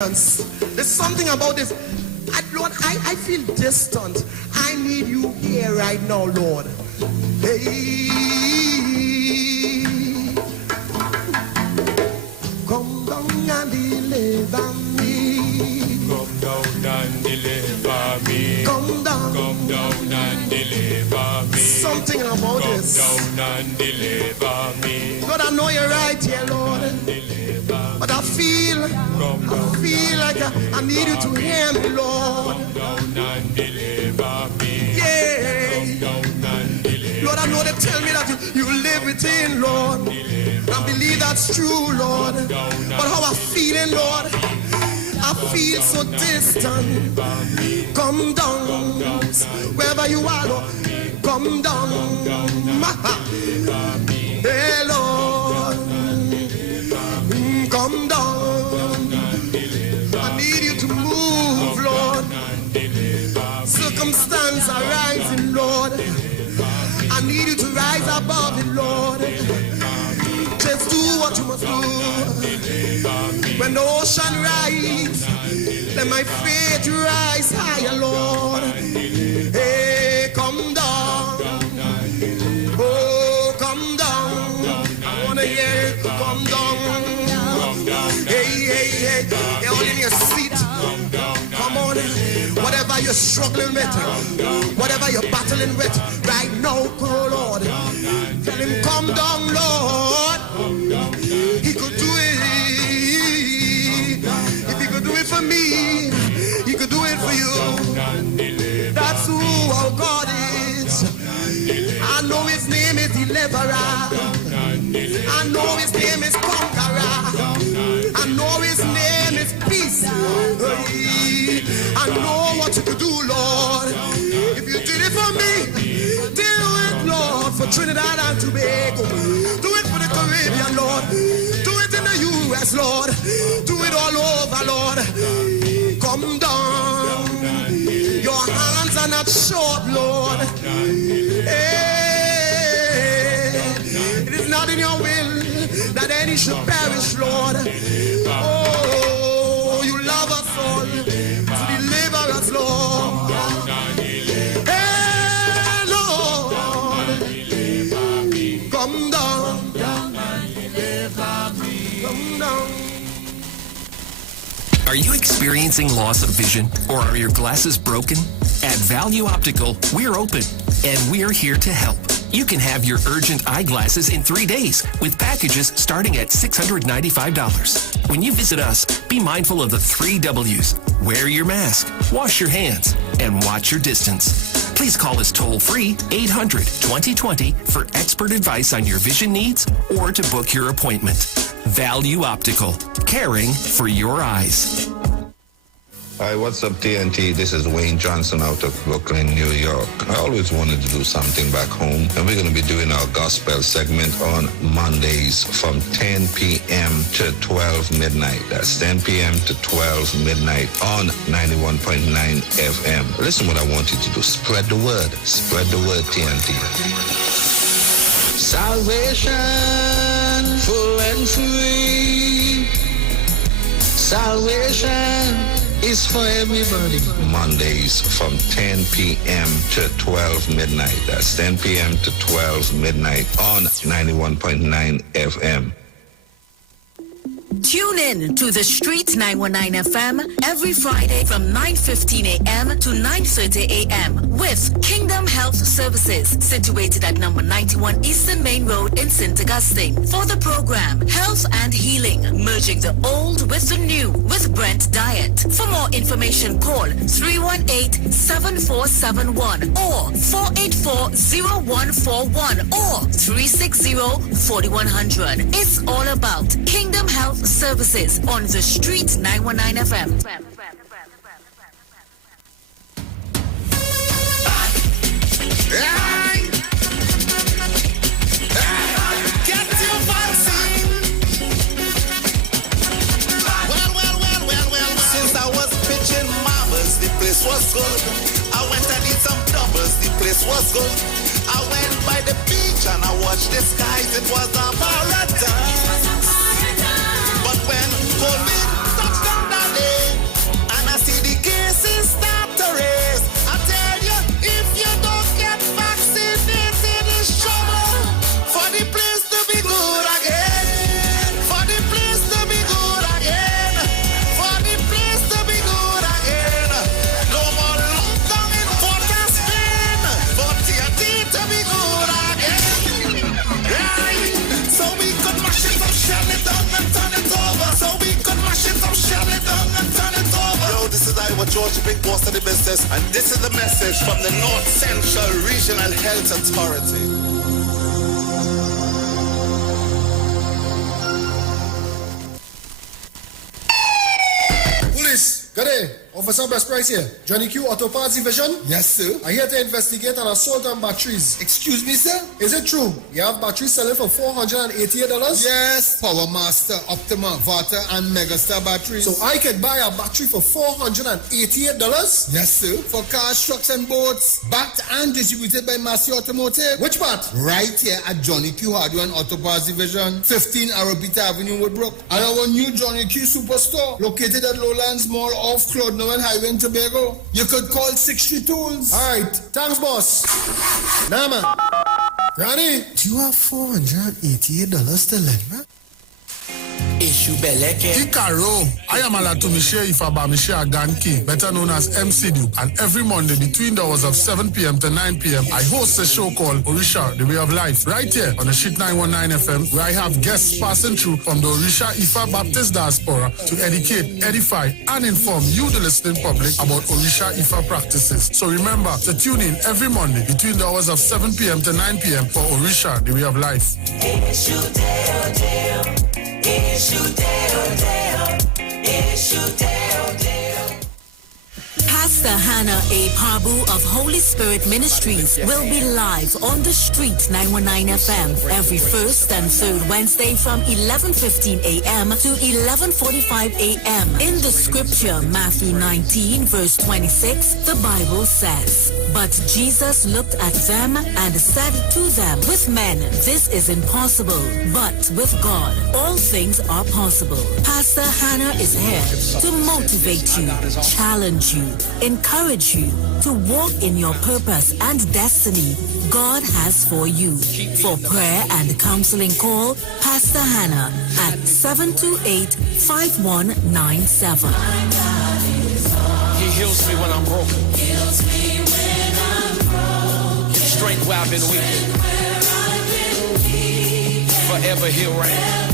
There's something about this. Lord, I feel distant. I need you here right now, Lord. Hey, come down and deliver me. Come down and deliver me. Come down and deliver me. Something about this. Come down and deliver me. Lord, I know you're right here, Lord. But I feel like I need you to hear me, Lord. Come down and deliver me. Yeah. Come down and deliver. Lord, I know they tell me that you live within, Lord. And I believe that's true, Lord. But how I feeling, Lord? I feel so distant. Come down, wherever you are, Lord. Come down. Hey, Lord. Come down. I need you to move, Lord. Circumstances are rising, Lord. I need you to rise above it, Lord. Just do what you must do. When the ocean rises, let my faith rise higher, Lord. Hey, come down. Oh, come down. I wanna hear it. Come down. Hey, all in your seat. Come on. Whatever you're struggling with, whatever you're battling with, right now, oh Lord. Tell him, come down, Lord. He could do it. If he could do it for me, he could do it for you. That's who our God is. I know his name is Deliverer. I know his name is Conqueror. I know his name is Peace. I know what you could do, Lord. If you did it for me, do it, Lord, for Trinidad and Tobago. Do it for the Caribbean, Lord. Do it in the U.S., Lord. Do it all over, Lord. Come down. Your hands are not short, Lord. Hey, it is not in your will that any should perish, Lord. Oh, you love us all to deliver us, Lord. Hey, Lord, come down, come down. Are you experiencing loss of vision, or are your glasses broken? At Value Optical, we're open, and we're here to help. You can have your urgent eyeglasses in 3 days with packages starting at $695. When you visit us, be mindful of the 3 W's. Wear your mask, wash your hands, and watch your distance. Please call us toll-free 800-2020 for expert advice on your vision needs or to book your appointment. Value Optical, caring for your eyes. Hi, what's up, TNT? This is Wayne Johnson out of Brooklyn, New York. I always wanted to do something back home, and we're going to be doing our gospel segment on Mondays from 10 p.m. to 12 midnight. That's 10 p.m. to 12 midnight on 91.9 FM. Listen what I want you to do. Spread the word. Spread the word, TNT. Salvation, full and free. Salvation is for everybody. Mondays from 10 p.m. to 12 midnight. That's 10 p.m. to 12 midnight on 91.9 FM. Tune in to the Street 919 FM every Friday from 9:15 a.m. to 9:30 a.m. with Kingdom Health Services, situated at number 91 Eastern Main Road in St. Augustine. For the program, Health and Healing, merging the old with the new with Brent Diet. For more information, call 318-7471 or 484-0141 or 360-4100. It's all about Kingdom Health Services on the Street 919 FM. Get your vaccine. Well. Since I was pitching marbles, the place was good. I went and did some doubles, the place was good. I went by the beach and I watched the skies, it was a paradise. But when COVID touched down that day, Iwer George, the big boss of the business, and this is the message from the North Central Regional Health Authority. Police, good day. Officer Best Price here. Johnny Q Auto Parts Division? Yes, sir. I'm here to investigate an assault on batteries. Excuse me, sir? Is it true? You have batteries selling for $488? Yes, Power Master, Optima, Vata, and Megastar batteries. So I could buy a battery for $488? Yes, sir. For cars, trucks, and boats. Backed and distributed by Massey Automotive. Which part? Right here at Johnny Q Hardware and Auto Parts Division, 15 Arrowbita Avenue, Woodbrook. And our new Johnny Q Superstore, located at Lowlands Mall off Claude Noel Highway in Tobago. You could call 60 Tools. Alright, thanks, boss. Nah, man. Granny, Do you have $488 to lend, man? Ikaro, I am Alatumishe Ifabamishe Aganki, better known as MC Duke, and every Monday between the hours of 7 p.m. to 9 p.m. I host a show called Orisha, The Way of Life, right here on the Shit 919 FM, where I have guests passing through from the Orisha Ifa Baptist Diaspora to educate, edify, and inform you, the listening public, about Orisha Ifa practices. So remember to tune in every Monday between the hours of 7 p.m. to 9 p.m. for Orisha, The Way of Life. Pastor Hannah A. Parbu of Holy Spirit Ministries will be live on the street 919 FM every first and third Wednesday from 11:15 a.m. to 11:45 a.m. In the scripture, Matthew 19 verse 26, the Bible says, "But Jesus looked at them and said to them, with men this is impossible, but with God all things are possible." Pastor Hannah is here to motivate you, challenge you, encourage you to walk in your purpose and destiny God has for you. For prayer and counseling, call Pastor Hannah at 728-5197. He heals me when I'm broken. His strength where I've been weak. Forever he'll reign.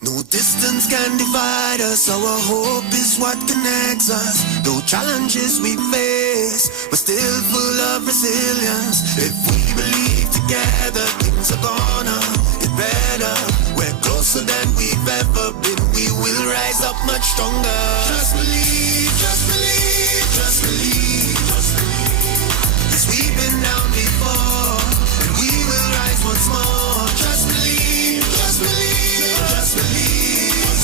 No distance can divide us, our hope is what connects us. Though challenges we face, we're still full of resilience. If we believe together, things are gonna get better. We're closer than we've ever been, we will rise up much stronger. Just believe, just believe, just believe, just believe. Yes, we've been down before, and we will rise once more. Just believe, just believe. Just believe.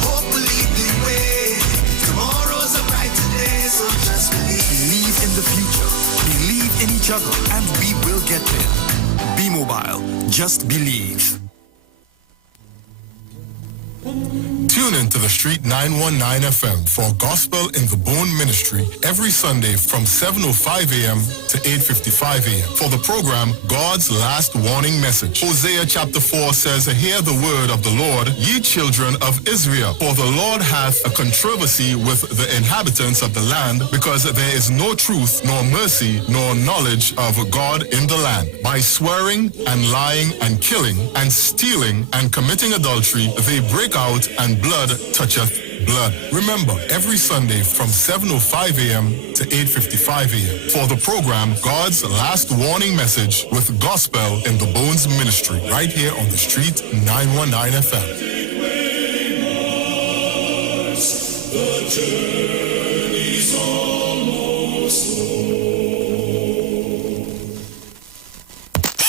Hope will lead the way. Tomorrow's a brighter day, so just believe. Believe in the future. Believe in each other, and we will get there. Be mobile. Just believe. Tune in to the Street 919 FM for Gospel in the Bone Ministry every Sunday from 7:05 a.m. to 8:55 a.m. for the program God's Last Warning Message. Hosea chapter 4 says, "Hear the word of the Lord, ye children of Israel, for the Lord hath a controversy with the inhabitants of the land, because there is no truth, nor mercy, nor knowledge of God in the land. By swearing and lying and killing and stealing and committing adultery, they break out, and blood toucheth blood." Remember, every Sunday from 7:05 a.m. to 8:55 a.m. for the program God's Last Warning Message with Gospel in the Bones Ministry, right here on the Street 919 FM. The journey's almost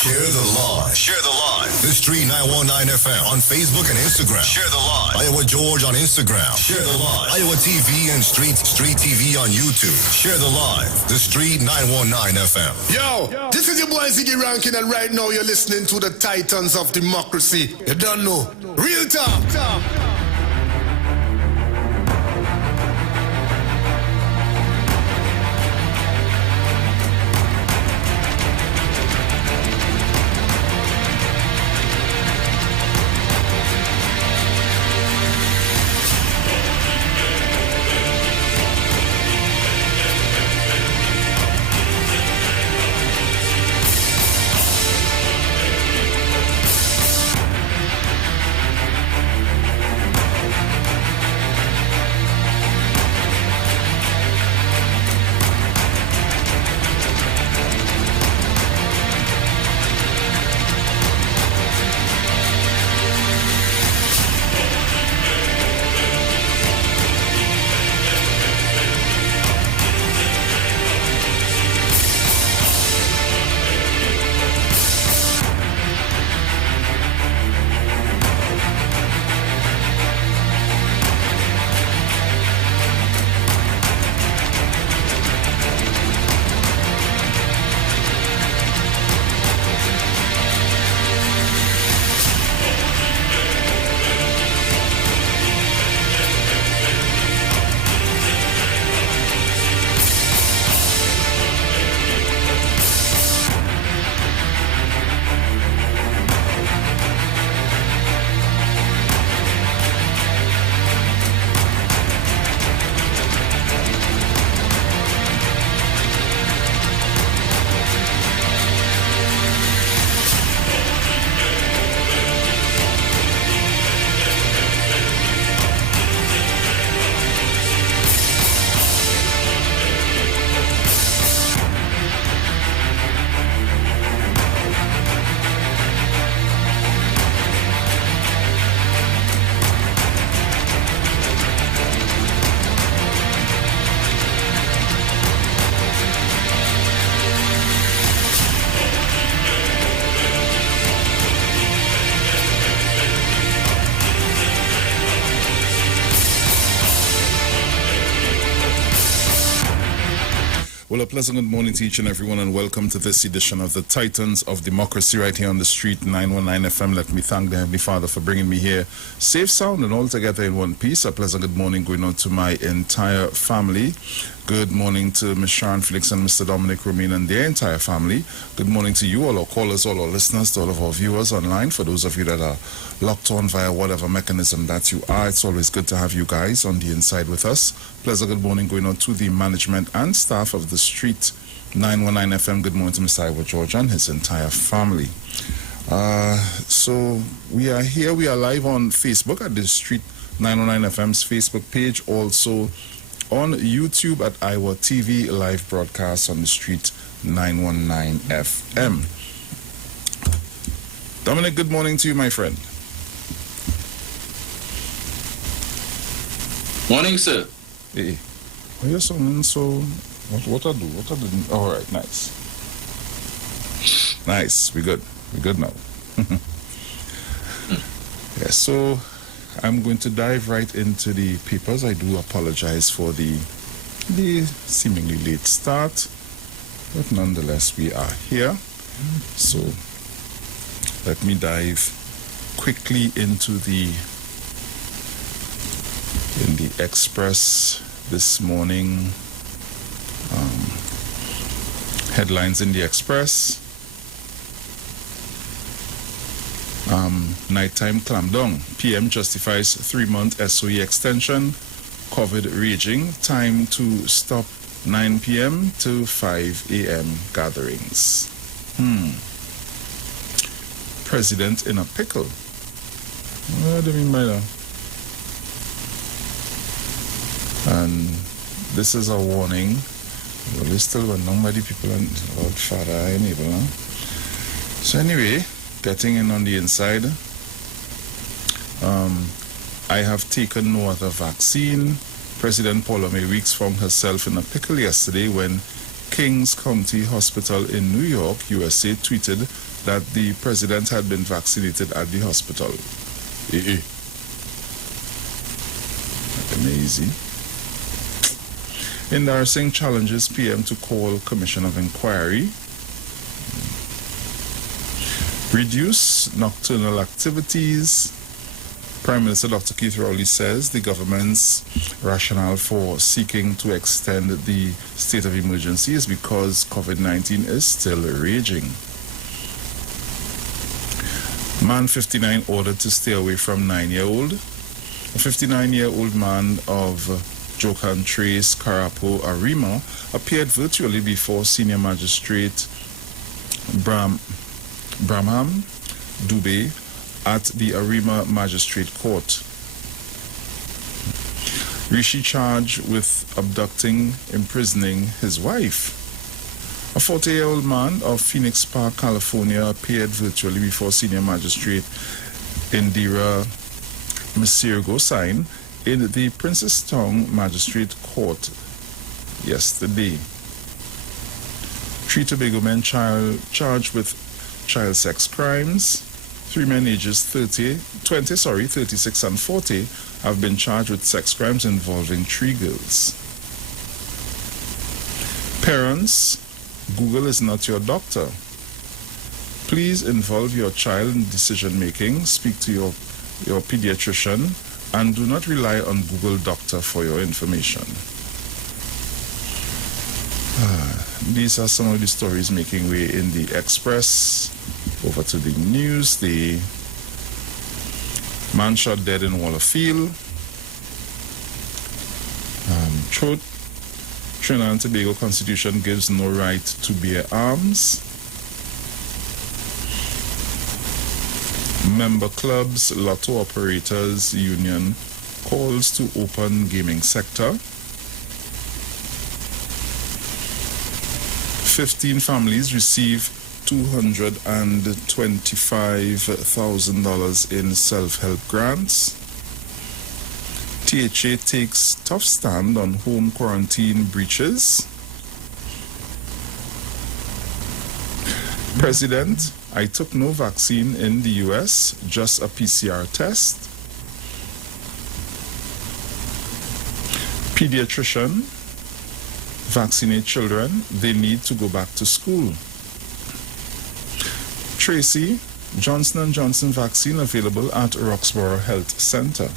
Share the live. Share the live. The Street 919 FM on Facebook and Instagram. Share the live. Iwer George on Instagram. Share the live. Iowa TV and Street TV on YouTube. Share the live. The Street 919 FM. Yo, this is your boy Ziggy Rankin, and right now you're listening to the Titans of Democracy. You don't know. Real talk. Well, a pleasant good morning to each and everyone, and welcome to this edition of the Titans of Democracy right here on the street 919 FM. Let me thank the Heavenly Father for bringing me here safe, sound, and all together in one piece. A pleasant good morning going on to my entire family. Good morning to Ms. Sharon Felix and Mr. Dominic Romain and their entire family. Good morning to you, all our callers, all our listeners, to all of our viewers online. For those of you that are locked on via whatever mechanism that you are, it's always good to have you guys on the inside with us. Pleasant good morning going on to the management and staff of the Street 919 FM. Good morning to Mr. Iwer George and his entire family. So we are here. We are live on Facebook at the Street 919 FM's Facebook page. Also on YouTube at Iwer TV, live broadcast on the Street 919 FM. Dominic, good morning to you, my friend. Morning, sir. Hey, why you sounding so... What I do? All right, nice. Nice, we good. We good now. Yeah, so I'm going to dive right into the papers. I do apologize for the seemingly late start, but nonetheless we are here. So let me dive quickly into the Express this morning. Headlines in the Express. Nighttime clampdown. PM justifies 3-month SOE extension. COVID raging. Time to stop 9 p.m. to 5 a.m. gatherings. President in a pickle. What do you mean by that? And this is a warning. Well, there's still nobody people and Lord Father enable. Huh? So anyway, getting in on the inside. I have taken no other vaccine. President Paula May Weeks found herself in a pickle yesterday when Kings County Hospital in New York, USA, tweeted that the president had been vaccinated at the hospital. Amazing. Embarrassing challenges PM to call Commission of Inquiry. Reduce nocturnal activities. Prime Minister Dr. Keith Rowley says the government's rationale for seeking to extend the state of emergency is because COVID-19 is still raging. Man 59 ordered to stay away from 9-year-old. A 59-year-old man of Jokan Trace Karapo Arima appeared virtually before Senior Magistrate Bramham Dubé at the Arima Magistrate Court. Rishi charged with abducting, imprisoning his wife. A 40-year-old man of Phoenix Park, California appeared virtually before Senior Magistrate Indira Misirgo in the Princestown Magistrate Court yesterday. 3 Tobago men charged with child sex crimes. 3 men ages 36 and 40 have been charged with sex crimes involving 3 girls. Parents, Google is not your doctor. Please involve your child in decision making. Speak to your pediatrician and do not rely on Google Doctor for your information. These are some of the stories making way in the Express. Over to the news. The man shot dead in Wallerfield. Trinidad and Tobago Constitution gives no right to bear arms. Member clubs, lotto operators union calls to open gaming sector. 15 families receive $225,000 in self-help grants. THA takes tough stand on home quarantine breaches. President, I took no vaccine in the US, just a PCR test. Pediatrician, vaccinate children, they need to go back to school. Tracy, Johnson & Johnson vaccine available at Roxborough Health Center.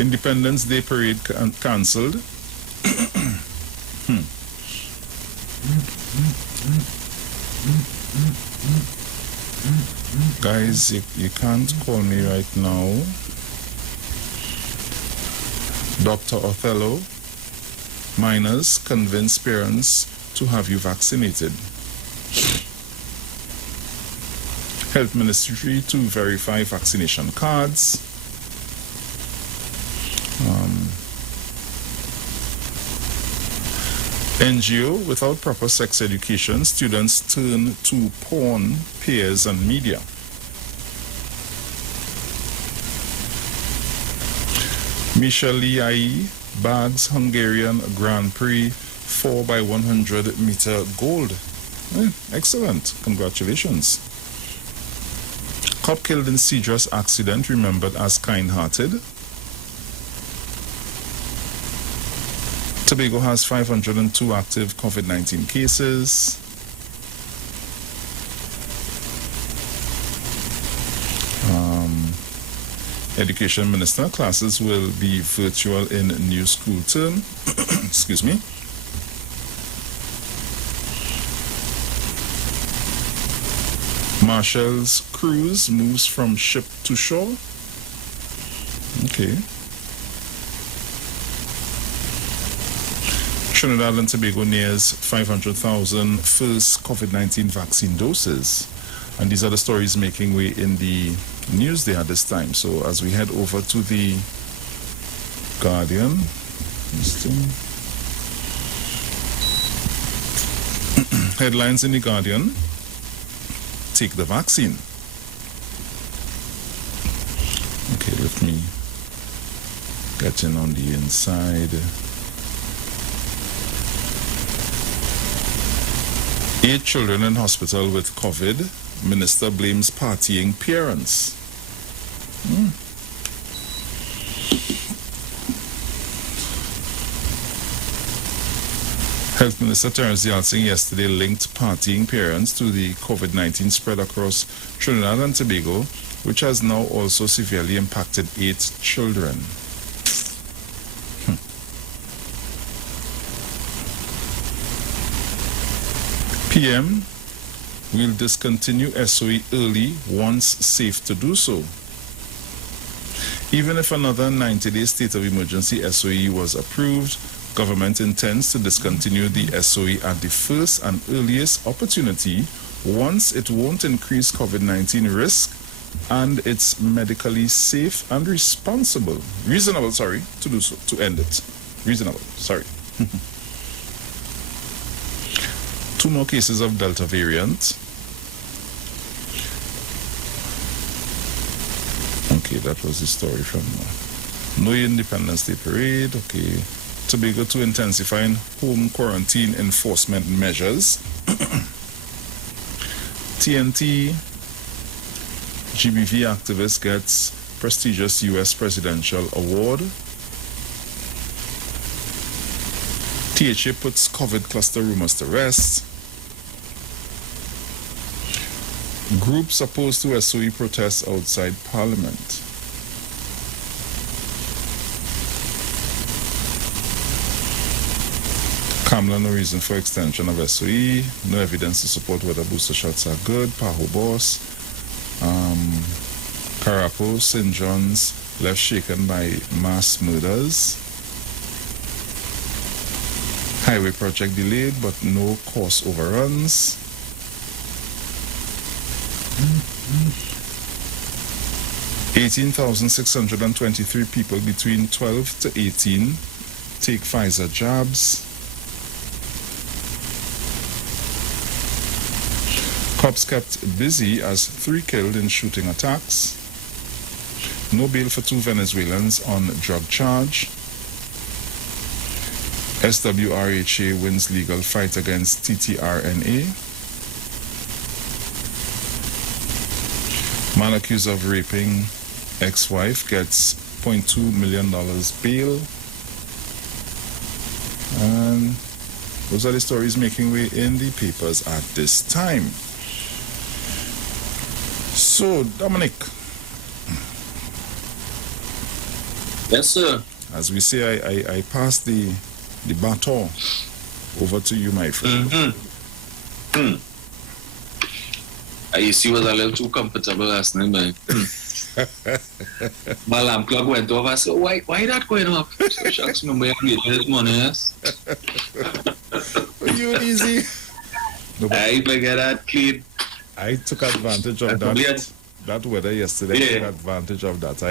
Independence Day parade cancelled. Guys, you can't call me right now. Dr. Othello, minors convince parents to have you vaccinated. Health Ministry to verify vaccination cards. NGO, without proper sex education, students turn to porn, peers, and media. Misha Liai bags Hungarian Grand Prix 4x100 meter gold. Excellent. Congratulations. Cop killed in Cedros accident remembered as kind-hearted. Tobago has 502 active COVID-19 cases. Education Minister, classes will be virtual in new school term. Excuse me. Marshall's cruise moves from ship to shore. Okay. Trinidad and Tobago nears 500,000 first COVID-19 vaccine doses. And these are the stories making way in the news day at this time. So as we head over to the Guardian, headlines in the Guardian, take the vaccine. Okay, let me get in on the inside. 8 children in hospital with COVID. Minister blames partying parents. Health Minister Terence Yalsing yesterday linked partying parents to the COVID-19 spread across Trinidad and Tobago, which has now also severely impacted 8 children. PM will discontinue SOE early once safe to do so. Even if another 90-day state of emergency SOE was approved, government intends to discontinue the SOE at the first and earliest opportunity once it won't increase COVID-19 risk and it's medically safe and reasonable to do so, to end it. Reasonable, sorry. 2 more cases of Delta variant. Okay, that was the story from No Independence Day Parade. Okay, Tobago to intensifying home quarantine enforcement measures. TNT GBV activist gets prestigious U.S. presidential award. THA puts COVID cluster rumors to rest. Groups opposed to SOE protests outside Parliament. Kamla, no reason for extension of SOE. No evidence to support whether booster shots are good. Paho Boss. Carapo, St. John's left shaken by mass murders. Highway project delayed, but no cost overruns. 18,623 people between 12 to 18 take Pfizer jabs. Cops kept busy as 3 killed in shooting attacks. No bail for 2 Venezuelans on drug charge. SWRHA wins legal fight against TTRNA. Man accused of raping ex-wife gets $8.2 million bail. And those are the stories making way in the papers at this time. So, Dominic. Yes, sir. As we say, I pass the baton over to you, my friend. AC was a little too comfortable last night, man. My alarm clock went off. I said, why that going off? So shucks, no way this morning, yes. You easy. No, I forget that clean. I took advantage of that weather yesterday. I took advantage of that.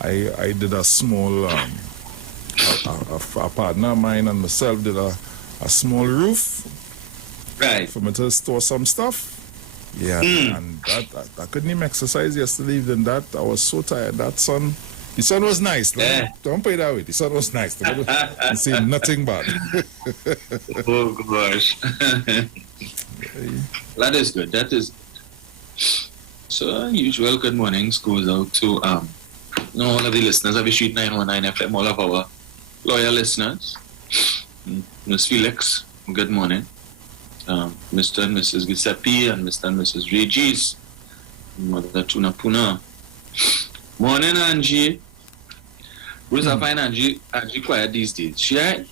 I did a small, a partner of mine and myself did a small roof. Right. For me to store some stuff. Yeah, and that I couldn't even exercise yesterday evening. That I was so tired. The sun was nice. Don't put it that way. The sun was nice. You see nothing bad. Oh gosh. That is good. That is so. Usual good mornings goes out to all of the listeners of the Street 919 FM, all of our loyal listeners. Miss Felix, good morning. Mr. and Mrs. Giuseppe and Mr. and Mrs. Regis, Mother Tuna Puna. Morning, Angie. Where's I find Angie quiet these days? She ain't?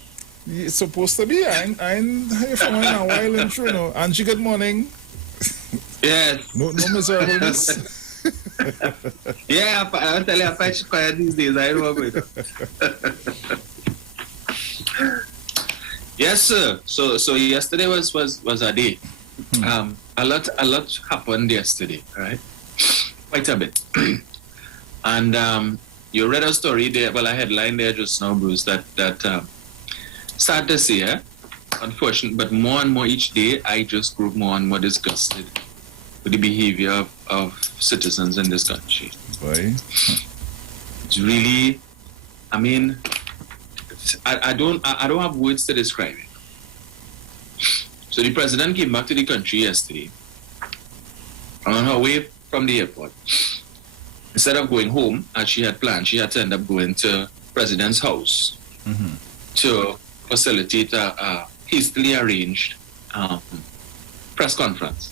It's supposed to be. I ain't here for a while and true, no. Angie, good morning. Yes. No miserableness. Yeah, I'll tell you, I find she quiet these days. I don't know. Yes, sir. So yesterday was a day. A lot happened yesterday, right? Quite a bit. And you read a story there, well, a headline there just now, Bruce, that sad to say, unfortunately, but more and more each day, I just grew more and more disgusted with the behavior of citizens in this country. Why? It's really, I mean, I don't have words to describe it. So the president came back to the country yesterday. On her way from the airport, instead of going home as she had planned, she had to end up going to president's house to facilitate a hastily arranged press conference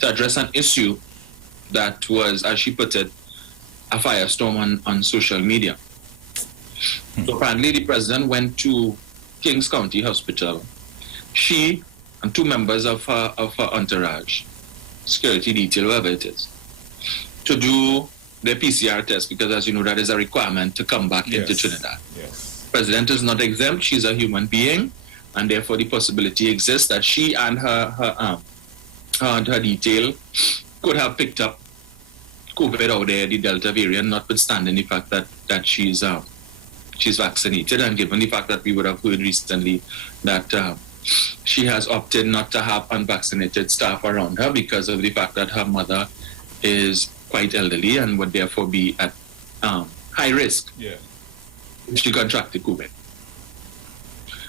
to address an issue that was, as she put it, a firestorm on social media. So apparently the president went to Kings County Hospital. She and two members of her entourage, security detail, whatever it is, to do their PCR test, because as you know, that is a requirement to come back into Trinidad. Yes. President is not exempt. She's a human being, and therefore the possibility exists that she and her detail could have picked up COVID out there, the Delta variant, notwithstanding the fact that she's vaccinated, and given the fact that we would have heard recently that she has opted not to have unvaccinated staff around her because of the fact that her mother is quite elderly and would therefore be at high risk if she contracted COVID.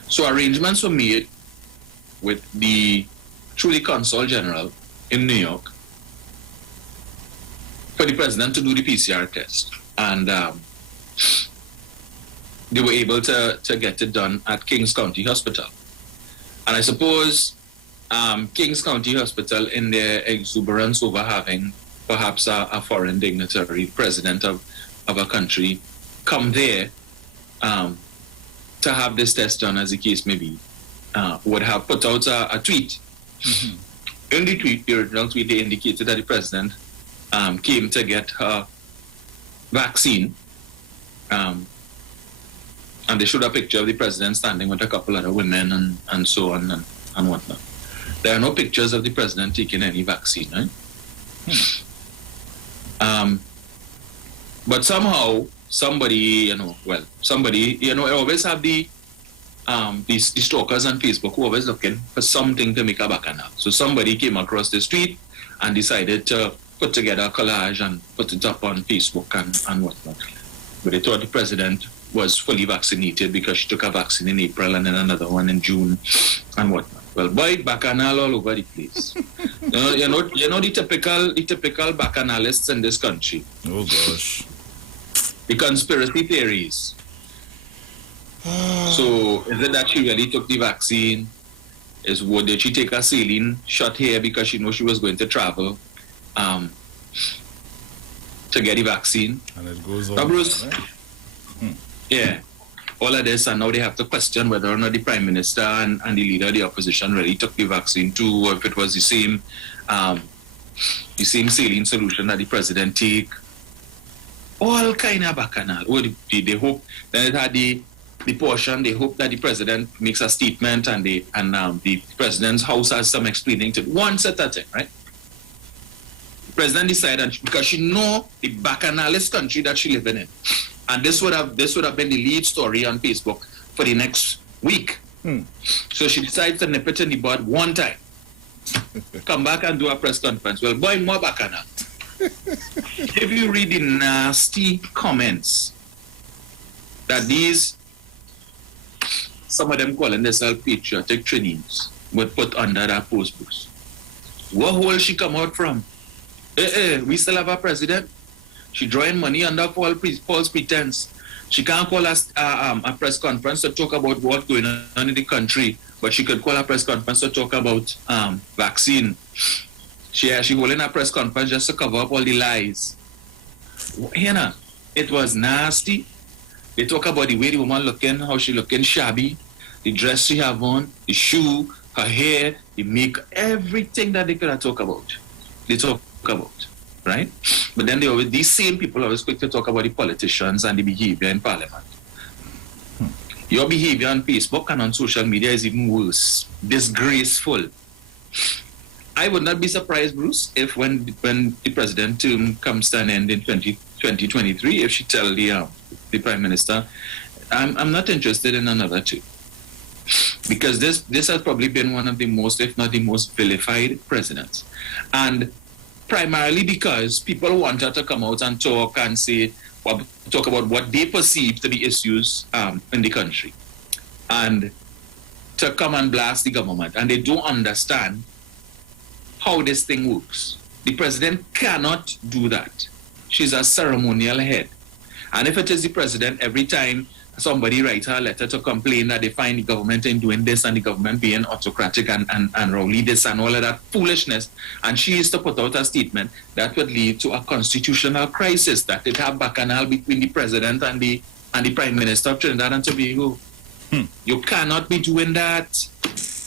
So arrangements were made through the Consul General in New York for the president to do the PCR test. And they were able to get it done at Kings County Hospital. And I suppose Kings County Hospital, in their exuberance over having perhaps a foreign dignitary, president of a country, come there to have this test done, as the case may be, would have put out a tweet. In the tweet, the original tweet, they indicated that the president came to get her vaccine. And they showed a picture of the president standing with a couple other women and so on and whatnot. There are no pictures of the president taking any vaccine, right? But somehow, somebody, always have the stalkers on Facebook who are always looking for something to make a bacchanal. So somebody came across the street and decided to put together a collage and put it up on Facebook and whatnot. But they thought the president was fully vaccinated because she took a vaccine in April and then another one in June and whatnot. Well, boy, bacchanal all over the place. you know the typical bacchanalists in this country. Oh gosh. The conspiracy theories. So, is it that she really took the vaccine? Did she take a saline shot here because she knew she was going to travel to get the vaccine? And it goes on. Now, Bruce, right? yeah, all of this, and now they have to question whether or not the Prime Minister and the leader of the opposition really took the vaccine too, or if it was the same saline solution that the president take. All kind of bacchanal. Oh, they hope. Then it had the portion. They hope that the president makes a statement, and the president's house has some explaining to once at a time, right? The president decided because she know the bacchanalist country that she living in, and this would have been the lead story on Facebook for the next week. So she decides to nip it in the bud one time. Come back and do a press conference. Well, boy, more bacchanal. If you read the nasty comments that some of them calling themselves patriotic Trinians would put under that post, Bruce. What hole she come out from? We still have a president. She drawing money under false pretense. She can't call us a press conference to talk about what's going on in the country, but she could call a press conference to talk about vaccine. She holding a press conference just to cover up all the lies. It was nasty. They talk about the way the woman looking, how she looking shabby, the dress she have on, the shoe, her hair, the makeup, everything that they could have talk about. They talk about, right? But then these same people always quick to talk about the politicians and the behavior in parliament. Your behavior on Facebook and on social media is even worse, disgraceful. I would not be surprised, Bruce, if when the president term comes to an end in 2023, if she tell the Prime Minister, I'm not interested in another term. Because this has probably been one of the most, if not the most vilified presidents. And primarily because people want her to come out and talk and talk about what they perceive to be issues in the country. And to come and blast the government. And they don't understand how this thing works. The president cannot do that. She's a ceremonial head. And if it is the president, every time somebody writes her a letter to complain that they find the government in doing this and the government being autocratic and rowdy this and all of that foolishness, and she is to put out a statement that would lead to a constitutional crisis, that it have bacchanal between the president and the Prime Minister of Trinidad and Tobago. You cannot be doing that.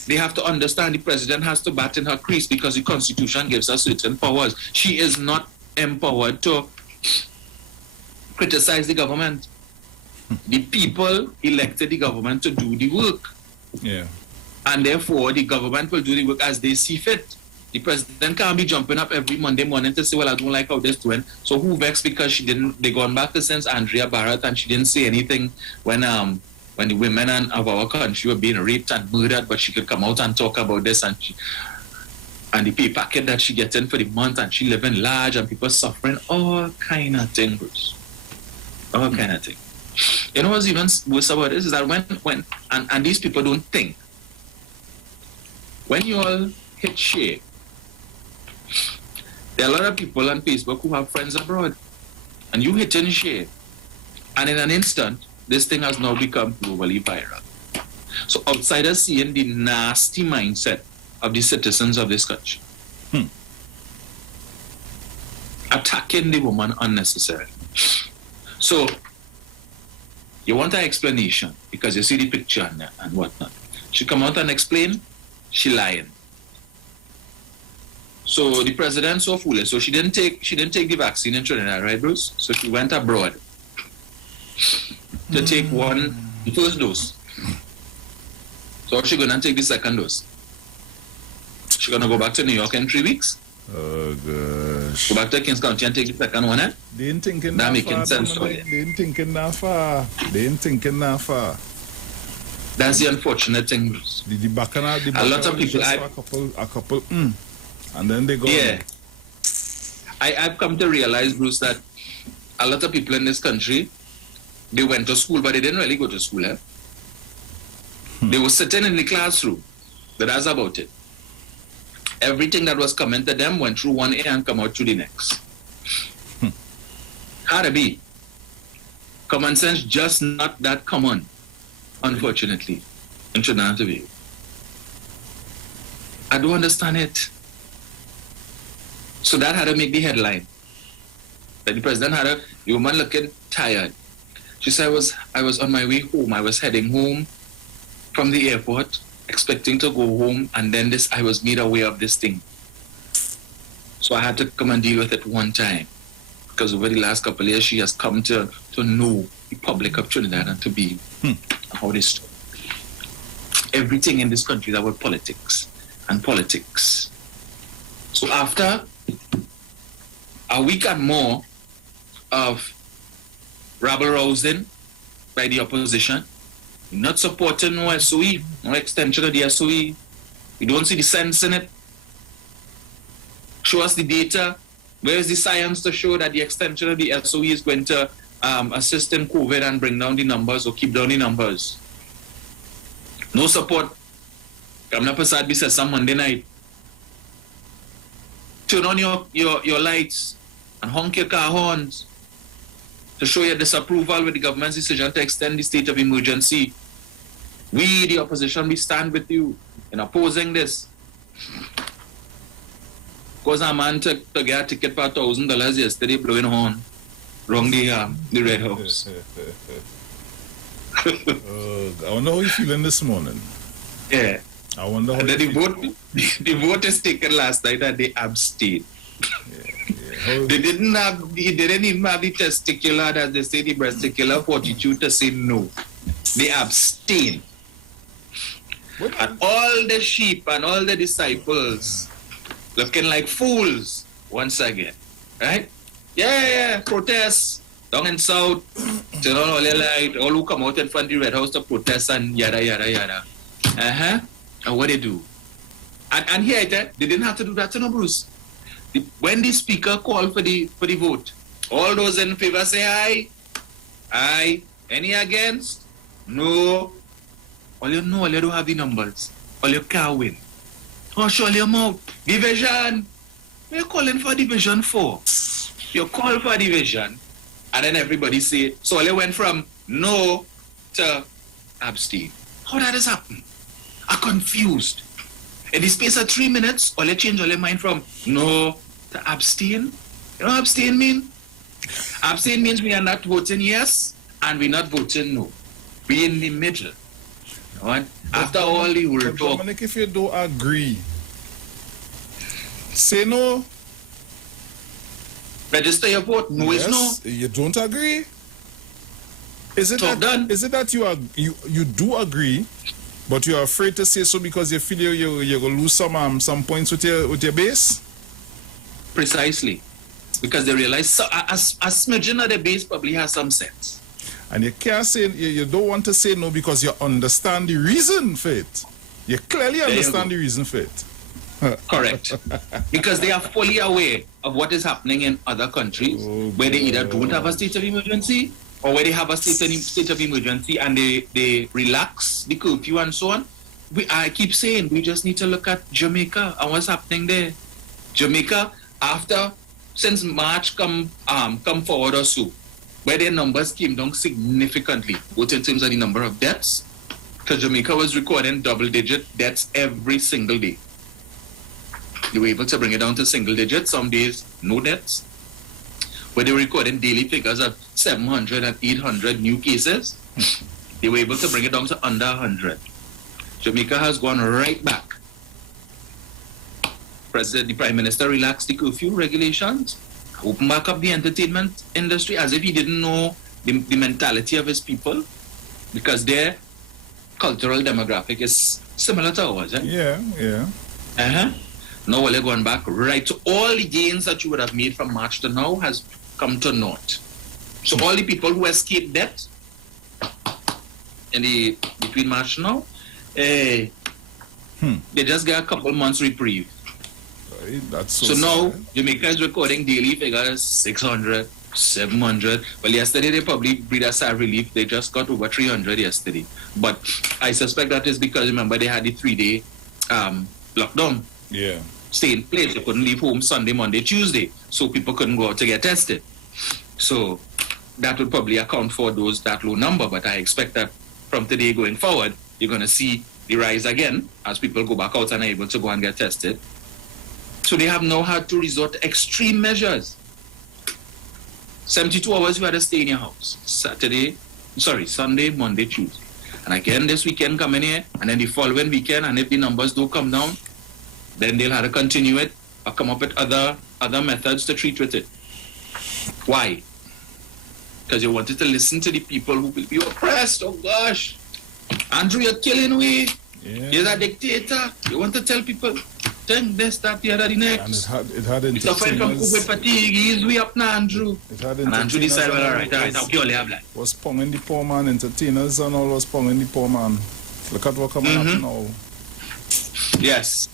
They have to understand the president has to bat in her crease because the Constitution gives her certain powers. She is not empowered to criticize the government. The people elected the government to do the work. Yeah. And therefore, the government will do the work as they see fit. The president can't be jumping up every Monday morning to say, well, I don't like how this doing. So who vexed because they gone back to since Andrea Barrett and she didn't say anything when the women of our country were being raped and murdered, but she could come out and talk about this and the pay packet that she gets in for the month and she living large and people suffering, all kind of things. All kind of thing. You know what's even worse about this is that when these people don't think. When you all hit share, there are a lot of people on Facebook who have friends abroad. And you hit and share. And in an instant, this thing has now become globally viral. So outsiders seeing the nasty mindset of the citizens of this country. Attacking the woman unnecessarily. So, you want an explanation because you see the picture and whatnot. She come out and explain, she lying. So the president so foolish. So she didn't take the vaccine in Trinidad, right, Bruce? So she went abroad to take the first dose. So she's gonna take the second dose. She's gonna go back to New York in 3 weeks. Oh gosh. Go back to Kings County and take the second one, eh? They ain't thinking that that making far. Sense They ain't thinking that far. They ain't thinking that far. That's the unfortunate thing, Bruce. The bacchanal, a lot of people, a couple, and then they go. Yeah. I've come to realize, Bruce, that a lot of people in this country, they went to school, but they didn't really go to school, eh? They were sitting in the classroom. But that's about it. Everything that was coming to them went through one ear and come out through the next. How to be? Common sense just not that common, unfortunately, in Trinidad and Tobago. I don't understand it. So that had to make the headline. But the president had the woman looking tired. She said, I was on my way home. I was heading home from the airport, expecting to go home, and then I was made aware of this thing. So I had to come and deal with it one time. Because over the last couple of years, she has come to know the public of Trinidad and Tobago, how they stood. Everything in this country is about politics and politics. So after a week and more of rabble-rousing by the opposition, not supporting no SOE, no extension of the SOE. We don't see the sense in it. Show us the data. Where is the science to show that the extension of the SOE is going to assist in COVID and bring down the numbers or keep down the numbers? No support. Governor Prasad said some Monday night, turn on your lights and honk your car horns to show your disapproval with the government's decision to extend the state of emergency. We, the opposition, we stand with you in opposing this. Because a man to get a ticket for $1,000 yesterday blowing a horn wrong the Red House. I wonder how you feeling this morning. Yeah. I wonder how the vote is taken last night and they abstained. They didn't even have the testicular, as they say, the breasticular fortitude to say no. They abstained. And all the sheep and all the disciples looking like fools once again. Right? Yeah, protest. Down in South, turn on all the light, all who come out in front of the Red House to protest and yada, yada, yada. And what they do? And here, they didn't have to do that to no Bruce. When the speaker called for the vote, all those in favor say aye. Aye. Any against? No. All you know, all you don't have the numbers. All you can't win. Oh, show your mouth. Division. What are you calling for division for? You call for division, and then everybody say, so all you went from no to abstain. How that has happened? I'm confused. In the space of 3 minutes, all you change all your mind from no to abstain. You know what abstain mean? Abstain means we are not voting yes, and we're not voting no. We're in the middle. You know what? After all the whole talk. Dominic, if you don't agree, say no. Register your vote. No is no. You don't agree? Is it that you do agree, but you're afraid to say so because you feel you're gonna lose some points with your base? Precisely, because they realize a smidgen of the base probably has some sense. And you can't say you don't want to say no because you understand the reason for it. You clearly understand the reason for it. Correct. Because they are fully aware of what is happening in other countries where they either don't have a state of emergency or where they have a state of emergency and they relax the curfew and so on. I keep saying we just need to look at Jamaica and what's happening there. Jamaica, since March come forward or so, where their numbers came down significantly, both in terms of the number of deaths, because Jamaica was recording double-digit deaths every single day. They were able to bring it down to single digits, some days no deaths, where they were recording daily figures of 700 and 800 new cases. They were able to bring it down to under 100. Jamaica has gone right back. The Prime Minister relaxed the curfew regulations, opened back up the entertainment industry as if he didn't know the mentality of his people, because their cultural demographic is similar to ours. Eh? Yeah. Now we're going back right to all the gains that you would have made from March to now has come to naught. So all the people who escaped debt between March to now, they just get a couple months reprieve. That's so now Jamaica is recording daily figures 600, 700. Well, yesterday they probably breathed a sigh of relief. They just got over 300 yesterday. But I suspect that is because, remember, they had the 3-day lockdown. Yeah. Stay in place. They couldn't leave home Sunday, Monday, Tuesday. So people couldn't go out to get tested. So that would probably account for that low number. But I expect that from today going forward, you're going to see the rise again as people go back out and are able to go and get tested. So they have now had to resort to extreme measures. 72 hours you had to stay in your house. Sunday, Monday, Tuesday. And again this weekend coming here, and then the following weekend, and if the numbers don't come down, then they'll have to continue it or come up with other methods to treat with it. Why? Because you wanted to listen to the people who will be oppressed. Oh gosh, Andrew, you're killing me. Yeah. You're a dictator. You want to tell people, think this, that, the other, the next. And it had entertainers. Suffering from COVID fatigue. He's way up now, Andrew. And Andrew decided, well, all right, I'll kill you, black. Was ponging the poor man, entertainers and all was ponging the poor man. Look at what coming up now. Yes.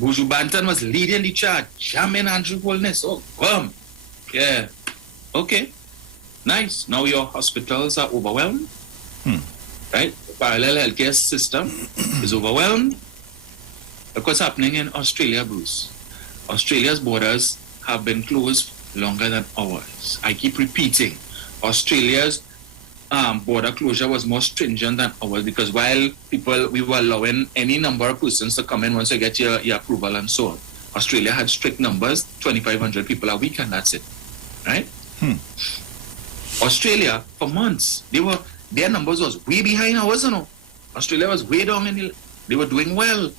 Buju Banton was leading the charge, jamming Andrew Holness. Oh, boom. Yeah. Okay. Nice. Now your hospitals are overwhelmed. Right? The parallel healthcare system is overwhelmed. Look what's happening in Australia, Bruce. Australia's borders have been closed longer than ours. I keep repeating. Australia's border closure was more stringent than ours because while we were allowing any number of persons to come in once you get your approval and so on. Australia had strict numbers, 2,500 people a week, and that's it. Right? Australia, for months, their numbers was way behind ours, you know. Australia was way down they were doing well.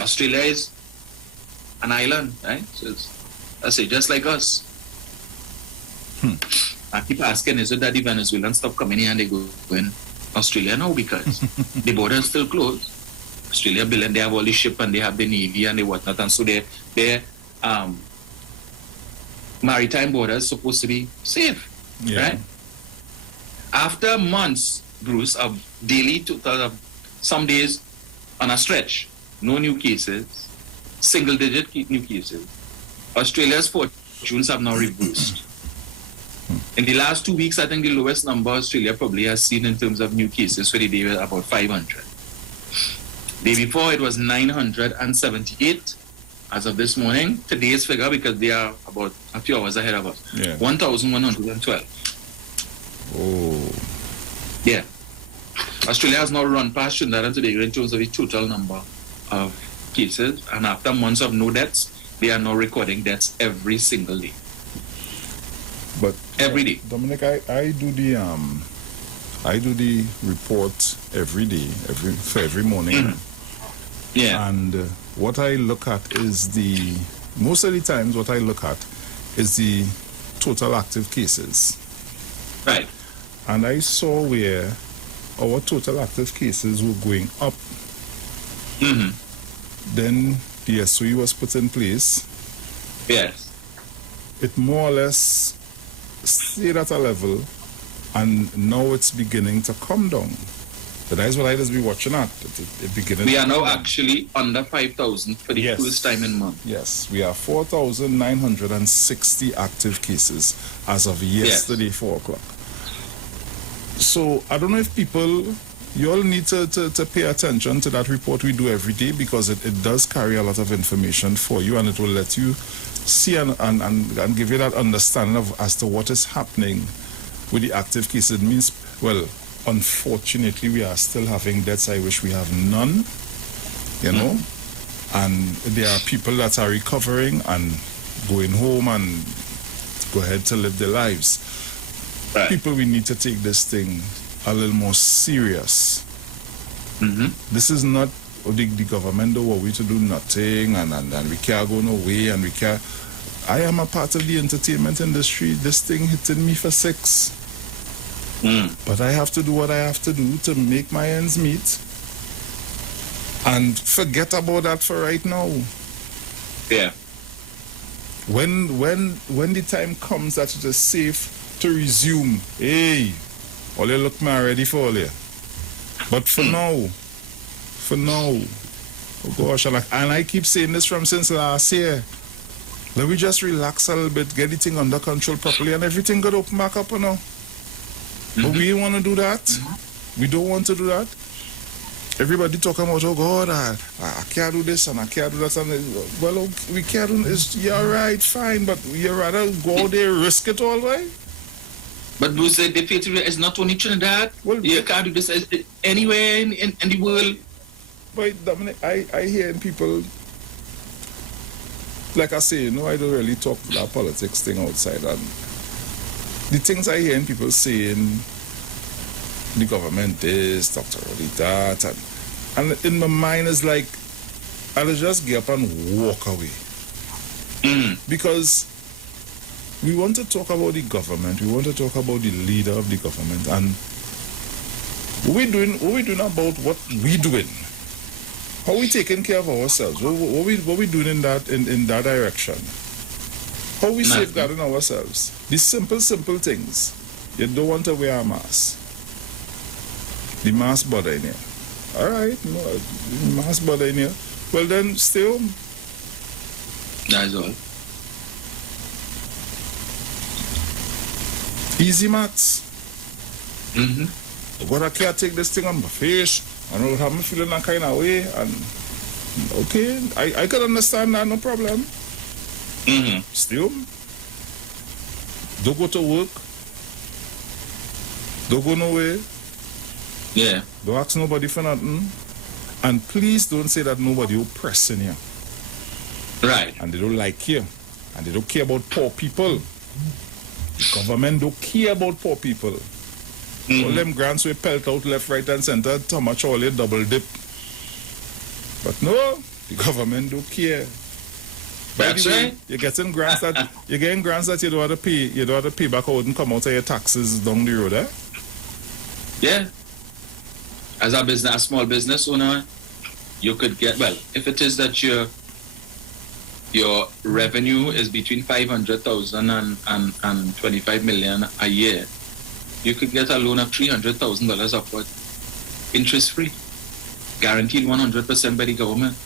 Australia is an island, right? So I say just like us. I keep asking, is it that the Venezuelans stop coming here and they go in Australia now because the border is still closed. Australia building, they have all the ship and they have the navy and the whatnot, and so their maritime border is supposed to be safe, right? After months, Bruce, of daily, some days on a stretch, no new cases, single-digit new cases, Australia's fortunes have now reversed. In the last 2 weeks, I think the lowest number Australia probably has seen in terms of new cases for the day was about 500. The day before, it was 978 as of this morning. Today's figure, because they are about a few hours ahead of us, 1,112. Oh. Yeah. Australia has now run past Trinidad and Tobago in terms of the total number of cases, and after months of no deaths, they are now recording deaths every single day. But every day, Dominic, I do the report every day, every morning. Yeah. And what I look at is most of the times what I look at is the total active cases. Right. And I saw where our total active cases were going up. Then the SOE was put in place. Yes. It more or less stayed at a level, and now it's beginning to come down. So that's what I just be watching at. We are now actually under 5,000 for the first time in months. Yes, we are 4,960 active cases as of yesterday, 4 o'clock. So I don't know if you all need to pay attention to that report we do every day, because it does carry a lot of information for you, and it will let you see and give you that understanding as to what is happening with the active cases. It means, well, unfortunately, we are still having deaths. I wish we have none, you know. And there are people that are recovering and going home and go ahead to live their lives. Right. People, we need to take this thing a little more serious. This is not the government don't want we to do nothing and we can't go no way and we can't. I am a part of the entertainment industry. This thing hitting me for 6. But I have to do what I have to do to make my ends meet. And forget about that for right now. Yeah. When the time comes that it is safe to resume, hey, all you look me ready for all you. But for now, oh gosh, and I keep saying this since last year. Let me just relax a little bit, get the thing under control properly, and everything got open back up, you know. But we don't want to do that. We don't want to do that. Everybody talking about, oh God, I can't do this and I can't do that. And well, we can't do this. You're right, fine, but you rather go out there, risk it all, right? But Bruce said the fatal is not only Trinidad. Well, you can't do this anywhere in the world. But Dominic, I hear people, like I say, I don't really talk that politics thing outside. And the things I hear people saying, the government this, Dr. Roddy that, and in my mind is like, I'll just get up and walk away. Because we want to talk about the government, we want to talk about the leader of the government, and what we doing about what we doing? How we taking care of ourselves? What we doing in that direction? How we safeguarding ourselves? The simple things. You don't want to wear a mask. The mask bothering you. Alright, no, the mask bothering you. Well then, stay home. That's all. Easy maths. But I can't take this thing on my face. I don't have me feeling that kind of way. And okay, I can understand that, no problem. Still, don't go to work. Don't go nowhere. Yeah. Don't ask nobody for nothing. And please don't say that nobody oppressing you. Right. And they don't like you. And they don't care about poor people. The government don't care about poor people. All them grants we pelt out left, right, and center, how much all you double dip. But no, the government don't care. That's right. You're getting grants that you don't have to pay. You don't have to pay back out and come out of your taxes down the road, eh? Yeah. As a small business owner, you could get, well, if it is that your revenue is between 500,000 and 25 million a year, you could get a loan of $300,000 upward, interest-free, guaranteed 100% by the government.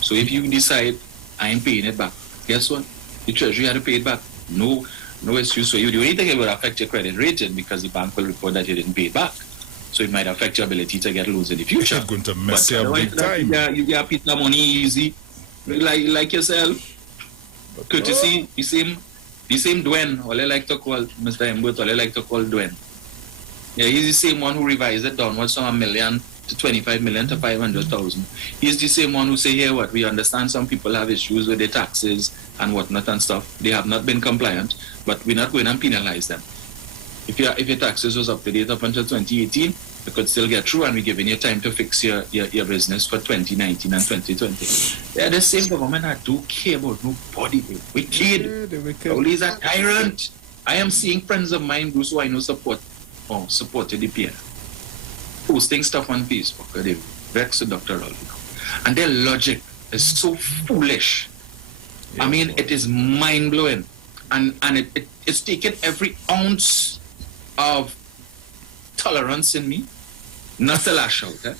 So if you decide, I ain't paying it back, guess what? The Treasury had to pay it back. No excuse for you. The only thing it would affect your credit rating because the bank will report that you didn't pay it back. So it might affect your ability to get loans in the future. It's going to mess you up big time. You get people money easy, like yourself. But courtesy, the same Dwayne, all I like to call Mr. Embert, all I like to call Dwayne. Yeah, he's the same one who revised it downwards from $1 million to 25 million to 500,000. He's the same one who say, here what, we understand some people have issues with their taxes and whatnot and stuff. They have not been compliant, but we're not going to penalize them. If your taxes was up to date up until 2018, you could still get through, and we're giving you time to fix your business for 2019 and 2020. Yeah, the same government that do care about nobody. They wicked. All these are tyrant. I am seeing friends of mine who I know supported the PR, posting stuff on Facebook. They vex Dr. Rolly. And their logic is so foolish. Yeah, I mean, it is mind-blowing. And it's taken every ounce of tolerance in me not to lash out.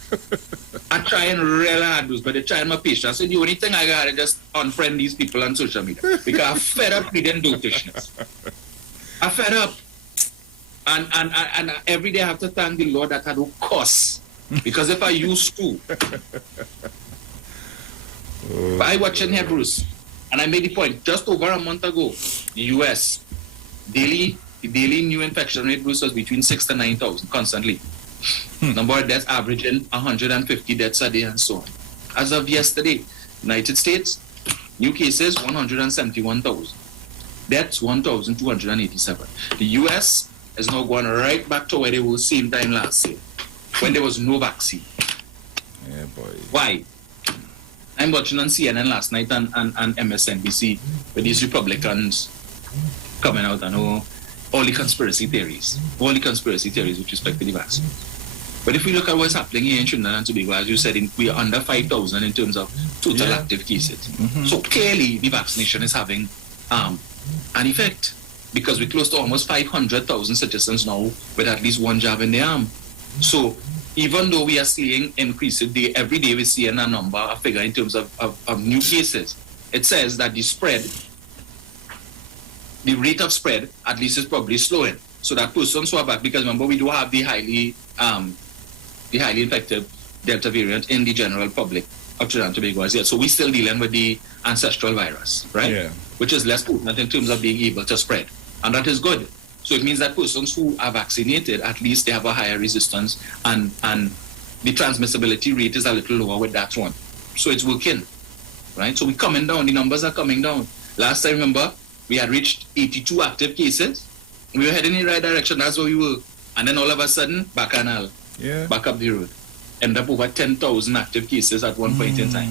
I try and really hard, but they try and my patience. So the only thing I got is just unfriend these people on social media because I'm fed up reading dotishness. I'm fed up. And every day I have to thank the Lord that I don't cuss. Because if I used to, I watching here, Bruce, and I made the point just over a month ago, the US, the daily new infection rate, Bruce, was between 6,000 to 9,000 constantly. Number of deaths averaging 150 deaths a day and so on. As of yesterday, United States, new cases 171,000. Deaths 1,287. The US is now going right back to where they were same time last year, when there was no vaccine. Yeah, boy. Why? I'm watching on CNN last night and MSNBC with these Republicans coming out and all the conspiracy theories with respect to the vaccine. But if we look at what's happening here in Trinidad and Tobago, as you said, we are under 5,000 in terms of total active cases. So clearly the vaccination is having an effect, because we're close to almost 500,000 citizens now with at least one jab in their arm. So even though we are seeing increases every day, we're seeing a figure in terms of new cases, it says that the rate of spread at least is probably slowing. So that persons who are back, because remember we do have the highly infected Delta variant in the general public of Trinidad and Tobago as well. So we're still dealing with the ancestral virus, right? Yeah. Which is less potent in terms of being able to spread. And that is good. So it means that persons who are vaccinated, at least they have a higher resistance, and the transmissibility rate is a little lower with that one. So it's working, right? So we're coming down. The numbers are coming down. Last I remember, we had reached 82 active cases. We were heading in the right direction. That's where we were. And then all of a sudden, back up the road. End up over 10,000 active cases at one point in time.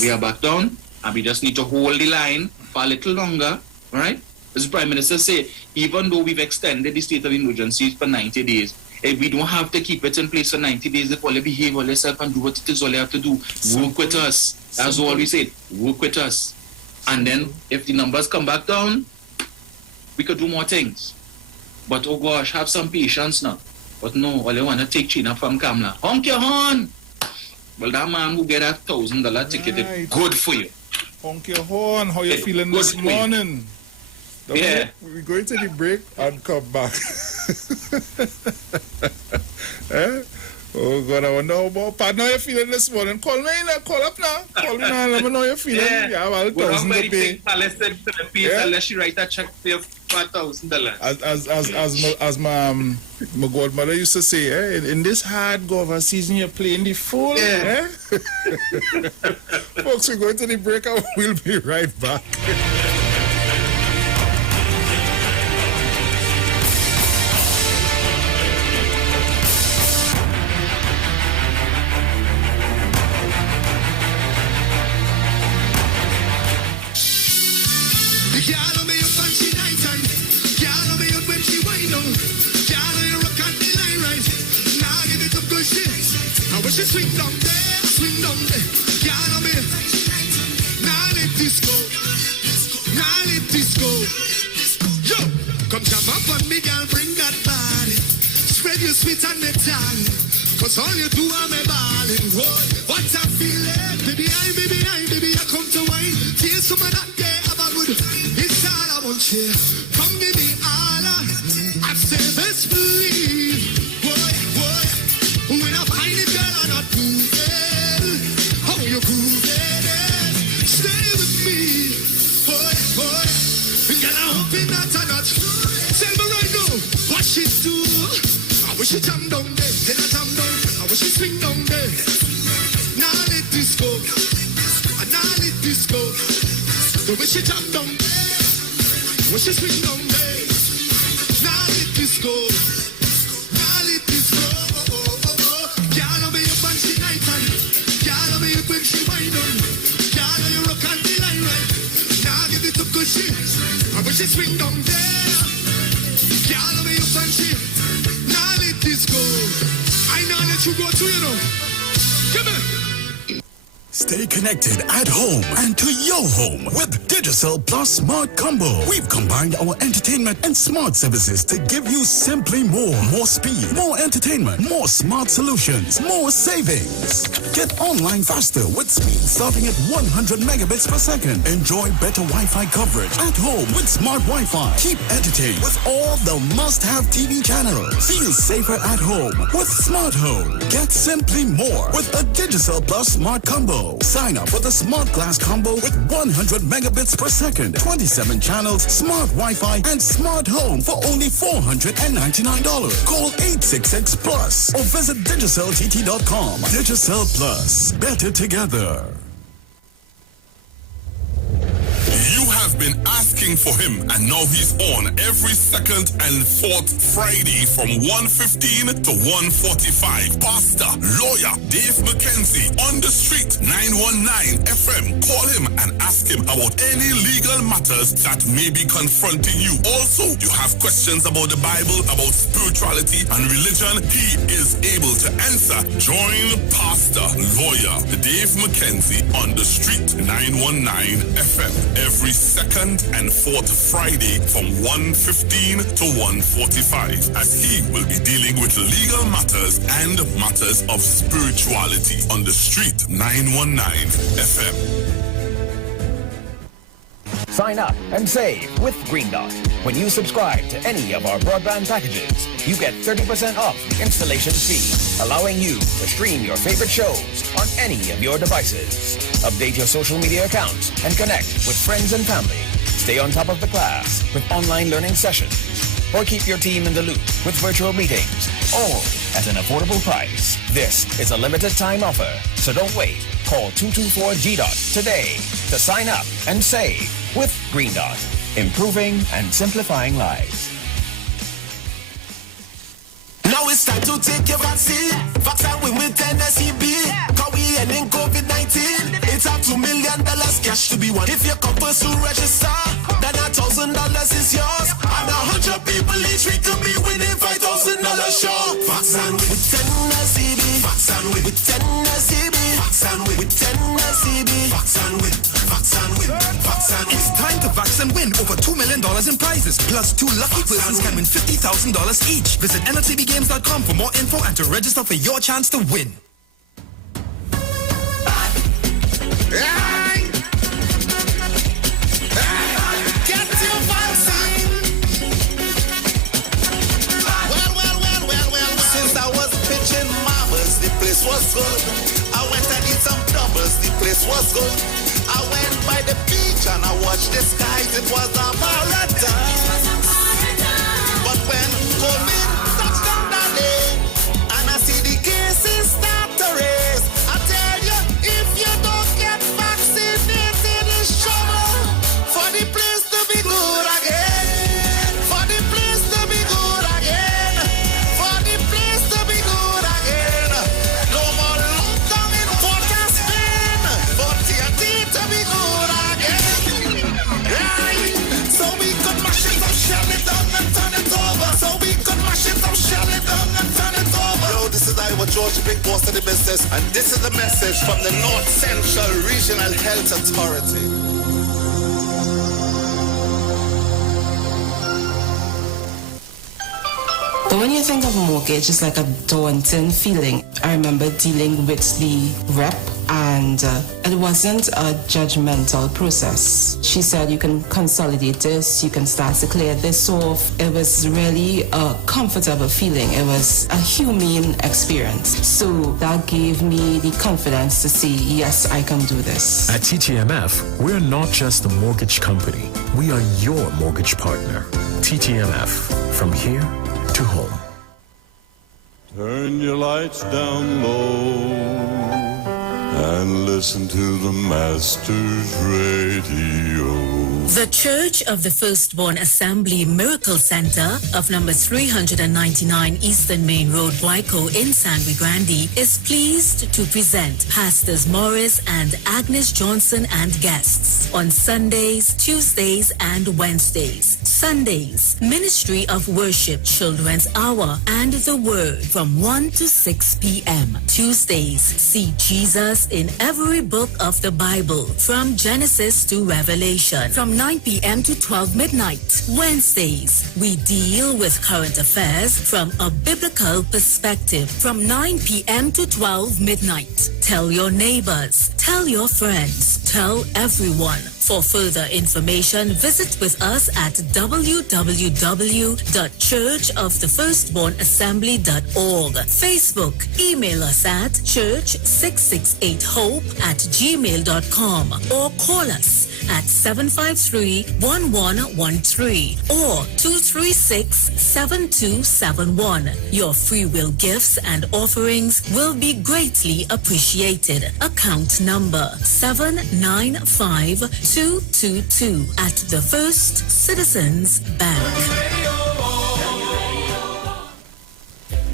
We are back down, and we just need to hold the line for a little longer, right? As the Prime Minister say, even though we've extended the state of emergency for 90 days, we don't have to keep it in place for 90 days. If all you behave all yourself and do what it is all you have to do, work with us. That's all we say. Work with us. And then if the numbers come back down, we could do more things. But oh gosh, have some patience now. But no, all you want to take China from Kamla. Honk your horn! Well, that man who get a $1,000 ticket is good for you. Honk your horn. How you feeling this morning? Yeah. We're going to the break and come back. Oh God, I wonder how about partner you feeling this morning. Call me now, call up now. Call me now, let me know you're feeling. Yeah, well, $1,000 to pay. Unless you write a check for $5,000. As my godmother used to say, in this hard government season, you're playing the fool. Yeah. Folks, we're going to the break and we'll be right back. She swing down there, can't me. Now let this go, Yo, come jump up on me, girl, bring that body. Spread your sweet and the tongue, cause all you do are me balling. What a feeling, baby, I come to wine. Feel some of that day, have a good. It's all I want you. Come give me all I say, best believe. When I find it, girl, I'm not moving. How you grooving? Stay with me, boy. Girl, I'm hoping that I'm not. Tell me right now, what she do? I wish she jump down there, then I jump down. I wish she swing down there. Now let this go. The way she jump down there, when she swing down there. Now let this go. I wish it swing down there. Girl, me you fancy. Now let this go. I now let you go too, you know. Come on. Stay connected at home and to your home with Digicel Plus Smart Combo. We've combined our entertainment and smart services to give you simply more. More speed, more entertainment, more smart solutions, more savings. Get online faster with speed starting at 100 megabits per second. Enjoy better Wi-Fi coverage at home with smart Wi-Fi. Keep entertained with all the must-have TV channels. Feel safer at home with Smart Home. Get simply more with a Digicel Plus Smart Combo. Sign up for the Smart Glass Combo with 100 megabits per second, 27 channels, smart Wi-Fi, and smart home for only $499. Call 866-PLUS or visit DigicelTT.com. Digicel Plus. Better together. You have been asking for him, and now he's on every second and fourth Friday from 1:15 to 1:45. Pastor, lawyer, Dave McKenzie on the street, 919 FM. Call him and ask him about any legal matters that may be confronting you. Also, you have questions about the Bible, about spirituality and religion. He is able to answer. Join Pastor, lawyer, Dave McKenzie on the street, 919 FM. Every second and fourth Friday from 1:15 to 1:45, as he will be dealing with legal matters and matters of spirituality on the street, 919 FM. Sign up and save with Green Dot. When you subscribe to any of our broadband packages, you get 30% off the installation fee, allowing you to stream your favorite shows on any of your devices. Update your social media accounts and connect with friends and family. Stay on top of the class with online learning sessions. or keep your team in the loop with virtual meetings, all at an affordable price. This is a limited time offer, so don't wait. Call 224-GDOT today to sign up and save with Green Dot, improving and simplifying lives. Now it's time to take your vaccine. Vaccine with NSEB. Cause we ending COVID-19. It's up $2 million cash to be won. If you come first to register, then $1,000 is yours. And 100 people each week to be winning $5,000 sure. Vaccine with NSEB. Vaccine with NSEB. Vaccine with NSEB. Vaccine with. It's time to vaccine win over $2 million in prizes. Plus 2 lucky persons can win $50,000 each. Visit nltbgames.com for more info and to register for your chance to win. Get your vaccine. Well. Since I was pitching marbles, the place was good. I went and did some doubles, the place was good. I went by the beach and I watched the skies, it was a paradise. But when COVID touched down that day, and I see the cases start to raise, I tell you, if you don't get vaccinated, it's trouble for the place to be good again. For the place to be good again. For the place to be good again. No more lockdown in Port of Spain. For TNT to be good again. Right? So we could mash it up, shell it down and turn it over. So we could mash it up, shell it down and turn it over. Yo, this is Iwer, George, the big boss of the business. And this is the message from the North Central Regional Health Authority. But when you think of mortgage, it's like a daunting feeling. I remember dealing with the rep, and it wasn't a judgmental process. She said, you can consolidate this, you can start to clear this off. It was really a comfortable feeling. It was a humane experience. So that gave me the confidence to say, yes, I can do this. At TTMF, we're not just a mortgage company. We are your mortgage partner. TTMF, from here to home. Turn your lights down low and listen to the Master's Radio. The Church of the Firstborn Assembly Miracle Center of number 399 Eastern Main Road, Waiko in San Luis Grande is pleased to present Pastors Morris and Agnes Johnson and guests on Sundays, Tuesdays, and Wednesdays. Sundays, Ministry of Worship, Children's Hour, and the Word from 1 to 6 p.m. Tuesdays, see Jesus in every book of the Bible from Genesis to Revelation from 9 p.m. to 12 midnight. Wednesdays, we deal with current affairs from a biblical perspective from 9 p.m. to 12 midnight. Tell your neighbors, tell your friends, tell everyone. For further information, visit with us at www.churchofthefirstbornassembly.org. Facebook, email us at church668hope@gmail.com or call us at 753-1113 or 236-7271. Your free will gifts and offerings will be greatly appreciated. Account number 795222 at the First Citizens Bank.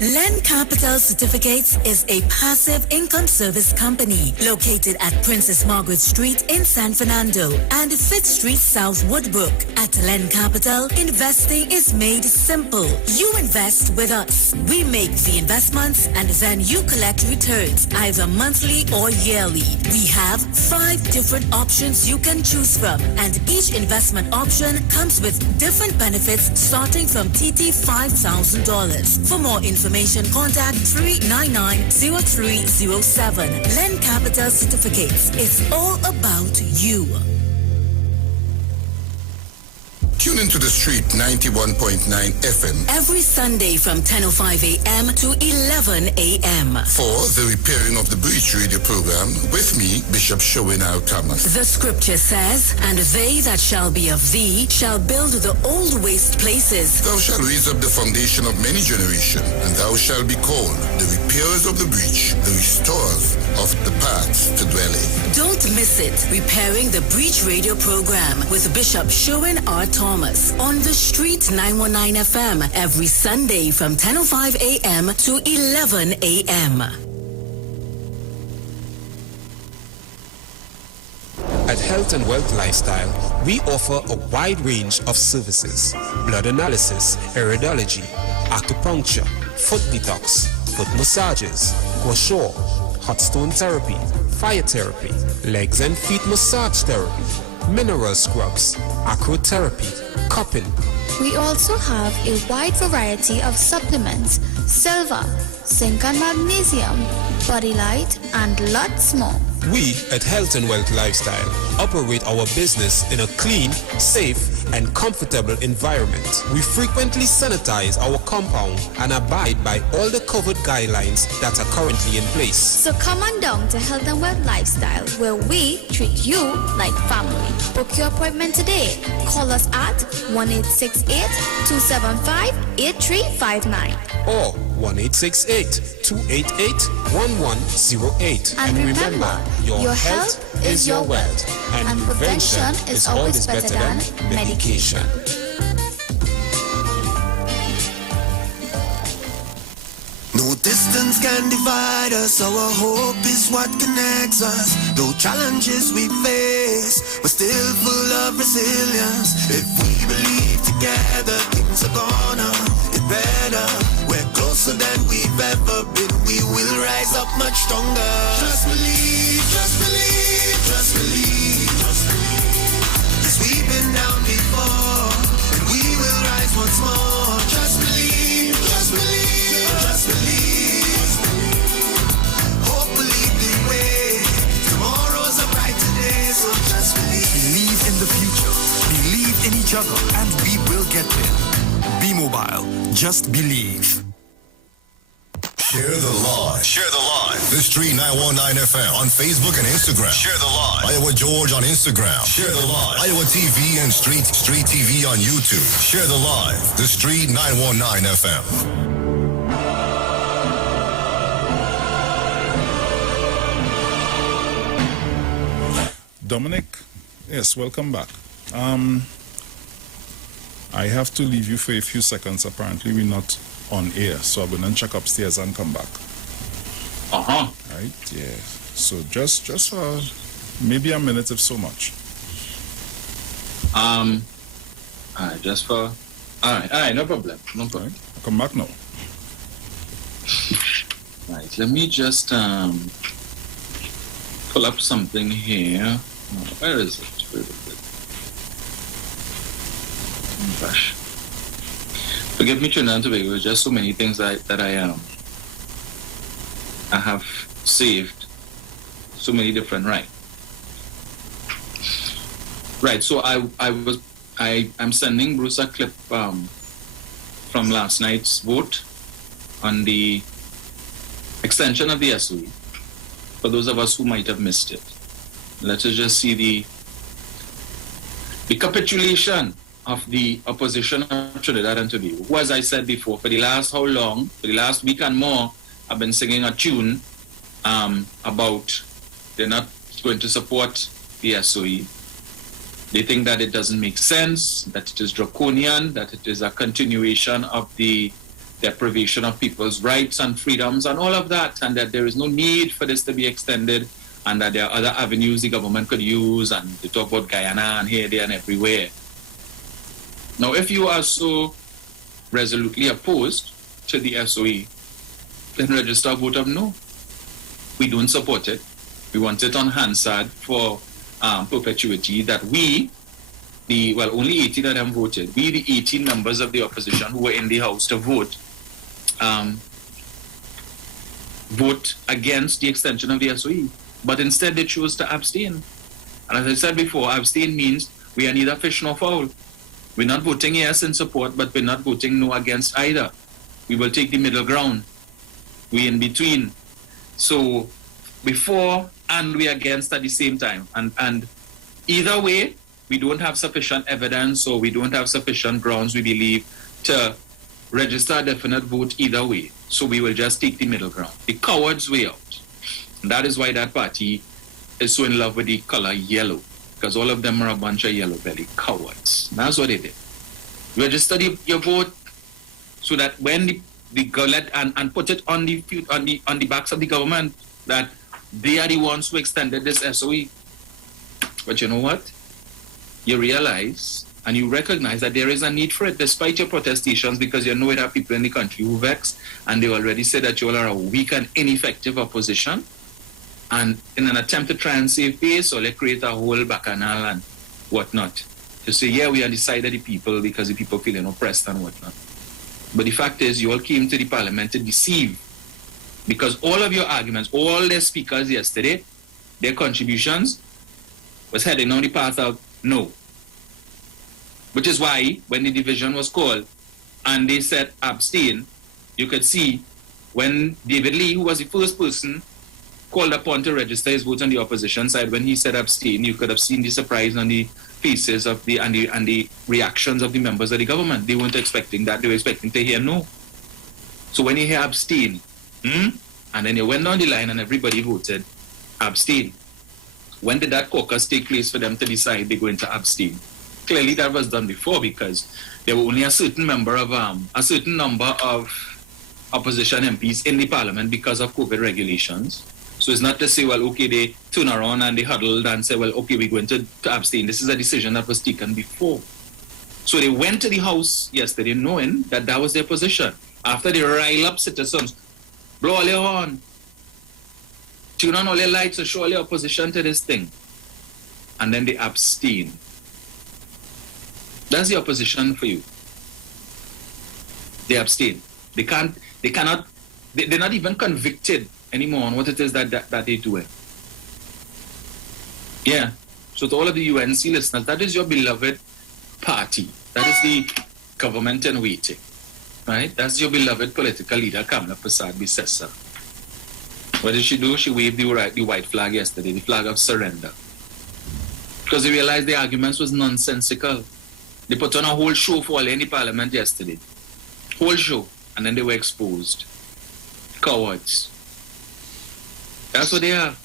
Len Capital Certificates is a passive income service company located at Princess Margaret Street in San Fernando and 5th Street South Woodbrook. At Len Capital, investing is made simple. You invest with us. We make the investments and then you collect returns either monthly or yearly. We have 5 different options you can choose from, and each investment option comes with different benefits starting from TT $5,000. For more information, contact 399-0307. Len Capital Certificates. It's all about you. Tune Tune into the street 91.9 FM. Every Sunday from 10:05 a.m. to 11 a.m. For the Repairing of the Breach radio program with me, Bishop Showinal Thomas. The scripture says, and they that shall be of thee shall build the old waste places. Thou shalt raise up the foundation of many generations, and thou shalt be called the repairers of the breach, the restorers of the paths to dwell in. Don't miss it. Repairing the Breach radio program with Bishop Sherwin R. Thomas on the Street 919 FM every Sunday from 10:05 a.m. to 11 a.m. At Health and Wealth Lifestyle, we offer a wide range of services: blood analysis, iridology, acupuncture, foot detox, foot massages, gua sha, hot stone therapy, fire therapy, legs and feet massage therapy, mineral scrubs, acrotherapy, cupping. We also have a wide variety of supplements: silver, zinc and magnesium, body light, and lots more. We at Health and Wealth Lifestyle operate our business in a clean, safe, and comfortable environment. We frequently sanitize our compound and abide by all the COVID guidelines that are currently in place. So come on down to Health and Wealth Lifestyle, where we treat you like family. Book your appointment today. Call us at 1-868-275-8359 or 1-868-288-1108. And remember, your health is your wealth, and prevention is always better than medication. No distance can divide us, our hope is what connects us. Though challenges we face, we're still full of resilience. If we believe together, things are gonna get better. We're closer than we've ever been, we will rise up much stronger. Just believe, just believe, just believe, just believe. 'Cause we've been down before, and we will rise once more. Just believe, just believe, just believe. Hope will lead the way. Tomorrow's a brighter day, so just believe. Believe in the future. Believe in each other, and we will get there. Be mobile. Just believe. Share the live. Share the live. The Street 919 FM on Facebook and Instagram. Share the live. Iowa George on Instagram. Share the live. Iowa TV and Street TV on YouTube. Share the live. The Street 919 FM. Dominic, yes, welcome back. I have to leave you for a few seconds. Apparently, we're not on air, so I'm gonna check upstairs and come back. Right, yeah. So just for maybe a minute, if so much. Alright, just for. Alright, no problem. No problem. I'll come back now. Right, let me just pull up something here. Where is it? Where is it? Oh, gosh. Forgive me, Trinidad and Tobago. There's just so many things that I have saved. So many different, right? Right. So I'm sending Bruce a clip from last night's vote on the extension of the SOE. For those of us who might have missed it, let us just see the capitulation of the opposition of Trinidad and Tobago, who, as I said before, for the last how long? For the last week and more, I've been singing a tune about they're not going to support the SOE. They think that it doesn't make sense, that it is draconian, that it is a continuation of the deprivation of people's rights and freedoms and all of that, and that there is no need for this to be extended, and that there are other avenues the government could use, and they talk about Guyana and here, there, and everywhere. Now, if you are so resolutely opposed to the SOE, then register a vote of no. We don't support it. We want it on Hansard for perpetuity, that we, only 18 of them voted. We, the 18 members of the opposition who were in the House to vote, vote against the extension of the SOE. But instead they chose to abstain. And as I said before, abstain means we are neither fish nor fowl. We're not voting yes in support, but we're not voting no against either. We will take the middle ground. We're in between. So before and we against at the same time. And either way, we don't have sufficient evidence or we don't have sufficient grounds, we believe, to register a definite vote either way. So we will just take the middle ground, the coward's way out. And that is why that party is so in love with the color yellow, because all of them are a bunch of yellow-bellied cowards. And that's what they did. Register your vote so that when the government and put it on the backs of the government that they are the ones who extended this SOE. But you know what? You realize and you recognize that there is a need for it despite your protestations, because you know there are people in the country who vex and they already said that you all are a weak and ineffective opposition. And in an attempt to try and save face, or create a whole bacchanal and whatnot, to say, yeah, we are the side of the people because the people feeling oppressed and whatnot. But the fact is, you all came to the parliament to deceive, because all of your arguments, all the speakers yesterday, their contributions was heading on the path of no. Which is why, when the division was called and they said abstain, you could see when David Lee, who was the first person called upon to register his vote on the opposition side, when he said abstain, you could have seen the surprise on the faces of the reactions of the members of the government. They weren't expecting that. They were expecting to hear no. So when you hear abstain, and then you went down the line and everybody voted abstain. When did that caucus take place for them to decide they're going to abstain? Clearly that was done before, because there were only a certain number of opposition MPs in the parliament because of COVID regulations. So it's not to say, well, okay, they turn around and they huddled and say, well, okay, we're going to abstain. This is a decision that was taken before. So they went to the House yesterday knowing that that was their position. After they rile up citizens, blow all your horn, tune on all your lights to show all your opposition to this thing. And then they abstain. That's the opposition for you. They abstain. They're not even convicted anymore on what it is that they're doing. Yeah. So to all of the UNC listeners, that is your beloved party. That is the government in waiting. Right? That's your beloved political leader, Kamala Persad-Bissessar. What did she do? She waved the white flag yesterday, the flag of surrender. Because they realized the arguments was nonsensical. They put on a whole show for all in the parliament yesterday. Whole show. And then they were exposed. Cowards. That's what they are.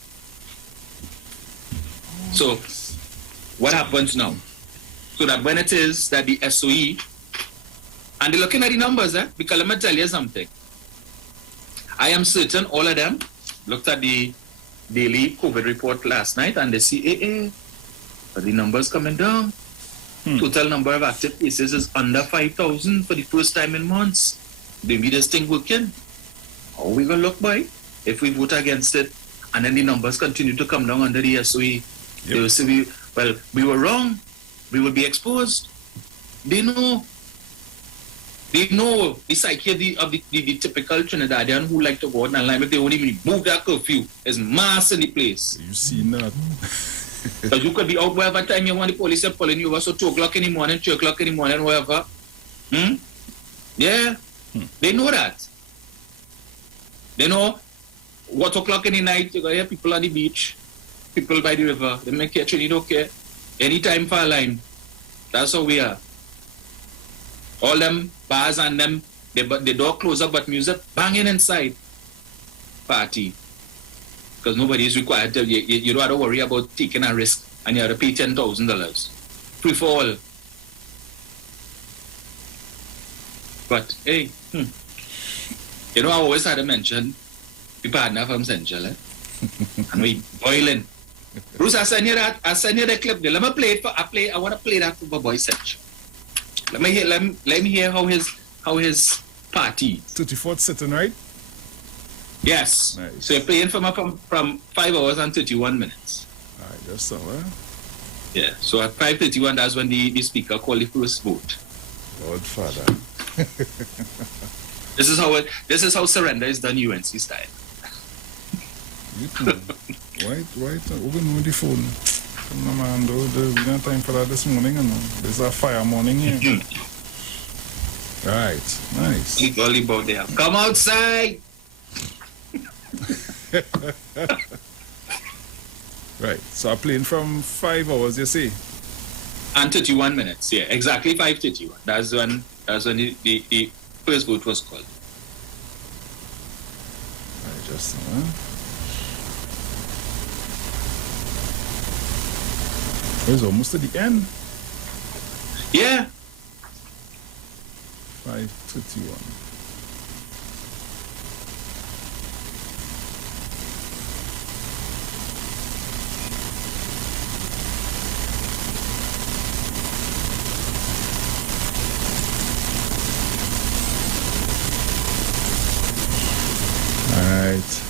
So, what happens now? So that when it is that the SOE, and they're looking at the numbers, because let me tell you something. I am certain all of them looked at the daily COVID report last night and they see, but the numbers coming down. Total number of active cases is under 5,000 for the first time in months. Maybe this thing working. How are we going to look by if we vote against it and then the numbers continue to come down under the SOE? Yep. They will say, we were wrong. We will be exposed. They know. They know the psyche of the typical Trinidadian who like to go out and line, but they won't even move that curfew. There's mass in the place. You see that? Because you could be out whatever time you want, the police are pulling you over, so 2 o'clock in the morning, 3 o'clock in the morning, whatever. Yeah. They know that. They know what o'clock in the night, you're going to hear people on the beach, people by the river. They make care, they don't care. Anytime for a line. That's how we are. All them bars and them, the door closed up, but music banging inside. Party. Because nobody is required to, you don't have to worry about taking a risk and you have to pay $10,000. Free for all. But, hey, you know, I always had to mention the partner from Central, and we boiling. Bruce, I send you the clip there. Let me play it I want to play that for my boy Central. Let me hear how his party. 34th sitting, right? Yes. Nice. So you're playing from 5 hours and 31 minutes. All right, that's all, Yeah. So at 5:31, that's when the speaker called the first vote. Lord Father. This is how surrender is done UNC style. Right. Open on the phone. Come on, man, we don't have time for that this morning, you know. It's a fire morning here. Right, nice. All about there. Come outside! Right, so I'm playing from 5 hours, you see? And 31 minutes, yeah, exactly 5:31. That's when the first vote was called. Right, just it's almost at the end. Yeah. 5:31. Alright.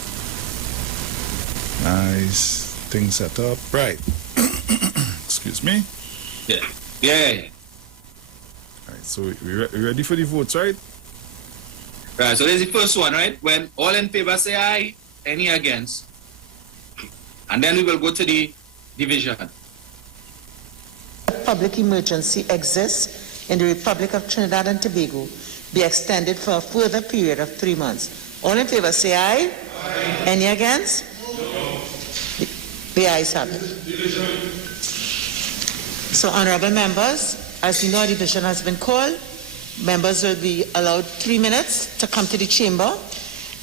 Nice. Thing set up. Right. Excuse me. Yeah. Yeah. Alright, so we ready for the votes, right? Right, so there's the first one, right? When all in favor say aye, any against. And then we will go to the division. Public emergency exists in the Republic of Trinidad and Tobago be extended for a further period of 3 months. All in favor say aye. Aye. Any against? No. The ayes have it. So, honorable members, as you know, division has been called. Members will be allowed 3 minutes to come to the chamber.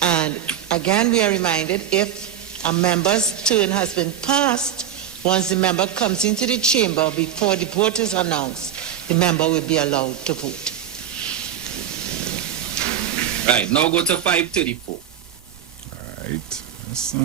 And again, we are reminded if a member's turn has been passed, once the member comes into the chamber before the vote is announced, the member will be allowed to vote. Right, now go to 5:34. All right. That's,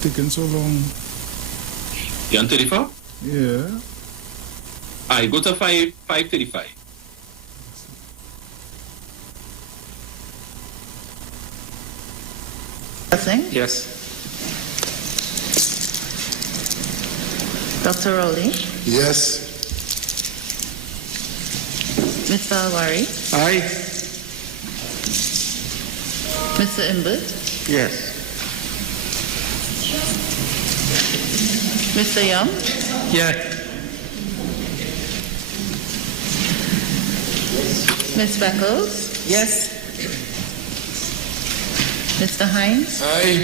taking so long. You on 34? Yeah. I go to 5:35. Nothing? Yes. Dr. Rowley? Yes. Mr. Alwari? Aye. Mr. Imbert? Yes. Mr. Young? Yeah. Ms. Beckles? Yes. Mr. Hines? Aye.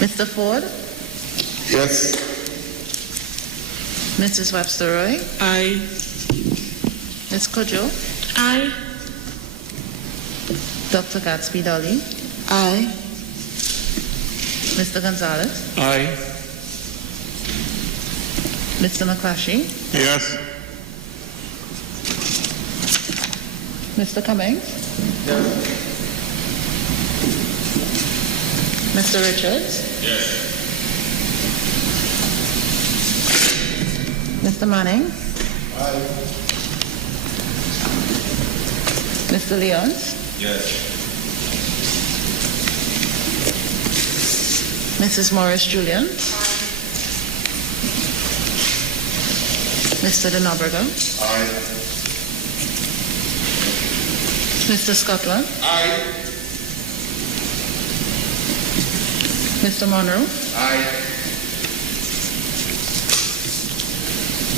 Mr. Ford? Yes. Mrs. Webster Roy? Aye. Ms. Kojo? Aye. Dr. Gatsby Dolly? Aye. Mr. Gonzalez? Aye. Mr. McClashy? Yes. Mr. Cummings? Mr. Richards? Yes. Mr. Manning? Aye. Mr. Leons? Yes. Mrs. Morris Julian? Mr. De Nobrega? Aye. Mr. Scotland? Aye. Mr. Monroe? Aye.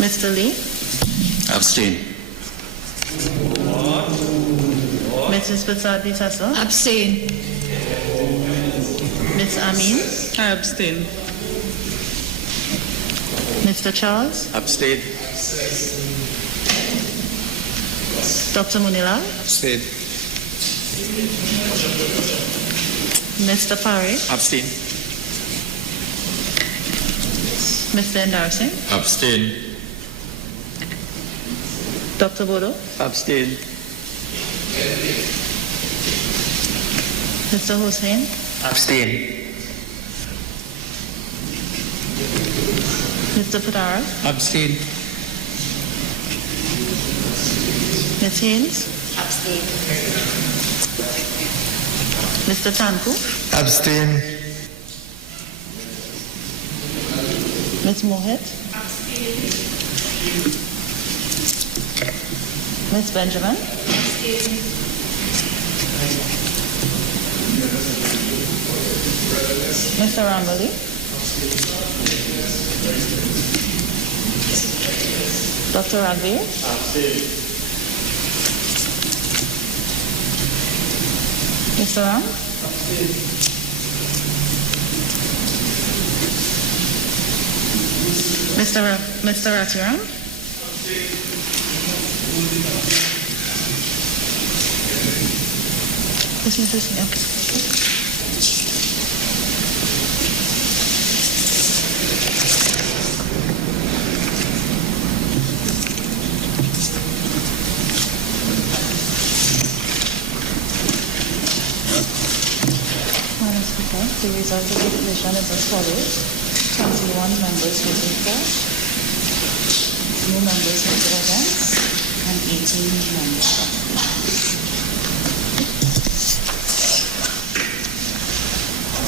Mr. Lee? Abstain. Mrs. Batsad Bitassa? Abstain. Ms. Amin? I abstain. Mr. Charles? Abstain. Dr. Munila? Abstain. Mr. Parry? Abstain. Mr. Endarsing? Abstain. Dr. Bodo? Abstain. Mr. Hussain? Abstain. Mr. Padara? Abstain. Ms. Haynes? Abstain. Mr. Tanku? Abstain. Ms. Mohet? Ms. Benjamin? Mr. Ramali? Dr. Ranveer? Mr. Ram? Mr. Ratiram? This, okay. Madam Speaker, the result of the commission is as follows. 21 members voting for, no members voted against, and 18 members abstained.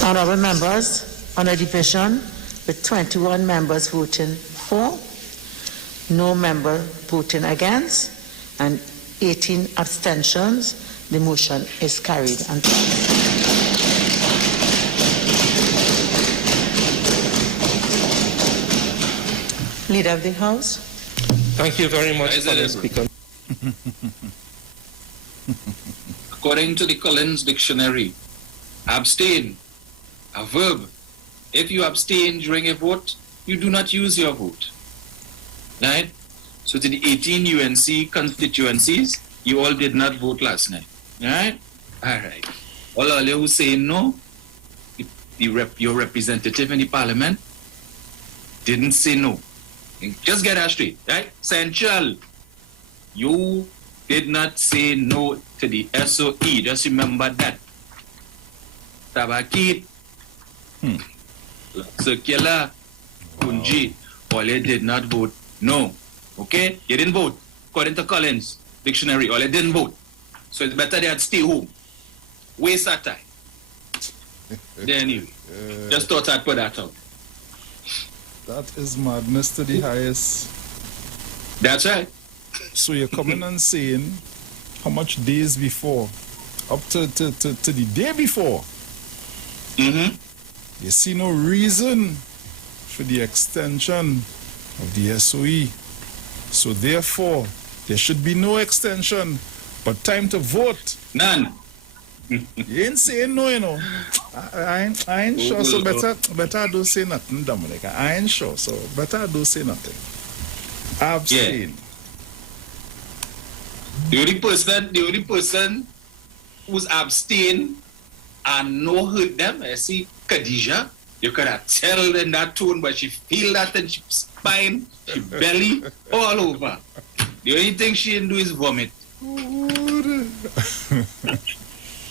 Honorable members, on a division with 21 members voting for, no member voting against, and 18 abstentions, the motion is carried and passed. Leader of the House. Thank you very much, Madam Speaker. According to the Collins Dictionary, abstain, a verb. If you abstain during a vote, you do not use your vote. Right? So to the 18 UNC constituencies, you all did not vote last night. Right? All right. All of you who say no, your representative in the parliament didn't say no. Just get that straight, right? Central, you did not say no to the SOE. Just remember that. Tabakit, Circular, Kunji, Ole did not vote no. Okay? You didn't vote. According to Collins Dictionary, Ole didn't vote. So it's better they had stay home. Waste that time. Anyway, just thought I'd put that out. That is madness to the highest. That's right. So you're coming and saying how much days before, up to the day before, you see no reason for the extension of the SOE. So therefore, there should be no extension, but time to vote. None. You ain't saying no, you know. I ain't sure, so better I don't say nothing, Dominic. I ain't sure, so better I don't say nothing. Abstain. Yeah. The only person who's abstain and no hurt them, I see Khadija. You could have tell in that tone, but she feel that in she spine, she belly, all over. The only thing she didn't do is vomit.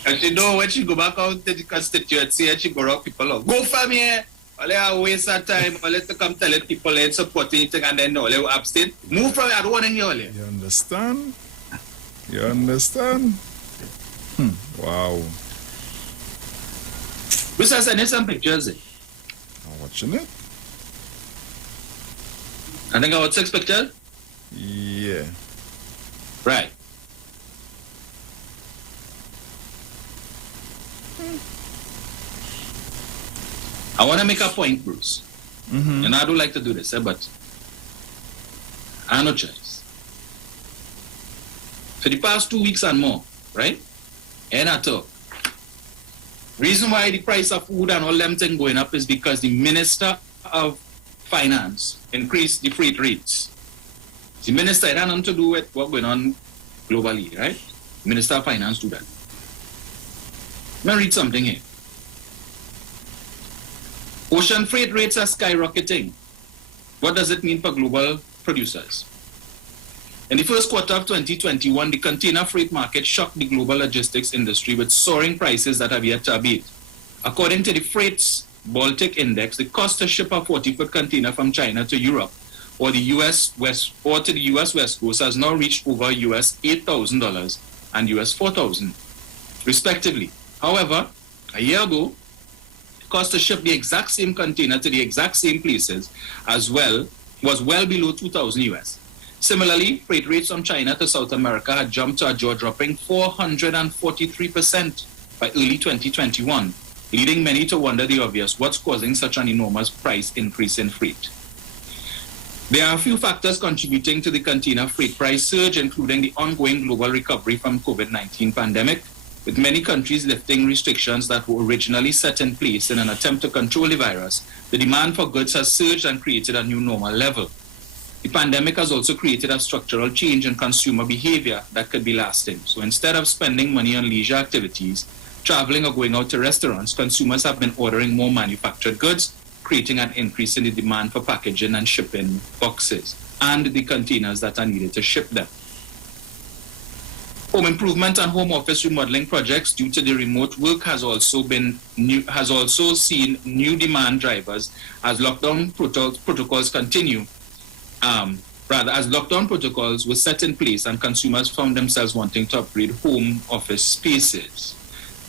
And she know when she go back out to the constituency and she go rock people up. Go from here. I'll waste that time. I'll let to come tell people and support anything and then no, they'll abstain. Move from here. I don't want to hear all. You understand? You understand? Wow. Mr. Send some pictures. I'm watching it. I think I got 6 pictures. Yeah. Right. I want to make a point, Bruce. And I don't like to do this, but I have no choice. For the past 2 weeks and more, right? And I talk. Reason why the price of food and all them things going up is because the Minister of Finance increased the freight rates. The Minister had nothing to do with what's going on globally, right? Minister of Finance do that. Let me read something here. Ocean freight rates are skyrocketing. What does it mean for global producers? In the first quarter of 2021, the container freight market shocked the global logistics industry with soaring prices that have yet to abate. According to the Freight Baltic Index, the cost to ship a 40-foot container from China to Europe or the U.S. West Coast has now reached over US $8,000 and US $4,000, respectively. However, a year ago, the cost to ship the exact same container to the exact same places as well was well below $2,000 US. Similarly, freight rates from China to South America had jumped to a jaw-dropping 443% by early 2021, leading many to wonder the obvious: what's causing such an enormous price increase in freight? There are a few factors contributing to the container freight price surge, including the ongoing global recovery from COVID-19 pandemic, with many countries lifting restrictions that were originally set in place in an attempt to control the virus. The demand for goods has surged and created a new normal level. The pandemic has also created a structural change in consumer behavior that could be lasting. So instead of spending money on leisure activities, traveling or going out to restaurants, consumers have been ordering more manufactured goods, creating an increase in the demand for packaging and shipping boxes and the containers that are needed to ship them. Home improvement and home office remodeling projects due to the remote work has also seen new demand drivers as lockdown protocols continue. As lockdown protocols were set in place and consumers found themselves wanting to upgrade home office spaces.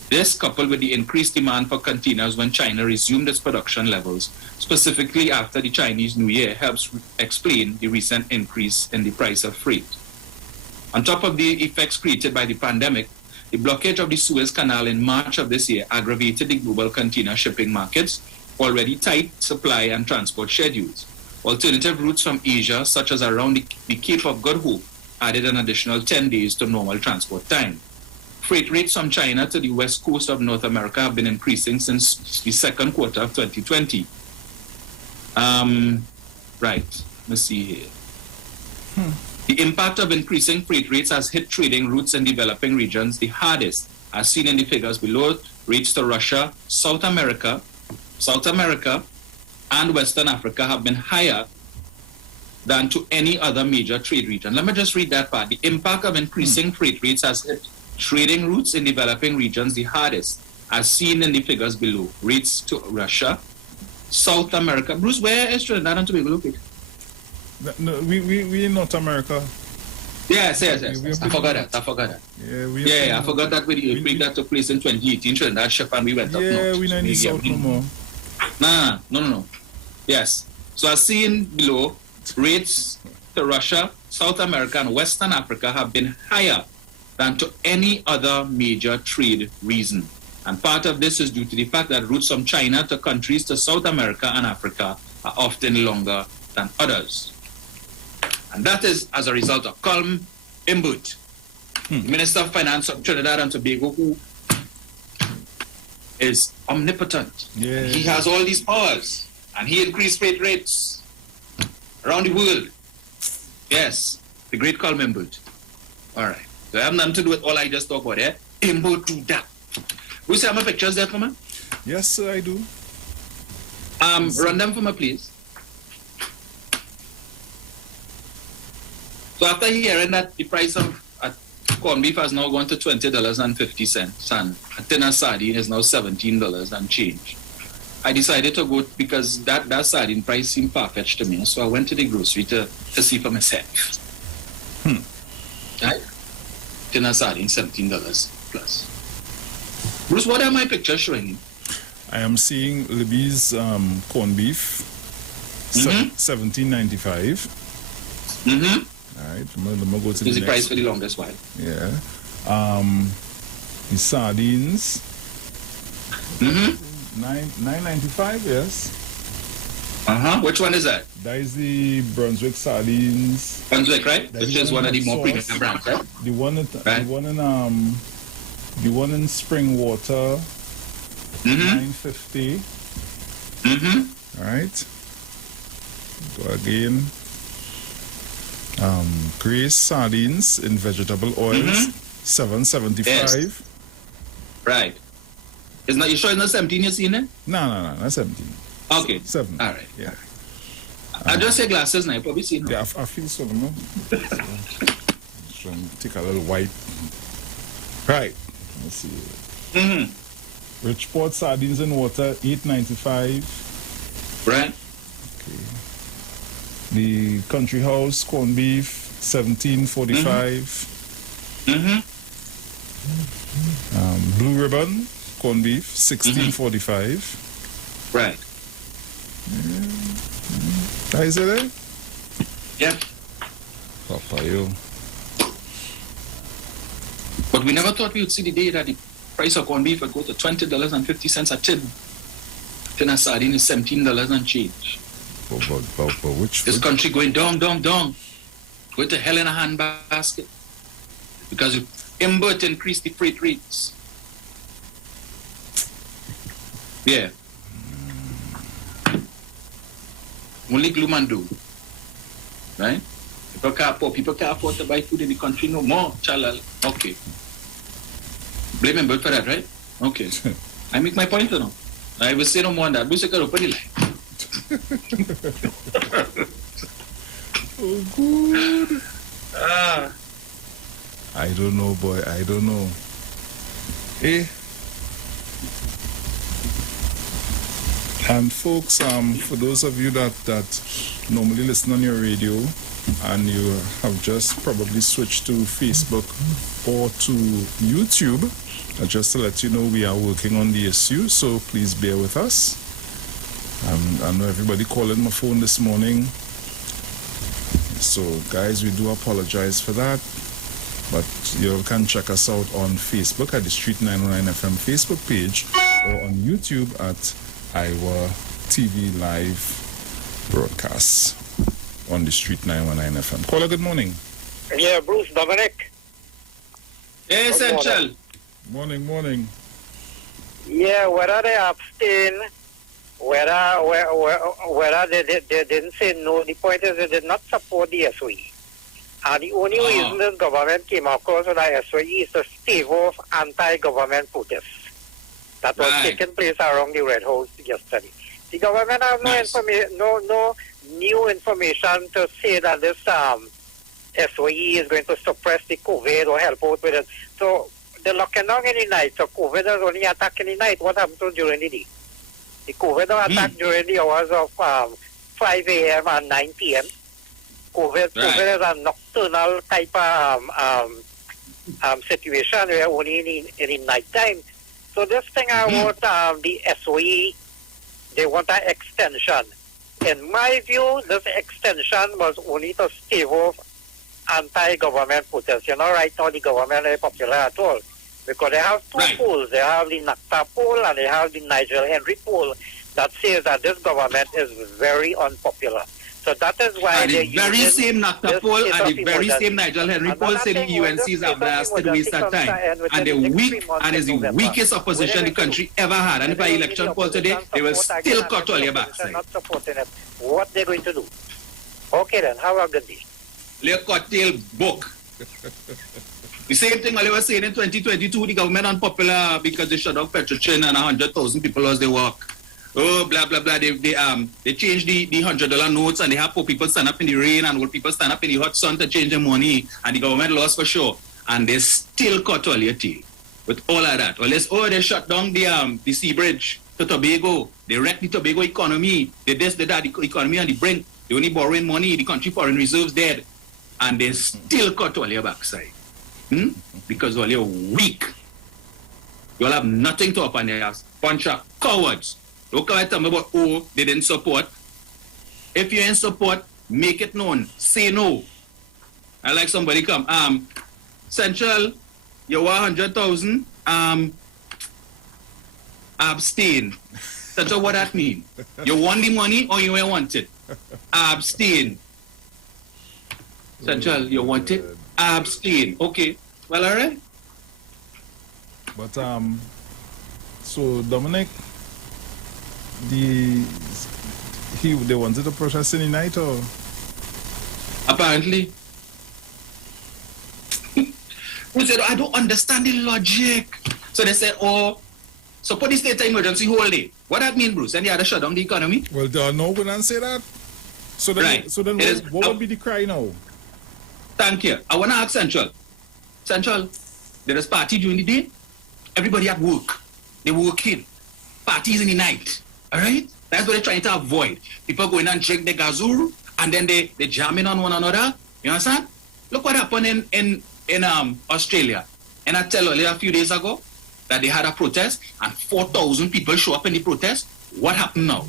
This, coupled with the increased demand for containers when China resumed its production levels, specifically after the Chinese New Year, helps explain the recent increase in the price of freight. On top of the effects created by the pandemic, the blockage of the Suez Canal in March of this year aggravated the global container shipping markets, already tight supply and transport schedules. Alternative routes from Asia, such as around the Cape of Good Hope, added an additional 10 days to normal transport time. Freight rates from China to the west coast of North America have been increasing since the second quarter of 2020. Let's see here. The impact of increasing freight rates has hit trading routes in developing regions the hardest, as seen in the figures below. Rates to Russia, South America, and Western Africa have been higher than to any other major trade region. Let me just read that part. The impact of increasing freight rates has hit trading routes in developing regions the hardest, as seen in the figures below. Rates to Russia, South America. Bruce, where is Trinidad and Tobago located? No, we in North America. Yes. I forgot that. I forgot that with the earthquake that took place in 2018, Trinidad ship and we went up north. Yeah, we not in the south no more. No. Yes. So as seen below, rates to Russia, South America, and Western Africa have been higher than to any other major trade region. And part of this is due to the fact that routes from China to countries to South America and Africa are often longer than others. And that is as a result of Colm Imbut, the Minister of Finance of Trinidad and Tobago, who is omnipotent. Yeah. He has all these powers, and he increased freight rates around the world. Yes, the great Colm Imbut. All right. So I have nothing to do with all I just talked about there. Imbut do that. Will you see my pictures there for me? Yes, sir, I do. Run them for me, please. So after hearing that the price of corned beef has now gone to $20.50 and a tin of sardine is now $17 and change, I decided to go because that sardine price seemed far-fetched to me. So I went to the grocery to see for myself. Right? Tin of sardine, $17 plus. Bruce, what are my pictures showing you? I am seeing Libby's corned beef, $17.95. All right, I'm going to go to the next. The price for the longest while. Yeah. The sardines. $9.95, yes. Which one is that? That is the Brunswick sardines. Brunswick, right? Which is one of the more premium brands, right? The one in Springwater. $9.50. All right. Go again. Grace sardines in vegetable oils, $7.75. Yes. Right. Is not you sure it's not 17 you're seeing it? No, not 17. Okay. 7. All right. Yeah. I just say glasses now. You probably seen it. Yeah, I feel so. No? Take a little white. Right. Let's see. Richport sardines in water, $8.95. Right. Okay. The Country House corned beef, $17.45. Blue Ribbon corned beef, $16.45. Right. Is it there? Yeah. Papa, yo. But we never thought we would see the day that the price of corned beef would go to $20.50 a tin. Tin of sardine is $17 and change. This country going down. Going to hell in a handbasket. Because Iwer increased the freight rates. Yeah. Only gloom and doom. Right? People can't afford to buy food in the country no more. Chalal. Okay. Blame Iwer for that, right? Okay. I make my point or no? I will say no more on that. Oh, good. I don't know, boy. I don't know. Eh? And folks, for those of you that normally listen on your radio and you have just probably switched to Facebook or to YouTube, just to let you know we are working on the issue, so please bear with us. I know everybody calling my phone this morning, so guys, we do apologize for that. But you can check us out on Facebook at the Street 919 FM Facebook page or on YouTube at Iwer TV Live broadcasts on the Street 919 FM. Caller, good morning. Yeah, Bruce, Dominic. Hey, Essential. Morning. Yeah, whether they abstain, whether they didn't say no, the point is they did not support the SOE. And the only reason this government came across with the SOE is to stave off anti-government protests that was taking place around the Red House yesterday. The government have no new information to say that this SOE is going to suppress the COVID or help out with it. So they're locking down in the night. So COVID is only attacking the night. What happens during the day? The COVID attack during the hours of 5 a.m. and 9 p.m. COVID is a nocturnal type of situation where only in the night time. So this thing about the SOE, they want an extension. In my view, this extension was only to stave off anti-government protests. You know, right now the government is popular at all. Because they have two polls. They have the NACTA poll and they have the Nigel Henry poll that says that this government is very unpopular. So that is why the very same NACTA poll and the very same Nigel Henry poll say the UNCs are blasted waste of time. And they're weak and is the weakest opposition the country ever had. And if I election poll today, they will still cut all your backside. Not supporting it. What they're going to do? Okay then, have a good day. Lay cocktail book. The same thing I was saying in 2022, the government unpopular because they shut off Petrochin and 100,000 people lost their work. Oh, blah, blah, blah. They changed the $100 notes and they have poor people stand up in the rain and old people stand up in the hot sun to change their money. And the government lost for sure. And they still cut all your tail with all of that. They shut down the sea bridge to Tobago. They wrecked the Tobago economy. They did that, the economy on the brink. They only borrowing money. The country foreign reserves dead. And they still cut all your backside. Because all you're weak. You'll have nothing to up on your ass. Bunch of cowards. Don't come and tell me about, they didn't support. If you're in support, make it known. Say no. I like somebody come. Central, you want 100,000. Abstain. Central, what that mean? You want the money or you ain't want it? Abstain. Central, you want it? Abstain. Okay. Well, all right. But so Dominic, they wanted to protest in the night, or apparently. We said, I don't understand the logic. So they said, support the state of emergency whole day. What that mean, Bruce? And they had to shut down the economy? Well, no, we don't say that. So then, what would be the cry now? Thank you. I want to ask Central. Central, there is party during the day. Everybody at work. They working. Parties in the night. All right? That's what they're trying to avoid. People going and drink the gazoo, and then they jamming on one another. You understand? Look what happened in Australia. And I tell you a few days ago that they had a protest, and 4,000 people show up in the protest. What happened now?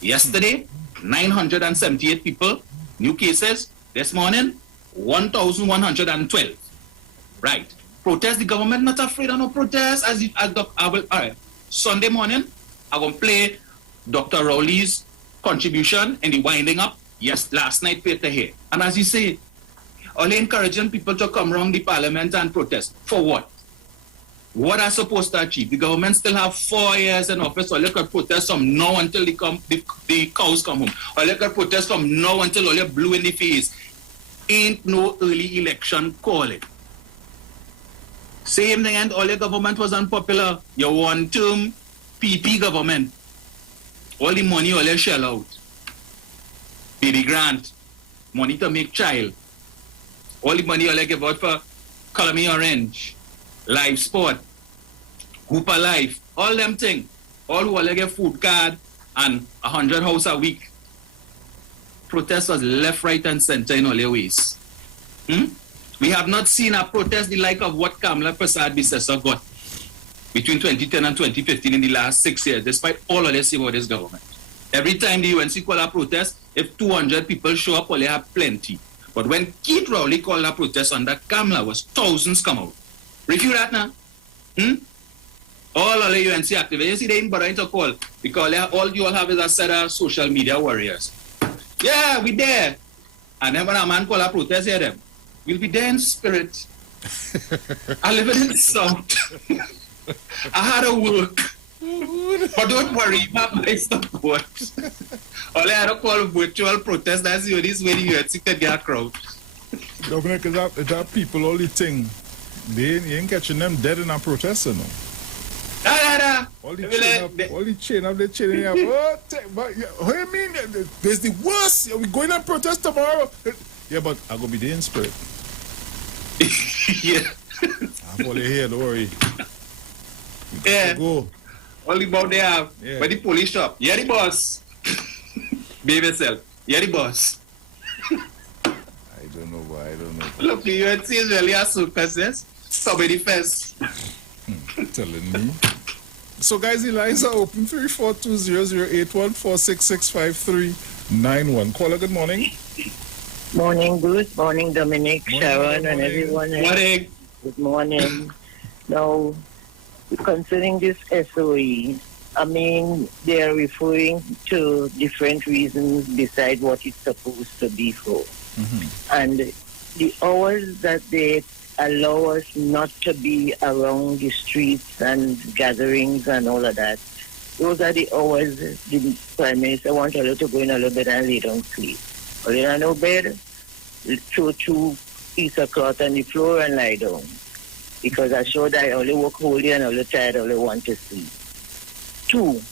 Yesterday, 978 people, new cases. This morning, 1,112. Right. Protest, the government not afraid of no protest. All right. Sunday morning, I'm going to play Dr. Rowley's contribution in the winding up. Yes, last night, Peter here. And as you say, only encouraging people to come around the parliament and protest. For what? What are supposed to achieve? The government still have 4 years in office, or they could protest from now until the cows come home. Or they could protest from now until all you're blue in the face. Ain't no early election calling. Same thing, and all your government was unpopular. Your one-term PP government. All the money all you shell out. Baby grant. Money to make child. All the money all you give out for Color Me Orange. Live sport. Hooper Life. All them things. All who all you get food card and 100 house a week. Protest was left, right, and center in all your ways. We have not seen a protest the like of what Kamala Prasad-Bissessar got between 2010 and 2015 in the last 6 years, despite all of this about this government. Every time the UNC call a protest, if 200 people show up, all they have plenty. But when Keith Rowley called a protest under Kamala, was thousands come out. Review that now. All of the UNC activists, you see, they ain't bothering to call because all you all have is a set of social media warriors. Yeah, we there. And then when a man call a protest, hear them. We'll be there in spirit. I live in the South. I had to work. But don't worry, you have my support. All I had to call virtual protest, that's the only way you can get a crowd. Dominic, is that people only thing? You ain't catching them dead in a protest, no? All the chain up, they chain up. What do you mean? There's the worst. We're going on protest tomorrow. Yeah, but I'm going to be there in spirit. Yeah. I'm only here, don't worry. Yeah. Go. All the about they have. Yeah. By the police shop. Yeah, the boss. Behave yourself. Yeah, the boss. I don't know why. Look, you UNC is really a circus, yes? Somebody first. Telling me. So, guys, the lines are open. 342-081-466-5391. Caller, good morning. Morning, Bruce. Morning, Dominic, Sharon, and everyone else. Morning. Good morning. Now, concerning this SOE, I mean, they are referring to different reasons beside what it's supposed to be for. And the hours that they allow us not to be around the streets and gatherings and all of that, those are the hours the Prime Minister wants a lot to go in a little bit and lay down sleep. Or in a no bed, throw 2 pieces of cloth on the floor and lie down. Because I showed I only work whole day and only tired, only want to sleep. 2,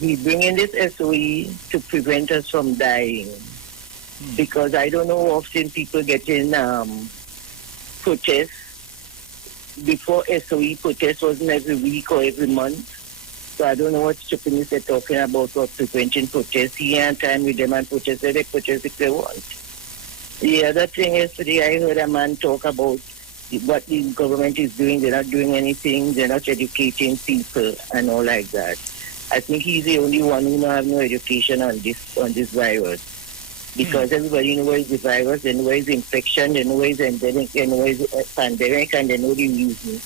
we bring in this SOE to prevent us from dying. Because I don't know how often people get in protests. Before SOE protest wasn't every week or every month. So I don't know what stupidness they're talking about for preventing protests. Here and time with them and protest, they protest if they want. The other thing yesterday, I heard a man talk about what the government is doing. They're not doing anything. They're not educating people and all like that. I think he's the only one who don't have no education on this virus. Because everybody knows the virus, they know it's infection, they know it's endemic, they know it's pandemic, and they know the reason.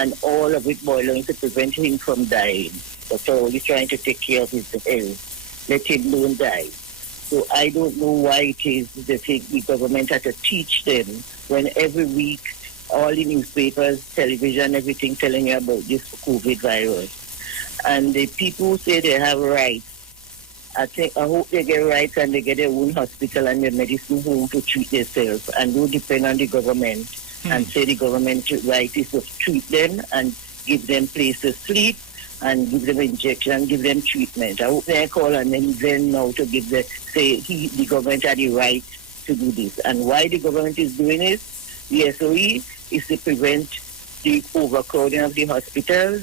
And all of it boiling to prevent him from dying. But they're only trying to take care of his health. Let him don't die. So I don't know why it is they think the government had to teach them when every week all the newspapers, television, everything telling you about this COVID virus. And the people who say they have rights, I hope they get rights and they get their own hospital and their medicine home to treat themselves and don't depend on the government and say the government right is to treat them and give them place to sleep and give them injection, give them treatment. I hope they call on them then now to give the the government had the right to do this. And why the government is doing it? The SOE is to prevent the overcrowding of the hospitals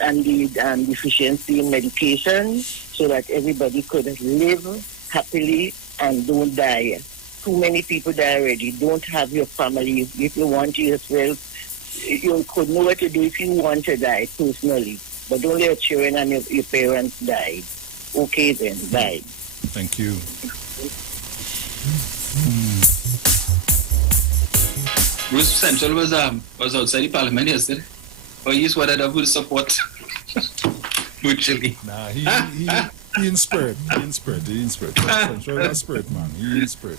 and the deficiency in medication so that everybody could live happily and don't die. Too many people die already. Don't have your family. If you want yourself, you could know what to do if you want to die personally. But don't let your children and your parents die. Okay then, bye. Thank you. Bruce Central was outside the parliament yesterday. Or he's one of them who support mutually. Nah, he in spirit. Central is spirit, man. He in spirit.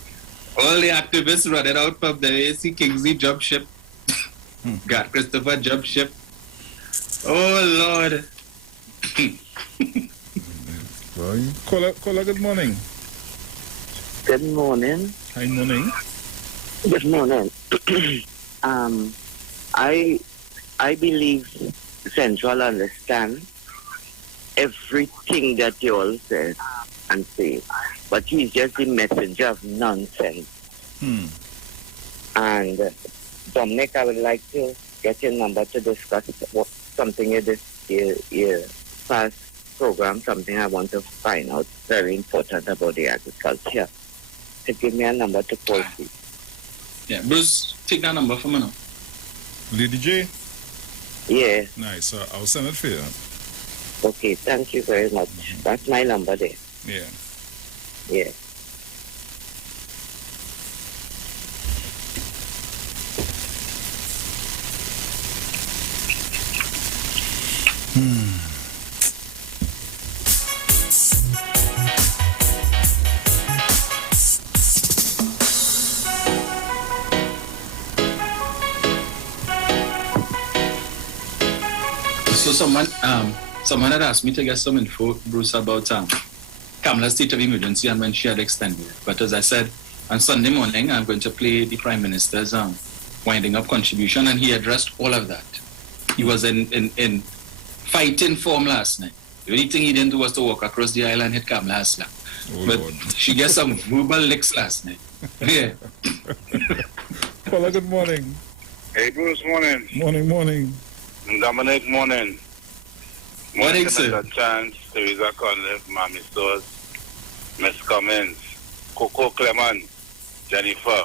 All the activists running out from the AC Kingsley jump ship. Got Christopher jump ship. Oh Lord. Caller, good morning. Good morning. Hi, morning. Good morning. I believe Central understand everything that you all said and say, but he's just the messenger of nonsense. And Dominic, I would like to get your number to discuss something in your past program, something I want to find out very important about the agriculture. So give me a number to call, please. Yeah, Bruce, take that number for me now. Lady J? Yeah. Nice. I'll send it for you. Okay, thank you very much. That's my number there. Yeah. Yeah. So someone had asked me to get some info, Bruce, about Kamala's state of emergency and when she had extended it. But as I said, on Sunday morning, I'm going to play the Prime Minister's winding up contribution, and he addressed all of that. He was in fighting form last night. The only thing he didn't do was to walk across the aisle and hit Kamala Aslam. But Lord. She gets some verbal licks last night. Yeah. Caller, good morning. Hey, Bruce, morning. Morning. Dominic, morning. Morning, sir. Chance, Teresa Conliffe, Mammy Stores, Miss Cummins, Coco Clement, Jennifer,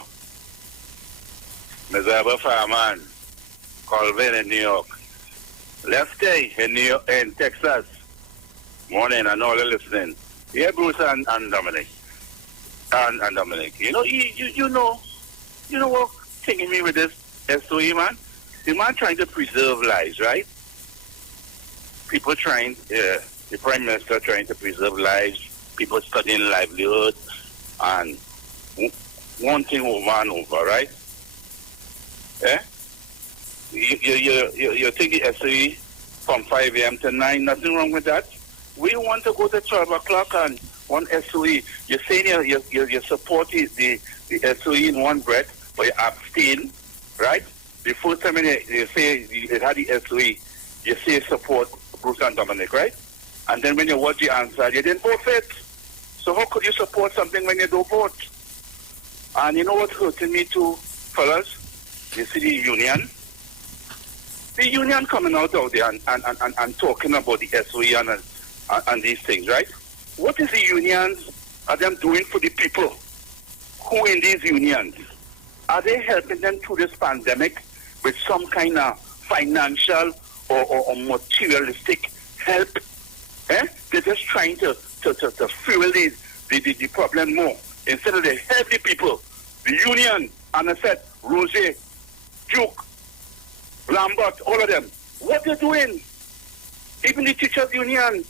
Ms. Eber Fireman, Colvin in New York, Lefty in Texas. Morning, and all the listening. Yeah, Bruce and Dominic. And Dominic. You know what thinking me with this SOE, man? The man trying to preserve lives, right? People trying, the Prime Minister trying to preserve lives, people studying livelihood, and one thing over and over, right? Yeah? You take the SOE from 5 a.m. to 9, nothing wrong with that. We want to go to 12 o'clock and one SOE. You're saying you support the SOE in one breath, but you abstain, right? The first time you say you had the SOE, you say support Bruce and Dominic, right? And then when you watch the answer, you didn't vote for it. So how could you support something when you don't vote? And you know what's hurting me too, fellas? You see the union? The union coming out there and talking about the SOE and these things, right? What is the unions are them doing for the people who in these unions? Are they helping them through this pandemic with some kind of financial or materialistic help? They're just trying to fuel the problem more. Instead of they help the people, the union, and I said, Roger, Duke, Lambert, all of them, what they're doing? Even the teachers union,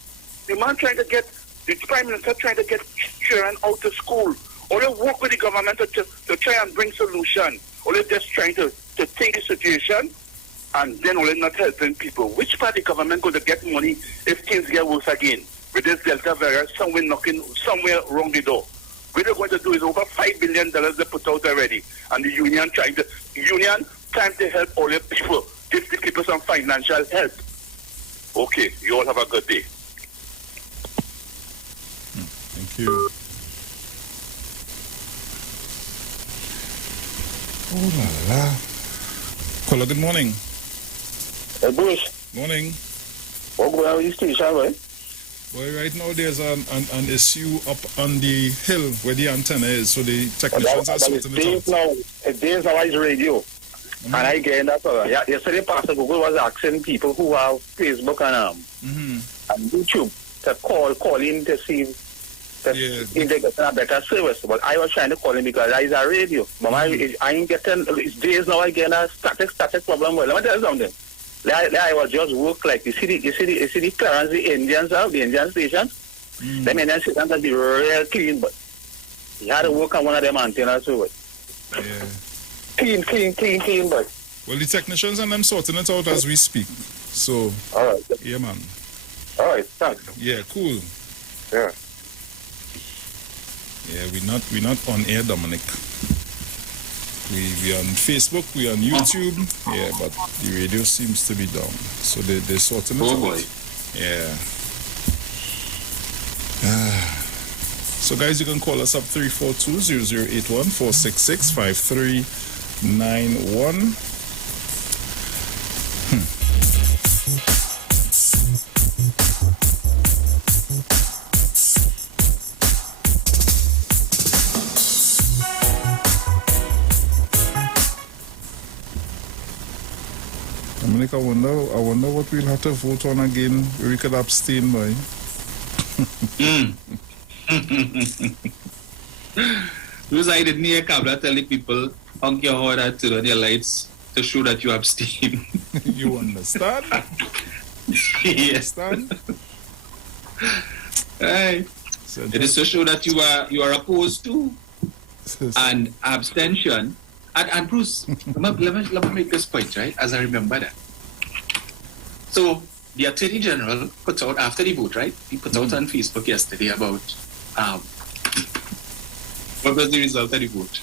the man trying to get, the Prime Minister trying to get children out of school, or they work with the government to try and bring solution, or they're just trying to take the situation, and then only not helping people. Which part of the government going to get money if things get worse again? With this Delta variant, somewhere knocking somewhere wrong the door. What they're going to do is over $5 billion they put out already, and the union trying to help all the people, give the people some financial help. Okay, you all have a good day. Thank you. Oh la la. Caller, good morning. Bruce. Morning. What going on with the station, boy? Well, right now there's an issue up on the hill where the antenna is, so the technicians are sorting it out. It's days now it's radio. And I get that. Yesterday, Pastor Google was asking people who have Facebook and YouTube to call in to see if they get a better service. But I was trying to call in because I is a radio. But I ain't getting, it's days now I get a static problem. Well, let me tell you something. I was just work like you see the clearance the Indians have, the Indian stations. Them Indian stations can be real clean, but you had to work on one of them antennas too. Yeah. Clean, but. Well, the technicians and them sorting it out as we speak. So, all right. Yeah, man. All right, thanks. Yeah, cool. Yeah. Yeah, we're not on air, Dominic. We on Facebook, we on YouTube. Yeah, but the radio seems to be down. So they're sorting it out. Boy. Yeah. So guys, you can call us up 342-0081 466-5391. Dominic, I wonder what we'll have to vote on again. We could abstain, boy. Because I didn't hear Kabla telling people, honk your horn and turn on your lights to show that you abstain. You understand? Yes. Understand? Right. So it is to show that you are opposed to and abstention. And Bruce, let me make this point, right? As I remember that. So the Attorney General put out after the vote, right? He put out on Facebook yesterday about what was the result of the vote.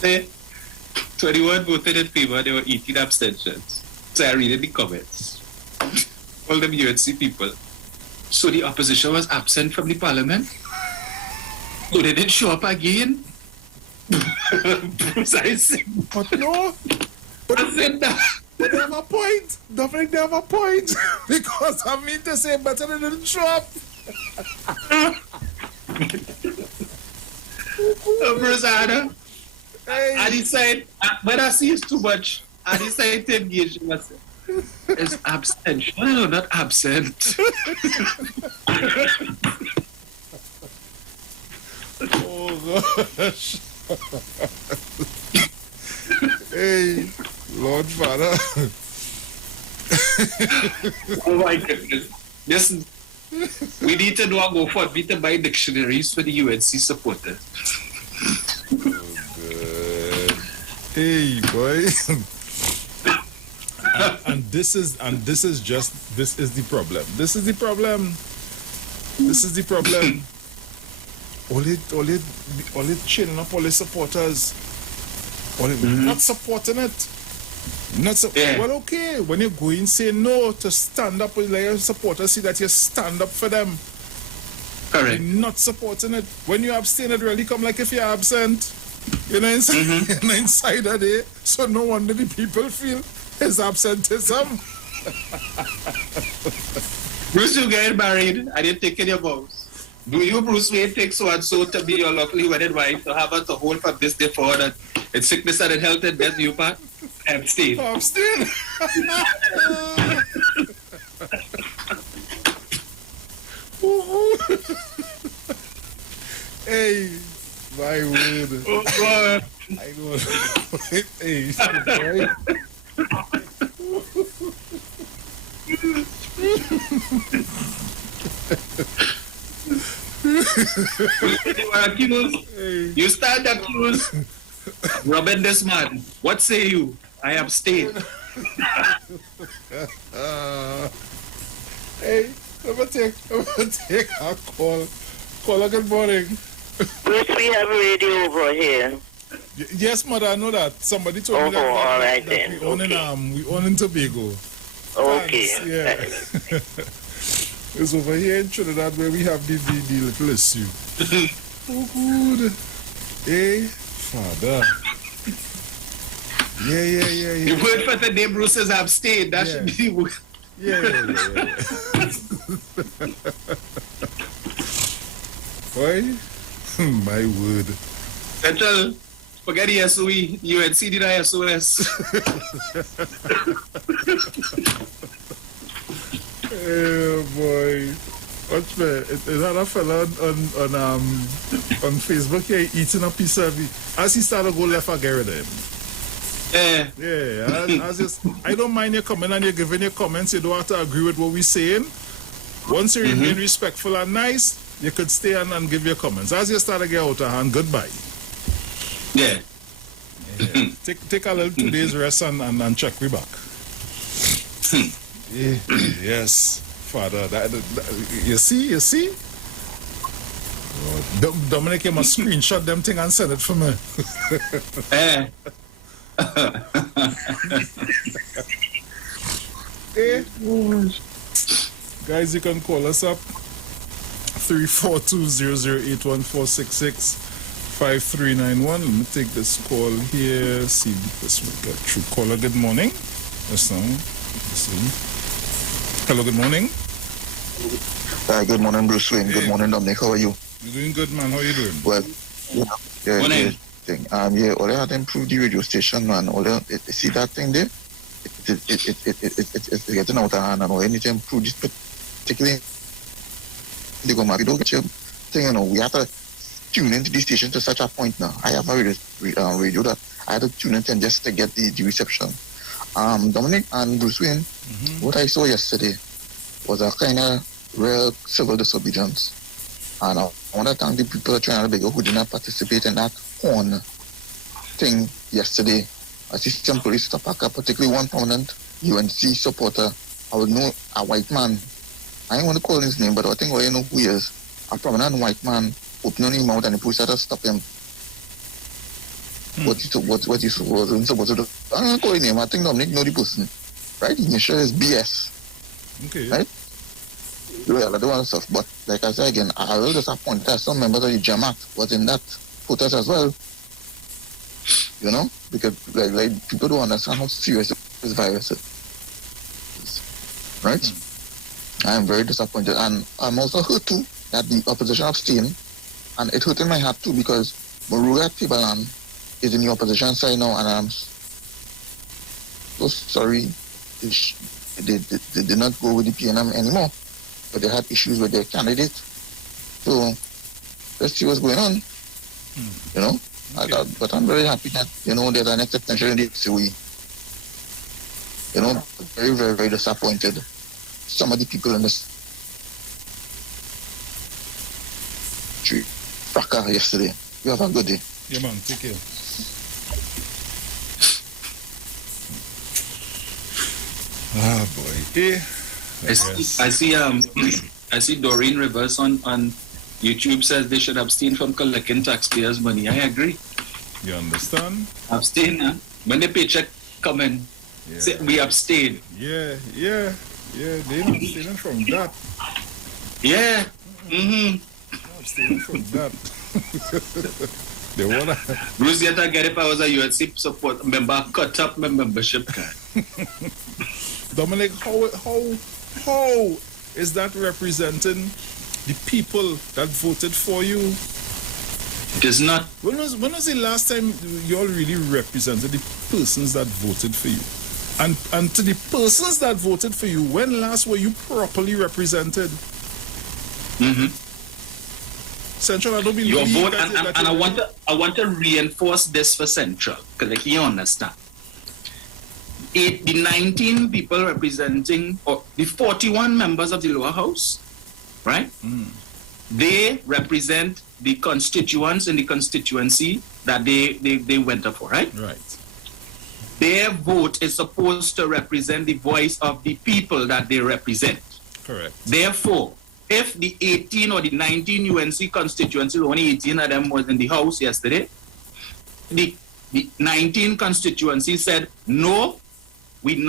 Say 21 voted in favor, there were 18 abstentions. So I read in the comments. All them UNC people. So the opposition was absent from the parliament? So they didn't show up again? Precisely. But no. But I said that. But they have a point. Dominic, they have a point. Because I mean to say better they didn't show up. Bruce Anna. I decided, when I see it's too much, I decided to engage myself. It's abstention. No, not absent. Oh gosh. Hey, Lord Father. Oh my goodness. Listen, we need to know and go for it. To buy dictionaries for the UNC supporters. Oh good. Hey boy. and this is the problem. This is the problem. All it chaining up all the supporters. Not supporting it. Well, okay. When you go in, say no to stand up with your supporters, see that you stand up for them. Correct. You're not supporting it. When you abstain, it really come like if you're absent. You know, inside of there. So no wonder the people feel his absenteeism. Bruce, you get married. I didn't take your vows. Do you, Bruce Wayne, take so and so to be your lawfully wedded wife to have her to hold from this day forward and in sickness and in health and death, you part? Abstain. Abstain. Hey, my word. Oh, God. I know. Hey, boy. You stand accused. Robin this man. What say you? I abstain. Hey, I'm gonna take a call. Caller, good morning. Bruce, we have radio over here. Yes, mother, I know that. Somebody told me that. Oh, all right then. We own in Tobago. Okay. Thanks, yeah. It's over here in Trinidad where we have the little issue. Oh, good. Hey, Father. Yeah. The word for today, Bruce, is abstain. That should be the word. Yeah. Boy, my word. Central, forget the SOE. UNC did SOS. Oh boy. Watch me. Is that a fella on Facebook here eating a piece of it? As he started to go left, I get rid of him. Yeah. I don't mind you coming and you're giving your comments. You don't have to agree with what we're saying. Once you remain respectful and nice, you could stay and give your comments. As you start to get out of hand, goodbye. Yeah. Take a little 2 days rest and check me back. Yes, Father. That, you see? Oh, Dominic, you must screenshot them thing and send it for me. Guys, you can call us up 342-0081466-5391. Let me take this call here. See if this will get through. Caller, good morning. Yes, no. Hello, good morning. Good morning, Bruce Wayne. Good morning, Dominic. How are you? You're doing good, man. How are you doing? Well, morning. All I had to improve the radio station, man. See that thing there? It's getting out of hand, and all I need to improve this particularly. They go, you don't get your thing, we have to tune into the station to such a point now. I have a radio that I had to tune into just to get the reception. Dominic and Bruce Wayne, what I saw yesterday was a kind of real civil disobedience. And I want to thank the people of Trinidad who did not participate in that horn thing yesterday. I see some police to pack up, particularly one prominent UNC supporter. I would know a white man. I don't want to call his name, but I think I know who he is. A prominent white man opening his mouth and the police had to stop him. What he wasn't supposed to do. I don't want to call his name. I think Dominic know the person. Right? He sure is BS. Okay. Right? Well, I don't want to stuff, but like I said again, I will disappoint that some members of the Jamaat was in that protest as well. You know? Because like people don't understand how serious this virus is. Right? I am very disappointed, and I'm also hurt too that the opposition abstained, and it hurt in my heart too because Maruga Tibalan is in the opposition side now, and I'm so sorry they did not go with the PNM anymore, but they had issues with their candidate. So let's see what's going on. You know, but I'm very happy that there's an extension in the SOE. You know, very, very, very disappointed. Some of the people in this street fracas yesterday. You have a good day. Yeah, man. Take care. Ah, boy. I see Doreen Rivers on YouTube says they should abstain from collecting taxpayers' money. I agree. You understand? Abstain, huh? When the paycheck come in, say we abstain. Yeah, they're abstaining from that. Yeah. Abstaining from that. They wanna. Bruce, yet I get if I was a UNC support member, cut up my membership card. Dominic, how is that representing the people that voted for you? It is not. When was the last time you all really represented the persons that voted for you? And to the persons that voted for you, when last were you properly represented? Central, I don't believe your vote, and I want to reinforce this for Central because you understand. The 19 people representing, or the 41 members of the lower house, right? They represent the constituents in the constituency that they went up for, right? Right. Their vote is supposed to represent the voice of the people that they represent. Correct. Therefore, if the 18 or the 19 UNC constituencies, only 18 of them was in the house yesterday, the 19 constituencies said, no, we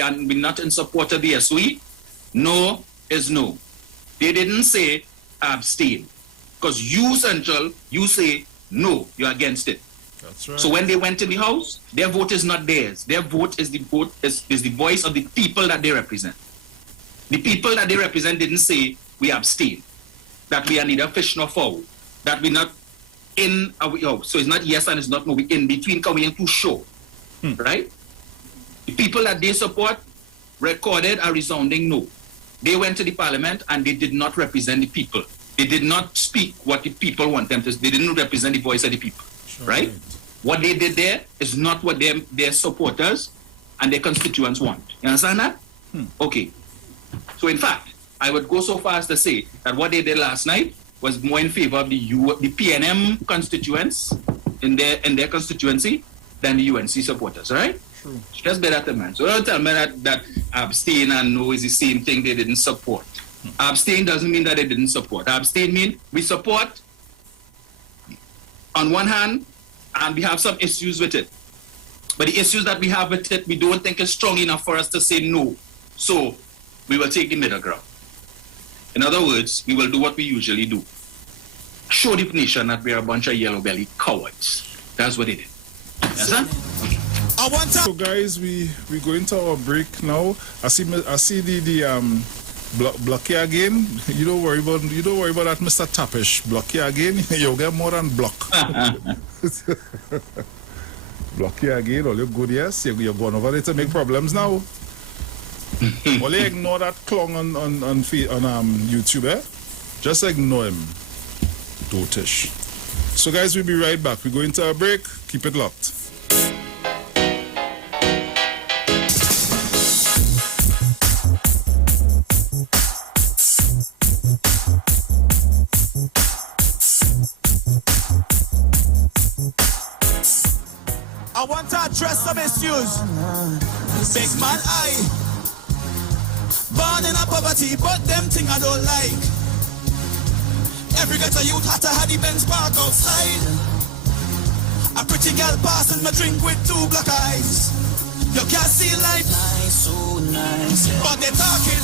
are not in support of the SOE. No is no. They didn't say abstain. Because you, Central, you say no, you're against it. That's right. So when they went to the House, their vote is not theirs. Their vote is the voice of the people that they represent. The people that they represent didn't say we abstain, that we are neither fish nor fowl, that we're not in. So it's not yes and it's not no. We in between, because we ain't too sure, right? The people that they support recorded a resounding no. They went to the parliament and they did not represent the people. They did not speak what the people want them to. They didn't represent the voice of the people, right? What they did there is not what their supporters and their constituents want. You understand that? Okay. So in fact, I would go so far as to say that what they did last night was more in favor of the PNM constituents in their constituency than the UNC supporters, right? True. Just bear that in mind. So don't tell me that abstain and no is the same thing they didn't support. Abstain doesn't mean that they didn't support. Abstain means we support on one hand and we have some issues with it. But the issues that we have with it, we don't think is strong enough for us to say no. So we will take the middle ground. In other words, we will do what we usually do. Show the nation that we are a bunch of yellow-bellied cowards. That's what they did. Yes, sir? So guys, we go into our break now. I see the block here again. You don't worry about that, Mr. Tapish. Block here again. You'll get more than block. Block here again. All you good, yes. You're going over there to make problems now. Only ignore that clown on YouTube, eh? Just ignore him. Dotish. So guys, we'll be right back. We go into a break. Keep it locked. I want to address some issues. Big man, born in a poverty, but them thing I don't like. Every ghetto youth had to have the Benz park outside. A pretty girl passing my drink with two black eyes. You can't see life, nice, so nice, but they're talking.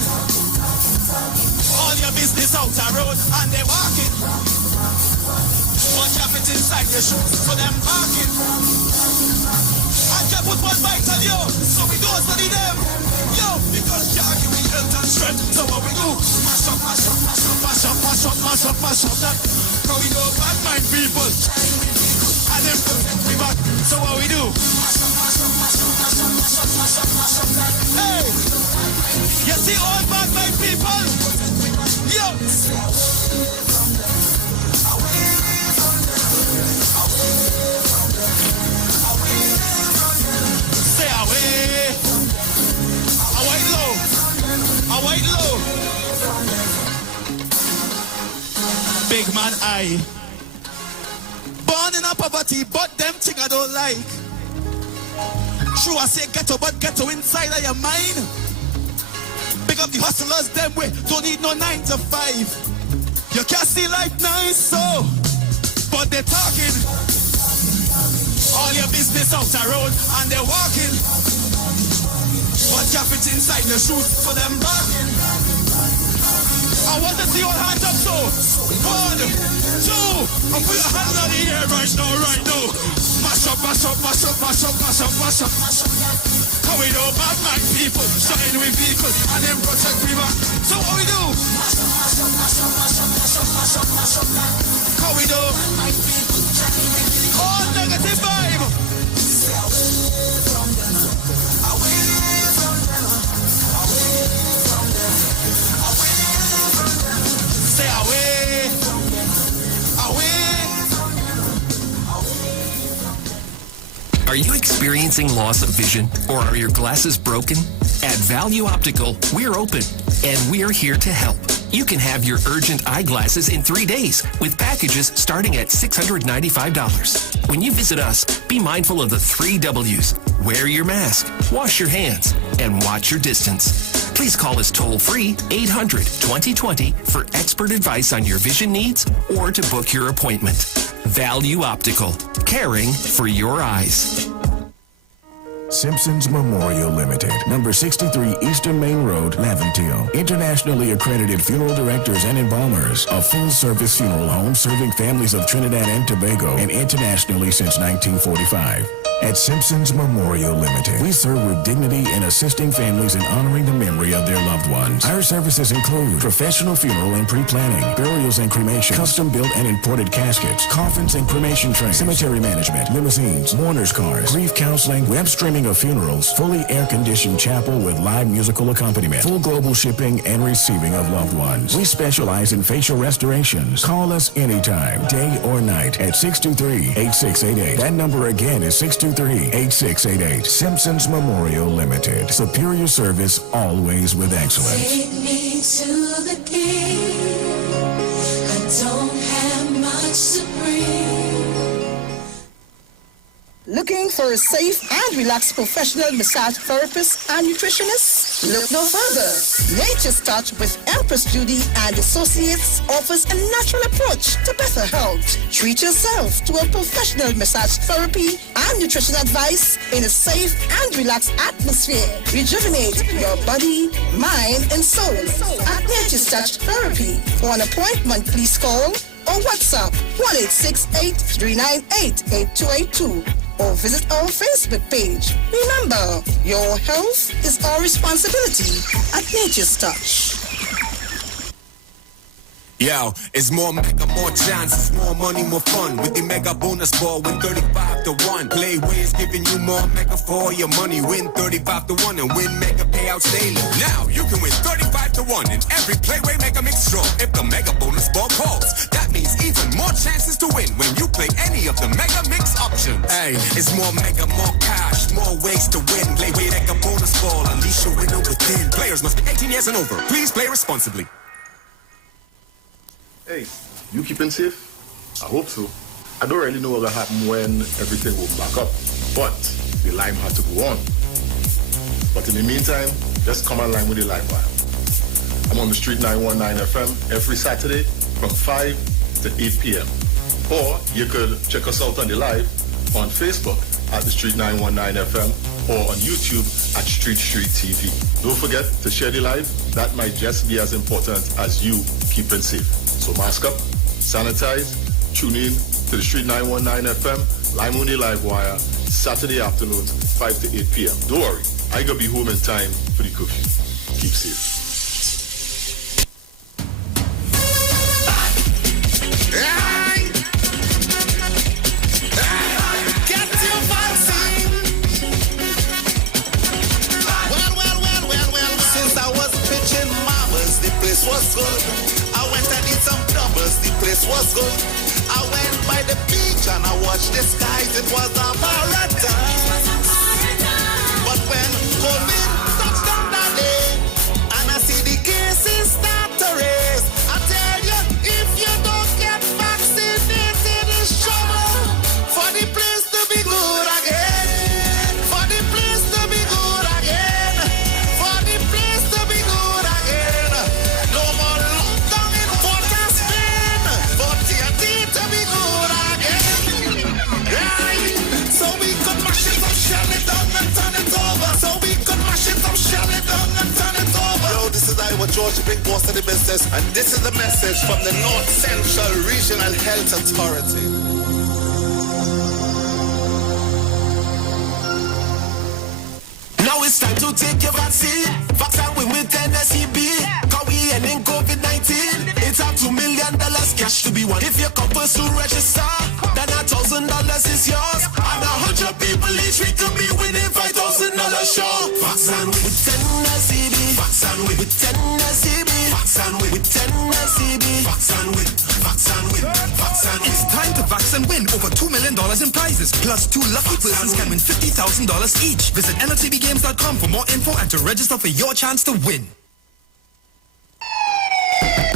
All your business out the road and they're walking. Watch your fit inside your shoes for them parking. I can put one bite on you, so we go study them. Yo, because can't give me health and strength. So what we do? Mash up, mash up, mash up, mash up, mash up, mash up, mash up that. How we do bad mind people. And them we back. So what we do? Mash up, mash up, mash up, mash up, mash up, mash up, mash up that. Hey, you see all bad mind people? Yo. Stay away. Away low. Away low. Big man, born in a poverty, but them thing I don't like. True, I say ghetto, but ghetto inside of your mind. Big up the hustlers, them way, don't need no 9 to 5. You can't see life nice, so, but they're talking. All your business out the road and they're walking. What you fit inside your shoes for them barking. I want to see your hands up, so 1, 2, I'll put your hands on the air right now. Mash up, mash up, mash up, mash up, mash up, mash up, mash up. How we do bad mind people, shine with vehicles and them protect me back. So what we do? Mash up, mash up, mash up, mash up, mash up, mash up, mash up. How we do? All negative vibe. Stay away from them. Away from them. Away from them. Away from them. Stay away from them. Away from them. Are you experiencing loss of vision or are your glasses broken? At Value Optical, we're open and we're here to help. You can have your urgent eyeglasses in 3 days with packages starting at $695. When you visit us, be mindful of the 3 W's. Wear your mask, wash your hands, and watch your distance. Please call us toll-free 800-2020 for expert advice on your vision needs or to book your appointment. Value Optical, caring for your eyes. Simpsons Memorial Limited, number 63 Eastern Main Road, Laventille. Internationally accredited funeral directors and embalmers. A full-service funeral home serving families of Trinidad and Tobago and internationally since 1945. At Simpsons Memorial Limited, we serve with dignity in assisting families in honoring the memory of their loved ones. Our services include professional funeral and pre-planning, burials and cremation, custom-built and imported caskets, coffins and cremation trays, cemetery management, limousines, mourners cars, grief counseling, web streaming of funerals, fully air-conditioned chapel with live musical accompaniment, full global shipping and receiving of loved ones. We specialize in facial restorations. Call us anytime, day or night, at 623-8688. That number again is 623-8688. Simpsons Memorial Limited. Superior service, always with excellence. Take me to the king. I don't have much to bring. Looking for a safe and relaxed professional massage therapist and nutritionist? Look no further. Nature's Touch with Empress Judy and Associates offers a natural approach to better health. Treat yourself to a professional massage therapy and nutrition advice in a safe and relaxed atmosphere. Rejuvenate your body, mind, and soul at Nature's Touch Therapy. For an appointment, please call or WhatsApp 1-868-398-8282 or visit our Facebook page. Remember, your health is our responsibility at Nature's Touch. Yo, it's more mega, more chances, more money, more fun. With the mega bonus ball, win 35-1. Play wins, giving you more mega for your money. Win 35-1 and win mega payouts daily. Now you can win 35-1 in every playway mega mix draw. If the mega bonus ball calls, that means even more chances to win when you play any of the mega mix options. Hey, it's more mega, more cash, more ways to win. Play mega bonus ball, unleash your winner within. Players must be 18 years and over. Please play responsibly. Hey, you keeping safe? I hope so. I don't really know what will happen when everything will back up, but the Lime had to go on. But in the meantime, just come online with the Lime Wire. I'm on the Street 919 FM every Saturday from 5 to 8 p.m. Or you could check us out on the live on Facebook at the Street 919 FM or on YouTube at Street TV. Don't forget to share the live. That might just be as important as you keeping safe. So mask up, sanitize, tune in to the Street 919 FM, Lime on the Live Wire, Saturday afternoons, 5 to 8 p.m. Don't worry, I gotta be home in time for the curfew. Keep safe. Get your vaccine. Well. Since I was pitching marbles, the place was good. I went and did some doubles, the place was good. I went by the beach and I watched the skies, it was a paradise. But when COVID touched down that day, and I see the cases start to raise, I tell you, if you don't get vaccinated, it's trouble for the place to be good again. For the place to be good again. For the place to be good again. No more lockdown in Port of Spain. For TNT to be good again. Right? So we could mash it up, shell it down and turn it over. So we could mash it up, shell it down and turn it over. Yo, this is Iwer, George, the big boss of the business. And this is the message from the North Central Regional Health Authority. Now it's time to take your vaccine. Vaccine with NSEB. Cause we ending COVID-19. It's up $2 million cash to be won. If you come first to register, then $1,000 is yours. And 100 people each week to be winning $5,000 sure. Vaccine with NSEB. Vaccine with NSEB. Vaccine with NSEB. Vaccine with. It's time to vax and win over $2 million in prizes. Plus 2 lucky persons can win $50,000 each. Visit nltbgames.com for more info and to register for your chance to win.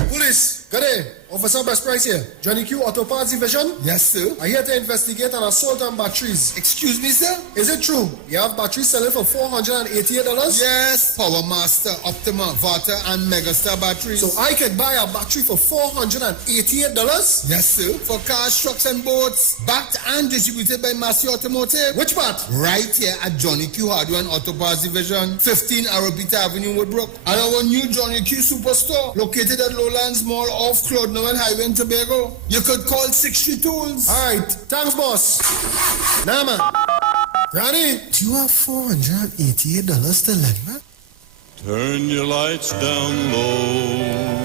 Police! Good day. Officer Best Price here. Johnny Q Auto Parts Division. Yes, sir. I'm here to investigate an assault on batteries. Excuse me, sir? Is it true you have batteries selling for $488? Yes. Power Master, Optima, Vata, and Megastar batteries. So I can buy a battery for $488? Yes, sir. For cars, trucks, and boats. Backed and distributed by Massey Automotive. Which part? Right here at Johnny Q Hardware and Auto Parts Division, 15 Arrowbita Avenue, Woodbrook. And our new Johnny Q Superstore, located at Lowlands Mall off Claude Noel Highway in Tobago. You could call 60 Tools. All right. Thanks, boss. Nah, man. Ronnie? Do you have $488 to lend, man? Turn your lights down low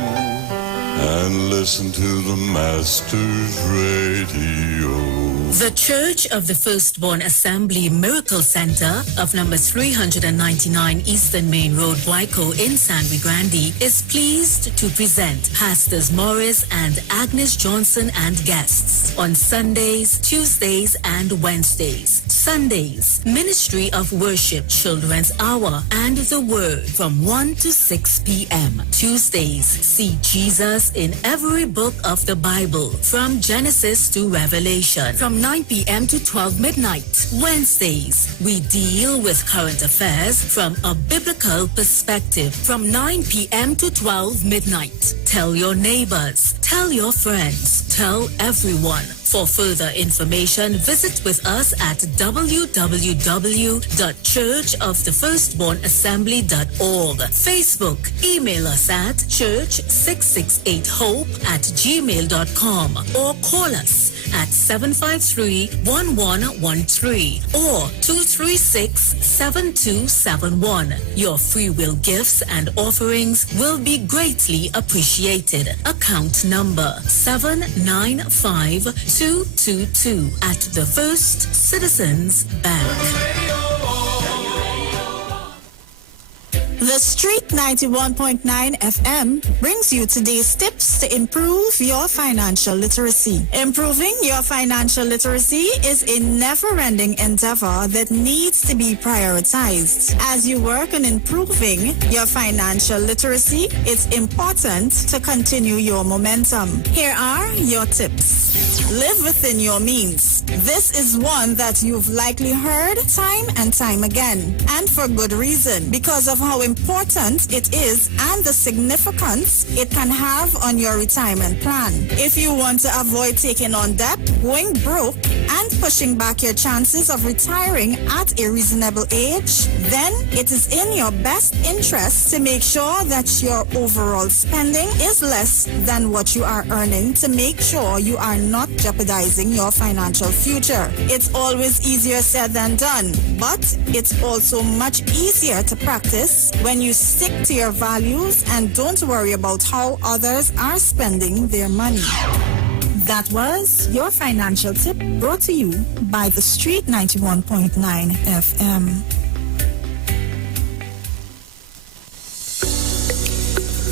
and listen to the Master's Radio. The Church of the Firstborn Assembly Miracle Center of number 399 Eastern Main Road, Waiko in San Luis Grande is pleased to present Pastors Morris and Agnes Johnson and guests on Sundays, Tuesdays, and Wednesdays. Sundays, Ministry of Worship Children's Hour and the Word from 1 to 6 p.m. Tuesdays, see Jesus in every book of the Bible from Genesis to Revelation from 9 p.m. to 12 midnight. Wednesdays, we deal with current affairs from a biblical perspective from 9 p.m. to 12 midnight. Tell your neighbors, tell your friends, tell everyone. For further information, visit with us at www.churchofthefirstbornassembly.org. Facebook, email us at church668hope@gmail.com or call us at 753-1113 or 236-7271. Your free will gifts and offerings will be greatly appreciated. Account number 795222 at the First Citizens Bank. The Street 91.9 FM brings you today's tips to improve your financial literacy. Improving your financial literacy is a never-ending endeavor that needs to be prioritized. As you work on improving your financial literacy, it's important to continue your momentum. Here are your tips. Live within your means. This is one that you've likely heard time and time again, and for good reason, because of how important it is and the significance it can have on your retirement plan. If you want to avoid taking on debt, going broke, and pushing back your chances of retiring at a reasonable age, then it is in your best interest to make sure that your overall spending is less than what you are earning to make sure you are not jeopardizing your financial future. It's always easier said than done, but it's also much easier to practice when you stick to your values and don't worry about how others are spending their money. That was your financial tip brought to you by the Street 91.9 FM.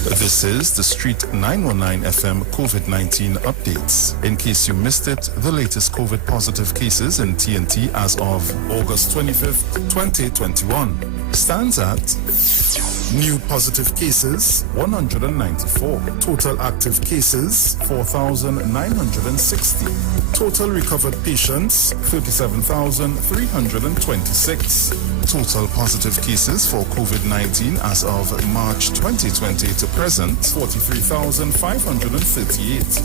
This is the Street 919 FM COVID-19 updates. In case you missed it, the latest COVID positive cases in TNT as of August 25th, 2021 stands at new positive cases 194, total active cases 4,960, total recovered patients 37,326, total positive cases for COVID-19 as of March 2020 to present 43,538.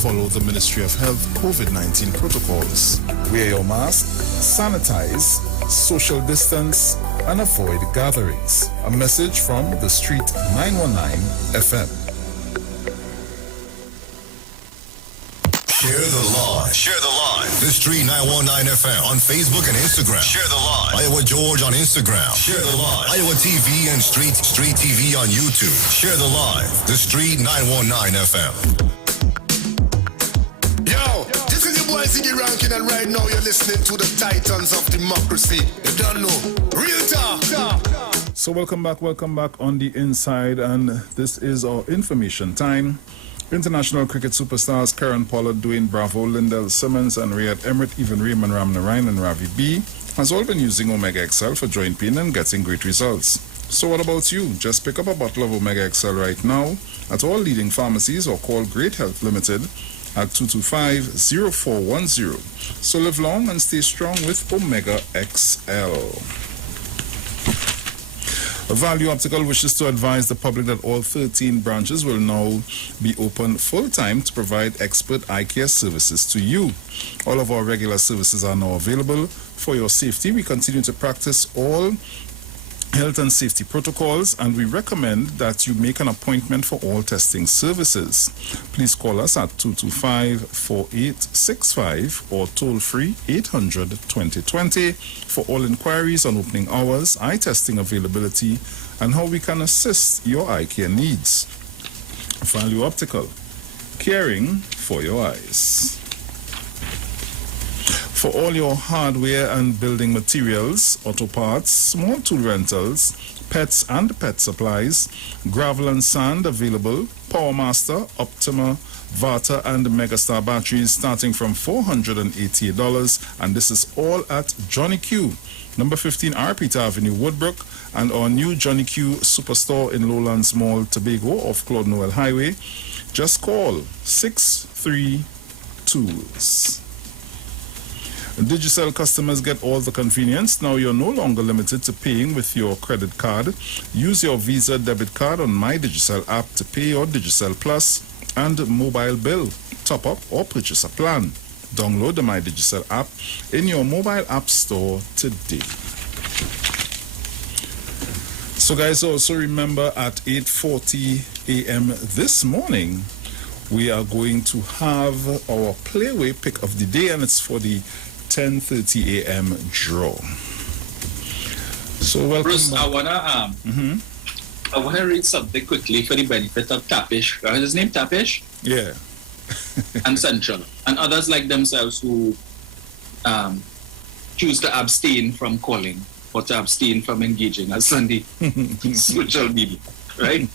Follow the Ministry of Health COVID-19 protocols. Wear your mask, sanitize, social distance, and avoid gatherings. A message from the Street 919 FM. Share the live. Share the live. The Street 919 FM on Facebook and Instagram. Share the live. Iowa George on Instagram. Share the live. Iowa TV and Street TV on YouTube. Share the live. The Street 919 FM. Yo, this is your boy Ziggy Rankin, and right now you're listening to the Titans of Democracy. You don't know. Real talk. So welcome back on the inside, and this is our information time. International cricket superstars Karen Pollard, Dwayne Bravo, Lindell Simmons, and Riyad Emirates, even Raymond Ramnarine and Ravi B, has all been using Omega XL for joint pain and getting great results. So what about you? Just pick up a bottle of Omega XL right now at all leading pharmacies or call Great Health Limited at 225-0410. So live long and stay strong with Omega XL. Value Optical wishes to advise the public that all 13 branches will now be open full-time to provide expert eye care services to you. All of our regular services are now available. For your safety, we continue to practice all health and safety protocols, and we recommend that you make an appointment for all testing services. Please call us at 225-4865 or toll-free 800-2020 for all inquiries on opening hours, eye testing availability, and how we can assist your eye care needs. Value Optical, caring for your eyes. For all your hardware and building materials, auto parts, small tool rentals, pets and pet supplies, gravel and sand available, PowerMaster, Optima, Vata and Megastar batteries starting from $488, and this is all at Johnny Q, number 15 Arpita Avenue, Woodbrook, and our new Johnny Q Superstore in Lowlands Mall, Tobago, off Claude Noel Highway. Just call 63-TOOLS. Digicel customers get all the convenience. Now you're no longer limited to paying with your credit card. Use your Visa debit card on My Digicel app to pay your Digicel Plus and mobile bill, top up or purchase a plan. Download the My Digicel app in your mobile app store today. So guys, also remember at 8:40 a.m. this morning, we are going to have our Playway pick of the day, and it's for the 10:30 a.m. draw. So welcome Bruce, back. I wanna read something quickly for the benefit of Tapish. Is his name Tapish? Yeah. And Central and others like themselves who choose to abstain from calling or to abstain from engaging as Sunday social media, right?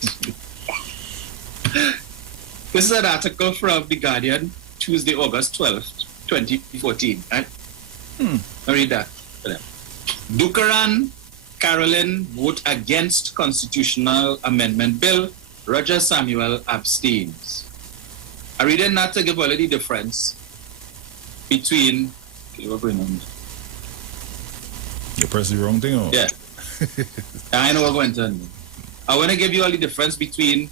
This is an article from The Guardian, Tuesday, August 12th, 2014. Right? I'll read that for them. Dukaran, Carolyn vote against constitutional amendment bill. Roger Samuel abstains. I read it not to give all the difference between... Okay, what's going on? You press the wrong thing or? Yeah. I know what's going on. I want to give you all the difference between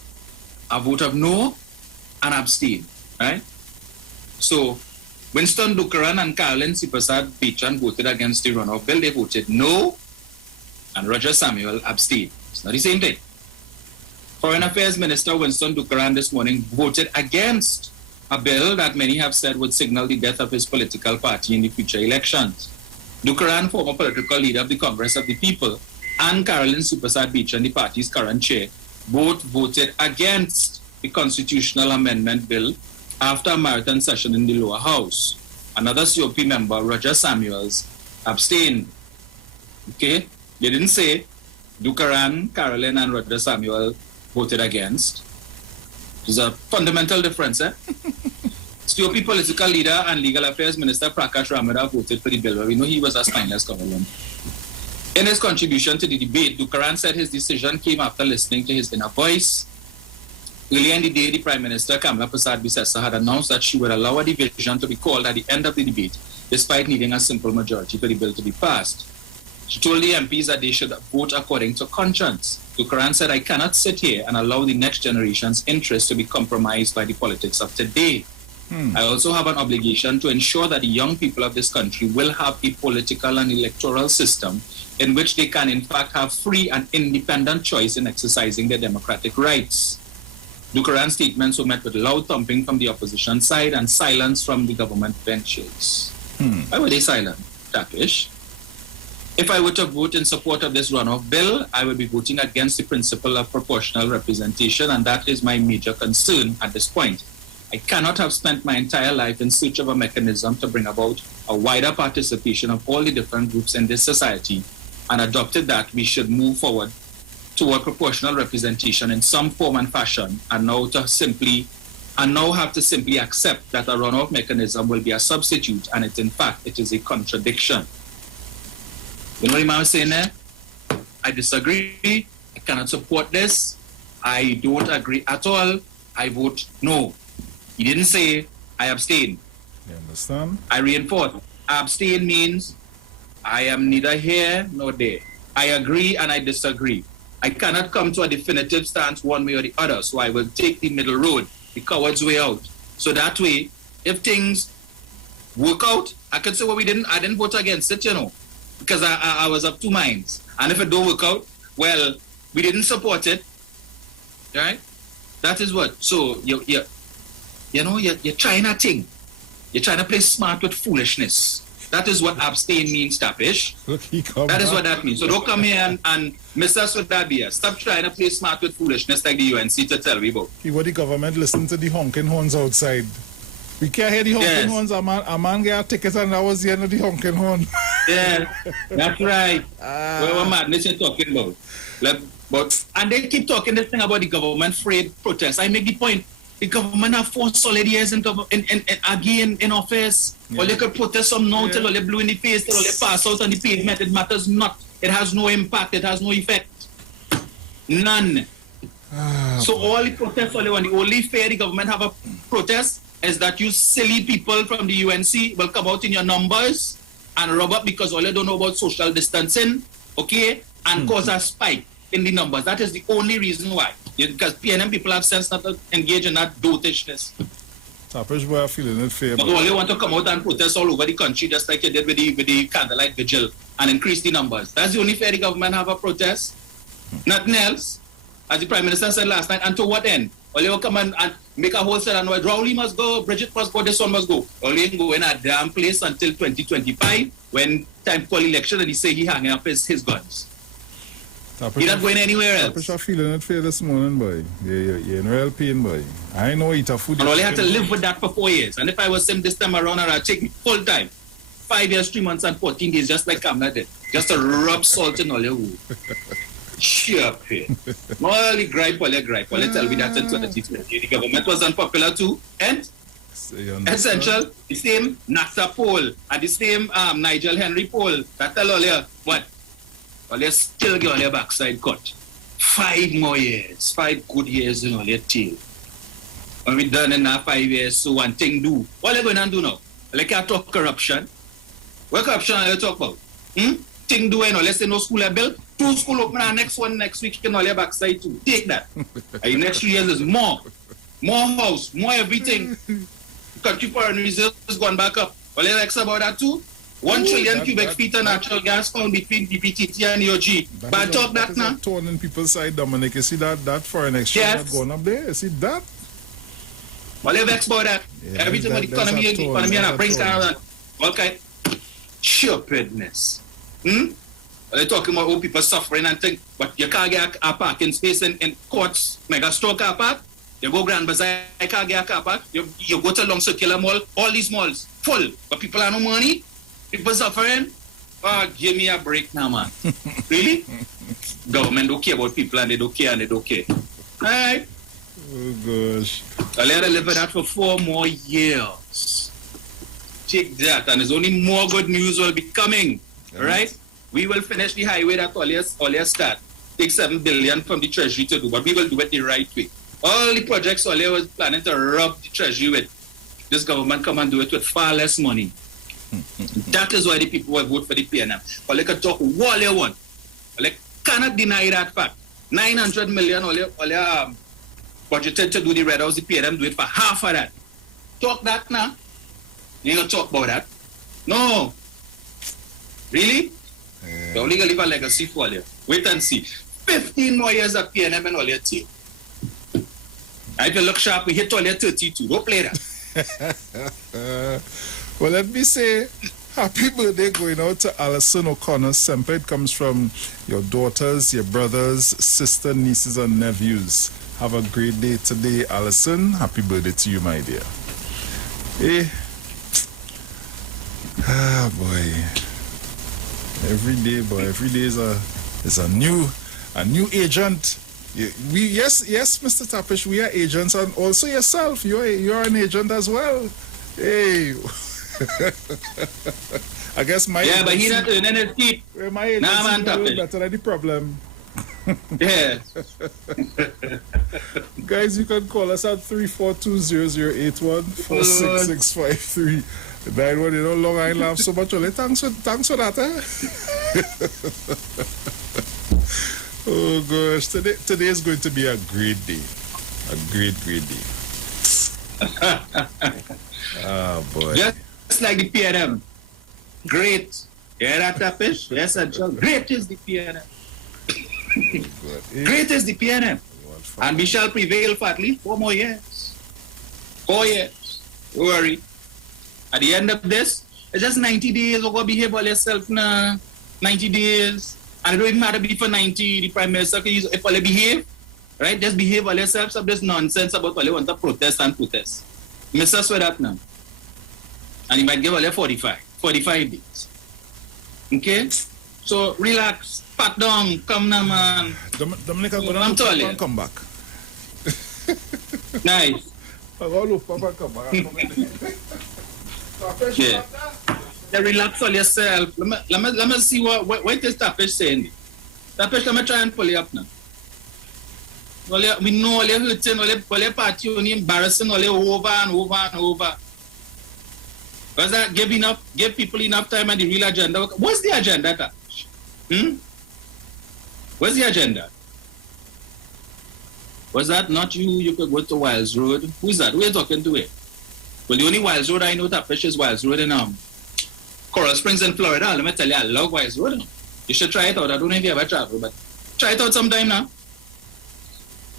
a vote of no and abstain, right? So, Winston Dukaran and Carolyn Sipasad Beechan voted against the runoff bill. They voted no, and Roger Samuel abstained. It's not the same thing. Foreign Affairs Minister Winston Dukaran this morning voted against a bill that many have said would signal the death of his political party in the future elections. Dukaran, former political leader of the Congress of the People, and Carolyn Sipasad Beechan, the party's current chair, both voted against the constitutional amendment bill after a marathon session in the lower house. Another COP member, Roger Samuels, abstained. Okay? They didn't say Dukaran, Carolyn, and Roger Samuel voted against. There's a fundamental difference, eh? COP political leader and legal affairs minister Prakash Ramada voted for the bill, but we know he was a spineless government. In his contribution to the debate, Dukaran said his decision came after listening to his inner voice. Earlier in the day, the Prime Minister, Kamala Persad-Bissessar, had announced that she would allow a division to be called at the end of the debate, despite needing a simple majority for the bill to be passed. She told the MPs that they should vote according to conscience. Dukaran said, I cannot sit here and allow the next generation's interests to be compromised by the politics of today. I also have an obligation to ensure that the young people of this country will have a political and electoral system in which they can in fact have free and independent choice in exercising their democratic rights. Dukaran's statements were met with loud thumping from the opposition side and silence from the government benches. Why were they silent, Tapish? If I were to vote in support of this runoff bill, I would be voting against the principle of proportional representation, and that is my major concern at this point. I cannot have spent my entire life in search of a mechanism to bring about a wider participation of all the different groups in this society, and adopted that we should move forward toward proportional representation in some form and fashion, and now have to simply accept that a runoff mechanism will be a substitute, and it is a contradiction. You know what I was saying there? I disagree, cannot support this. I don't agree at all. I vote no. He didn't say I abstain. You understand? I reinforce. Abstain means I am neither here nor there. I agree and I disagree. I cannot come to a definitive stance one way or the other, so I will take the middle road, the coward's way out. So that way, if things work out, I can say, well, I didn't vote against it, because I was of two minds. And if it don't work out, well, we didn't support it, right? That is what. So you're trying a thing. You're trying to play smart with foolishness. That is what abstain means, Tapish. That is what that means. So don't come here and Mr. Sudabia, stop trying to play smart with foolishness like the UNC to tell me about. What the government listen to the honking horns outside. We can't hear the honking horns. A man get a ticket and I was the end of the honking horn. Yeah, that's right. What madness you're talking about? And they keep talking this thing about the government frayed protests. I make the point. The government have 4 solid years in office. Yeah. Or they could protest some now till they blew in the face, till they pass out on the pavement. It matters not. It has no impact. It has no effect. None. So all the protests, the only fair the government have a protest is that you silly people from the UNC will come out in your numbers and rub up because all they don't know about social distancing, okay, and cause a spike in the numbers. That is the only reason why. Because PNM people have sense not to engage in that dotishness. Tapish boy are feeling it fair. But all they want to come out and protest all over the country just like you did with the candlelight vigil and increase the numbers. That's the only fair the government have a protest. Nothing else. As the Prime Minister said last night, and to what end? All they will come and make a whole set and Rowley must go, Bridget must go, this one must go. All they go in a damn place until 2025 when time call election and he say he hanging up his guns. You're not going anywhere else. Tapish are feeling it fair this morning, boy. You're in real pain, boy. I know eat a food. And all they had to live with that for 4 years. And if I was him this time around, I'd take full time. 5 years, 3 months, and 14 days, just like Kamla did. Just to rub salt in all your wood. Sure, pain. All the gripe, all tell me that in 2020. The government was unpopular too. And essential, the same NASA poll and the same Nigel Henry poll that tell all you what? Well, they still get on their backside cut. 5 more years, 5 good years in all their tail. When we done in that 5 years, so one thing do. What are they going to do now? Like I talk corruption. What corruption are you talk about? Thing do, let's say no school are built. 2 school open and next one next week in all their backside too. Take that. And the next 3 years is more. More house, more everything. Country foreign reserves has gone back up. Well, you next about that too? 1 trillion cubic feet of natural gas found between the PTT and EOG. But talk that now. Torn in people's side, Dominic. You see that foreign exchange has gone up there? You see that? Well, you vex about that. Yeah, everything with the economy and a brink and all kind. Stupidness. Well, they're talking about people suffering and things, but you can't get a parking space in Courts, Mega Store car park. You go Grand Bazaar, you can't get a car park. You go to Long Circular Mall, all these malls full, but people have no money. People suffering? Oh, give me a break now, man. Really? Government don't care about people and they don't care. Alright? Oh, gosh. I'll let her live with that for 4 more years. Take that. And there's only more good news will be coming. Alright? We will finish the highway that earlier start. Take 7 billion from the treasury to do, but we will do it the right way. All the projects earlier was planning to rob the treasury with. This government come and do it with far less money. That is why the people will vote for the PNM. But they can talk what they want. They cannot deny that fact. 900 million all budgeted to do the Red House, the PNM do it for half of that. Talk that now. You ain't gonna talk about that. No. Really? You're only gonna leave a legacy for you. Wait and see. 15 more years of PNM and all your team. If you look sharp, we hit all your 32. Don't play that. Well, let me say happy birthday going out to Alison O'Connor. Semper. It comes from your daughters, your brothers, sister, nieces, and nephews. Have a great day today, Alison. Happy birthday to you, my dear. Hey. Ah, boy. Every day, boy. Every day is a new agent. Yes, Mr. Tapish, we are agents, and also yourself. You're an agent as well. Hey. I guess my but he not earning his keep. My agency is better than the problem. Yeah. Guys, you can call us at 342-0081 46653. That one, you know, Long Island laugh so much. Thanks for that, eh? Oh gosh, today is going to be a great day. A great day. Oh boy. Just like the PNM. Great. Yeah, that fish? Yes, great is the PNM. Great is the PNM. And we shall prevail for at least 4 more years. 4 years. Don't worry. At the end of this, it's just 90 days. You're going to behave all yourself now. 90 days. And it don't even matter if for 90, the Prime Minister can use, if all you behave, right? Just behave all yourself. Stop this nonsense about all you want to protest and protest. Mr. Swear that now. And he might give all you 45 days. Okay? So relax, pat down, come now, man. Dominica, go down and come back. Nice. I'm going to look Papa come back. Yeah. Relax all yourself. Let me see what is that fish saying. That fish, let me try and pull you up now. We know all you're hurting, all you're party, all you're embarrassing, all you're over and over and over. Was that give people enough time and the real agenda? What's the agenda, Tapish? What's the agenda? Was that not you? You could go to Wiles Road. Who's that? Who are you talking to? Well, the only Wiles Road I know Tapish is Wiles Road in Coral Springs in Florida. Let me tell you, I love Wiles Road. You should try it out. I don't know if you ever travel, but try it out sometime now.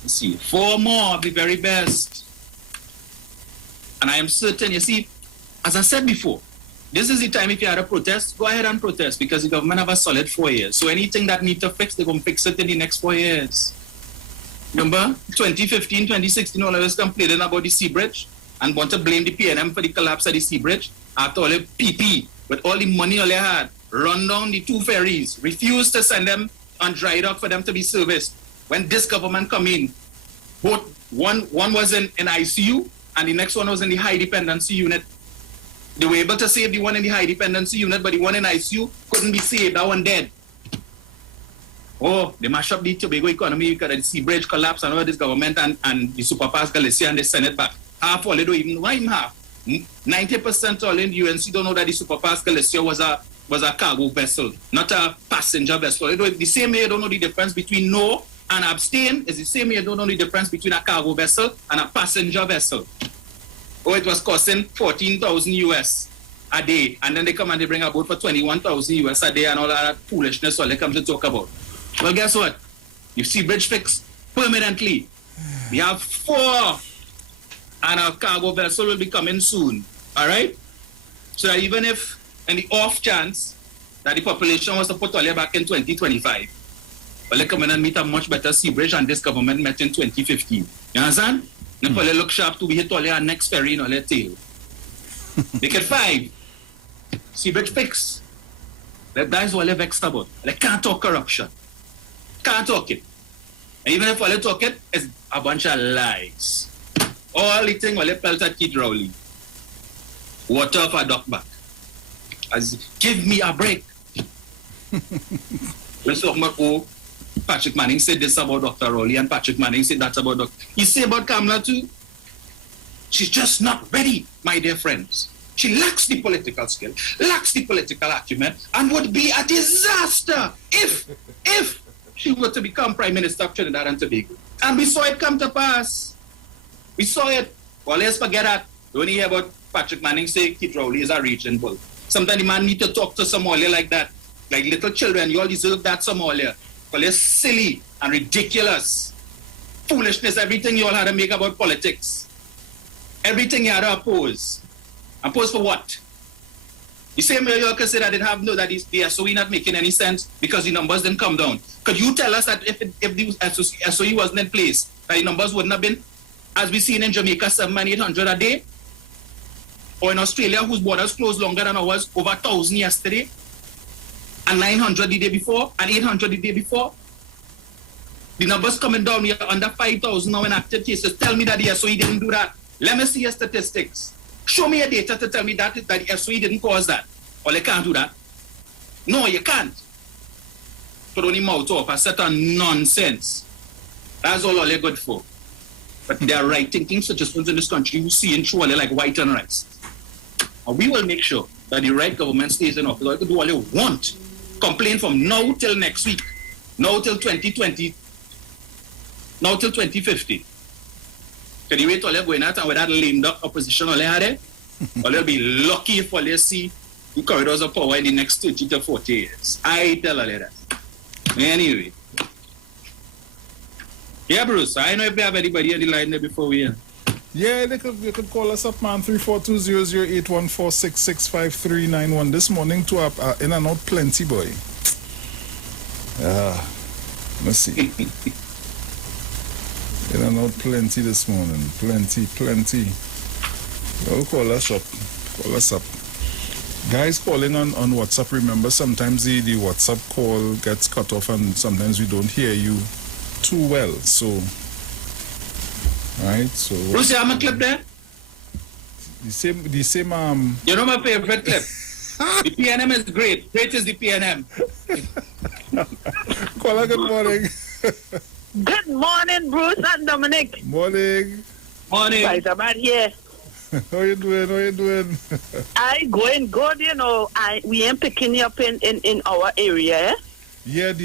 Let's see. 4 more of the very best. And I am certain, you see, as I said before, this is the time if you had a protest, go ahead and protest because the government have a solid 4 years. So anything that needs to fix, they're going to fix it in the next 4 years. Remember, 2015, 2016, all of us complaining about the sea bridge and want to blame the PNM for the collapse of the sea bridge after all the PP, with all the money all they had, run down the 2 ferries, refused to send them on dry dock for them to be serviced. When this government come in, both one was in ICU and the next one was in the high dependency unit. They were able to save the one in the high dependency unit, but the one in ICU couldn't be saved. That one dead. Oh, they mash up the Tobago economy because the sea bridge collapse and all this government and the Superpass Galicia and they send it back. Half all they don't even, not even half. 90% all in the UNC don't know that the Superpass Galicia was a cargo vessel, not a passenger vessel. The same way you don't know the difference between no and abstain is the same way you don't know the difference between a cargo vessel and a passenger vessel. Oh, it was costing 14,000 US a day, and then they come and they bring a boat for 21,000 US a day and all that foolishness all they come to talk about. Well, guess what? You see bridge fixed permanently. We have 4 and a cargo vessel will be coming soon. All right? So that even if, in the off chance that the population was to put all back in 2025, well, they come in and meet a much better sea bridge and this government met in 2015. You understand? Then they look sharp to be hit all our next ferry in all their tail. Make it 5. Sea bridge fix. That is all they're vexed about. They can't talk corruption. Can't talk it. And even if all they talk it, it's a bunch of lies. All the thing all they felt at Keith Rowley. Water off a duck back. As give me a break. Let's talk about Patrick Manning said this about Dr. Rowley and Patrick Manning said that about Dr. He said about Kamala too. She's just not ready, my dear friends. She lacks the political skill, lacks the political acumen, and would be a disaster if she were to become Prime Minister of Trinidad and Tobago. And we saw it come to pass. We saw it. Well, let's forget that. You only hear about Patrick Manning say Keith Rowley is a raging bull. Sometimes the man need to talk to Somalia like that. Like little children, you all deserve that Somalia. Well, it's silly and ridiculous. Foolishness, everything you all had to make about politics. Everything you had to oppose. Oppose for what? The same way you all can say that the SOE not making any sense because the numbers didn't come down. Could you tell us that if the SOE wasn't in place, that the numbers wouldn't have been, as we seen in Jamaica, 700 and 800 a day? Or in Australia, whose borders closed longer than ours, over 1,000 yesterday? And 900 the day before, and 800 the day before. The numbers coming down, we are under 5,000 now in active cases. Tell me that the SOE didn't do that. Let me see your statistics. Show me your data to tell me that the SOE didn't cause that. Or they can't do that. No, you can't. put on him mouth off a set of nonsense. That's all they're good for. But they are writing things such as ones in this country who see in truly like white and rice. And we will make sure that the right government stays in office. They can do all they want. Complain from now till next week. Now till 2020. Now till 2050. Can you wait all they're going out and with that lame duck opposition all they had there? Or they'll be lucky if all they see the corridors of power in the next 30 to 40 years. I tell all that. Anyway. Yeah, Bruce, I know if we have anybody on the line there before we end. Yeah, they could call us up, man, 342-00814665391. This morning, to in and out plenty, boy. Let's see. In and out plenty this morning. Plenty. Well, call us up. Guys calling on WhatsApp, remember, sometimes the WhatsApp call gets cut off and sometimes we don't hear you too well, so right, so Bruce, you have a clip there? The same you know my favorite clip. The PNM is great. Great is the PNM. Caller, good morning. Good morning, Bruce and Dominic. Morning. Right about here. How you doing? I going good, you know. We ain't picking you up in our area, eh? Yeah, I in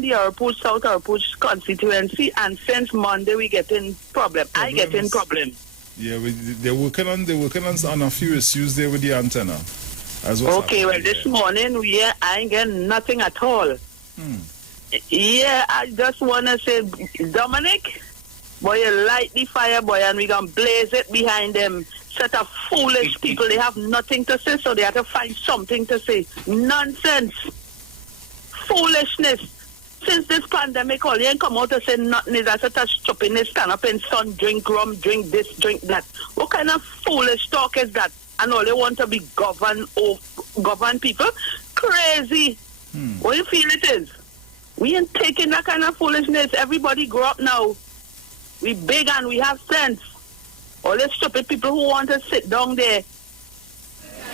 the Arpuch, South Arpuch constituency, and since Monday we getting problem. I getting problem. Yeah, they're working on a few issues there with the antenna. Okay, well this morning I ain't getting nothing at all. Yeah, I just wanna say, Dominic, boy, you light the fire, boy, and we gonna blaze it behind them. Set of foolish people, they have nothing to say, so they have to find something to say. Nonsense. Foolishness. Since this pandemic, all you ain't come out to say nothing is that's such stupidness. Stand up in sun, drink rum, drink this, drink that. What kind of foolish talk is that? And all they want to be govern people? Crazy. What do you feel it is? We ain't taking that kind of foolishness. Everybody grow up now. We big and we have sense. All the stupid people who want to sit down there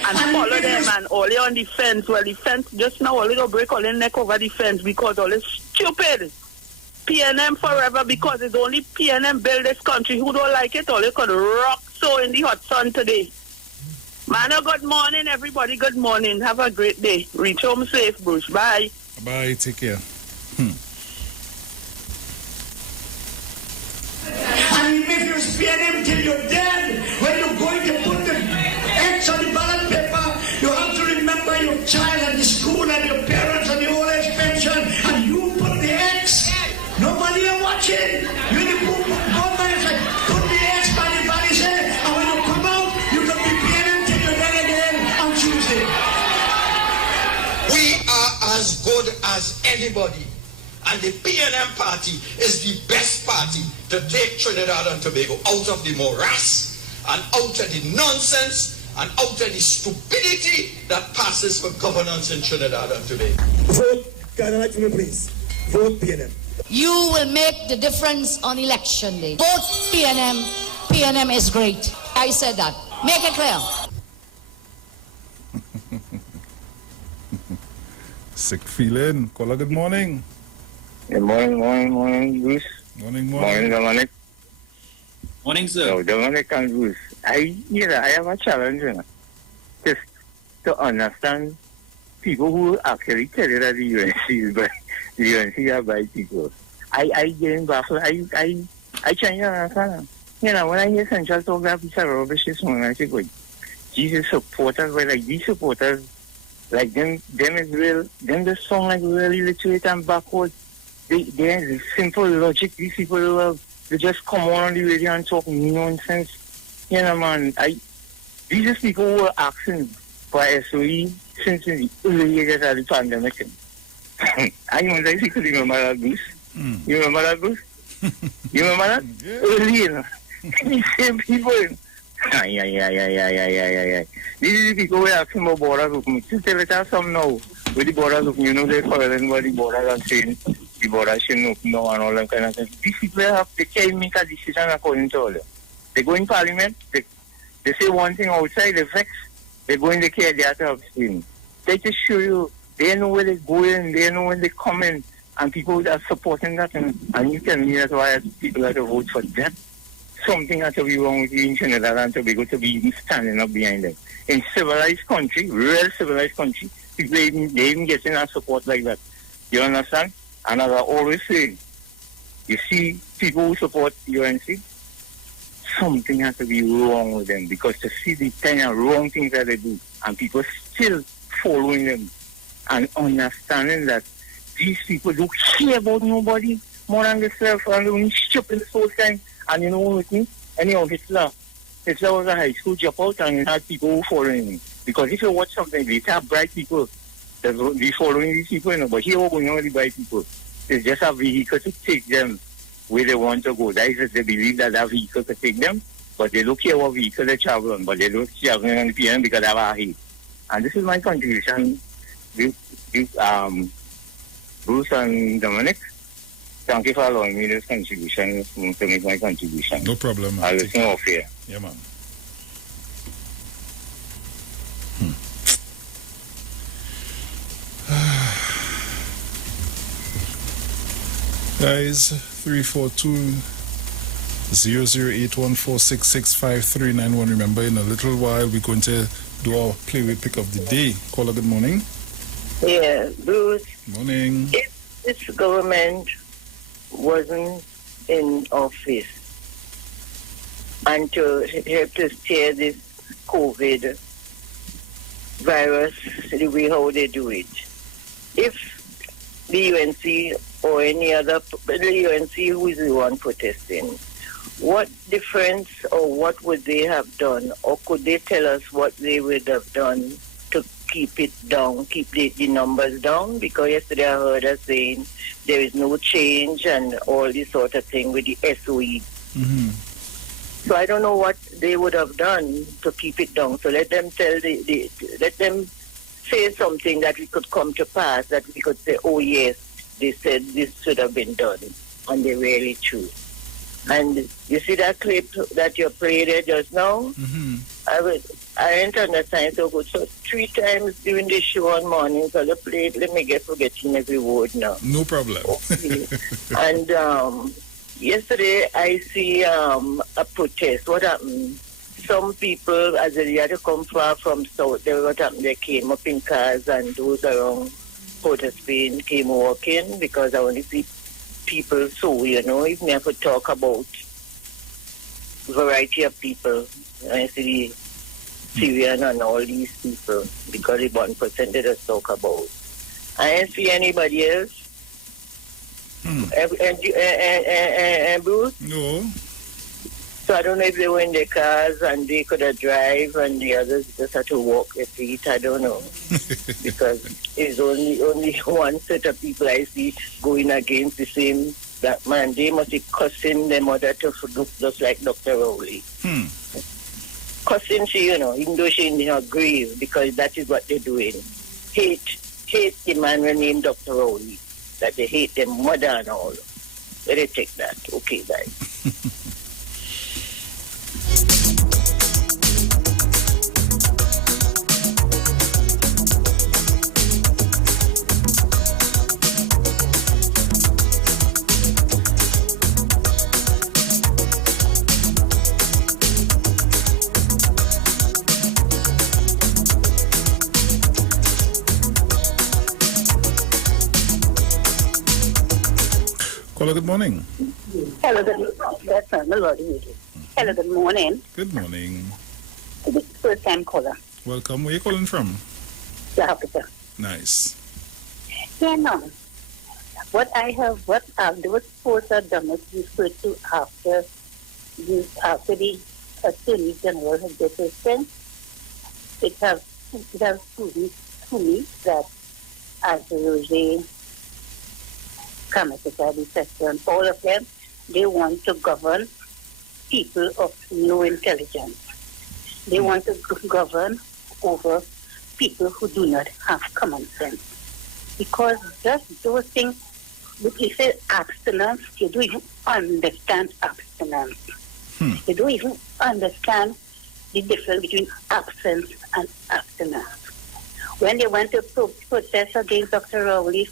and follow them and all they on the fence. Well, the fence just now all they go break all their neck over the fence because all this stupid PNM forever, because it's only PNM build this country. Who don't like it, all they could rock so in the hot sun today. Mano, good morning, everybody. Good morning. Have a great day. Reach home safe, Bruce. Bye. Bye. Take care. And if you spare them till you're dead, when you're going to put the X on the ballot paper, you have to remember your child and the school and your parents and the old age pension, and you put the X. Nobody are watching. You the government is like, put the X by the body, say, and when you come out, you can be PNM till you're dead again on Tuesday. We are as good as anybody. And the PNM party is the best party to take Trinidad and Tobago out of the morass and out of the nonsense and out of the stupidity that passes for governance in Trinidad and Tobago. Vote, can I like for me, please? Vote PNM. You will make the difference on election day. Vote PNM. PNM is great. I said that. Make it clear. Sick feeling. Caller, good morning. Good morning, Bruce. Morning, Dominic. Morning, sir. So, Dominic and Bruce, I have a challenge, just to understand people who actually tell you that the UNC are by people. I get baffled. I try to understand. You know, when I hear Central talk that piece of rubbish this morning, I say, "Good, Jesus supporters, but like these supporters, like them is real. Them the song like really illiterate and backward. They simple logic. These people they just come on the radio and talk nonsense. You know, man. These are people who were asking for SOE since in the early years of the pandemic. I wonder if you could remember that, Bruce. You remember that, Bruce? You remember that? Yeah. Early, you know. These same people. Yeah. These are the people who are asking about borders open. Just tell us some now. With the borders open, you know, they're calling what the borders are saying. The borders shouldn't open now and all that kind of thing. These people they can't make a decision according to all that. They go in parliament, they say one thing outside, they vex. They go in the care, they have to abstain. They just show you They know where they're going, they know when they're coming, and people are supporting that. And you tell me that's why people have to vote for that. Something has to be wrong with you in Trinidad and Tobago to be even standing up behind them. In civilized country, real civilized country, people they even getting that support like that. You understand? And as I always say, you see people who support UNC, something has to be wrong with them, because to see the kind of wrong things that they do and people still following them and understanding that these people don't care about nobody more than themselves, and they're only stupid the whole time. And you know what with me? Anyhow, Hitler was a high school dropout and he had people who following him. Because if you watch something, they have bright people that be following these people, you know, but here we're going on with the bright people. It's just a vehicle to take them where they want to go. That is, they believe that vehicle can take them, but they don't care what vehicle they travel on, but they don't travel on the PN because they have a hate. And this is my contribution, Bruce and Dominic. Thank you for allowing me this contribution to make my contribution. No problem. I'll listen off here. Yeah, man. Guys, 342-00814665391. Remember, in a little while, we're going to do our play-way pick of the day. Caller, good morning. Yeah, Bruce. Morning. If this government wasn't in office and to help to steer this COVID virus the way how they do it, if the UNC or any other, the UNC who is the one protesting, what difference or what would they have done, or could they tell us what they would have done to keep it down, keep the numbers down? Because yesterday I heard us saying there is no change and all this sort of thing with the SOE. Mm-hmm. So I don't know what they would have done to keep it down. So let them let them say something that we could come to pass, that we could say, oh yes, they said this should have been done, and they really true. And you see that clip that you played there just now? Mm-hmm. I didn't understand so good. So 3 times during the show on morning, so I played, let me get forgetting every word now. No problem. Okay. And yesterday I see a protest. What happened? Some people, as they had to come far from south, what happened? They came up in cars, and those around Port of Spain came walking, because I only see people, so you know, if me have to talk about variety of people, I see the Syrian and all these people, because the 1% they just talk about. I didn't see anybody else. And Bruce? No. So I don't know if they were in their cars and they could have drive and the others just had to walk their feet. I don't know. Because it's only one set of people I see going against the same black man. They must be cussing their mother to look just like Dr. Rowley. Cussing she, you know, even though she's in her grave, because that is what they're doing. Hate the man named Dr. Rowley. That they hate their mother and all. Let it take that. Okay, bye. Caller, good morning. Hello, good morning. Good morning. This is first time caller. Welcome. Where are you calling from? South Africa. Nice. Yeah, no. What those posts are done is referred to after the Attorney General had just said. It has proven to me that as Roger Kamasika, sector, and all of them, they want to govern people of low intelligence. They want to govern over people who do not have common sense. Because just those things, if you say abstinence, you don't even understand abstinence. You don't even understand the difference between absence and abstinence. When they went to protest against Dr. Rowley,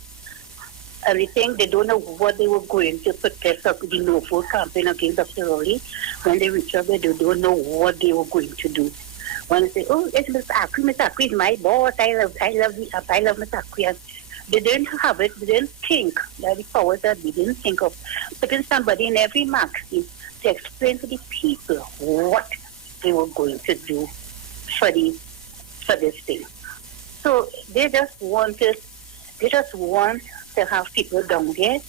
everything, they don't know what they were going to protest of the no-vote campaign against Dr. Rowley. When they reach out there, they don't know what they were going to do. When they say, oh, it's Mr. Akwi. Mr. Akwi is my boss. I love Mr. Akwi. And they didn't have it. They didn't think that the powers that they didn't think of putting somebody in every magazine to explain to the people what they were going to do for this thing. So they just want to have people down there.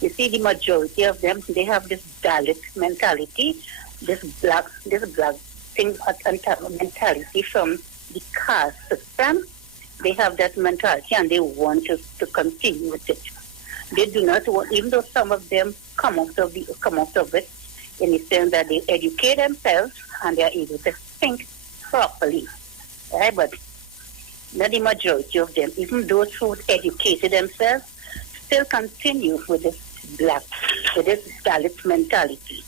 You see, the majority of them, they have this Dalit mentality, this black thing mentality from the caste system. They have that mentality and they want to continue with it. They do not want, even though some of them come out of it in the sense that they educate themselves and they are able to think properly. Right? But not the majority of them, even those who educated themselves, still continue with this Dalit mentality.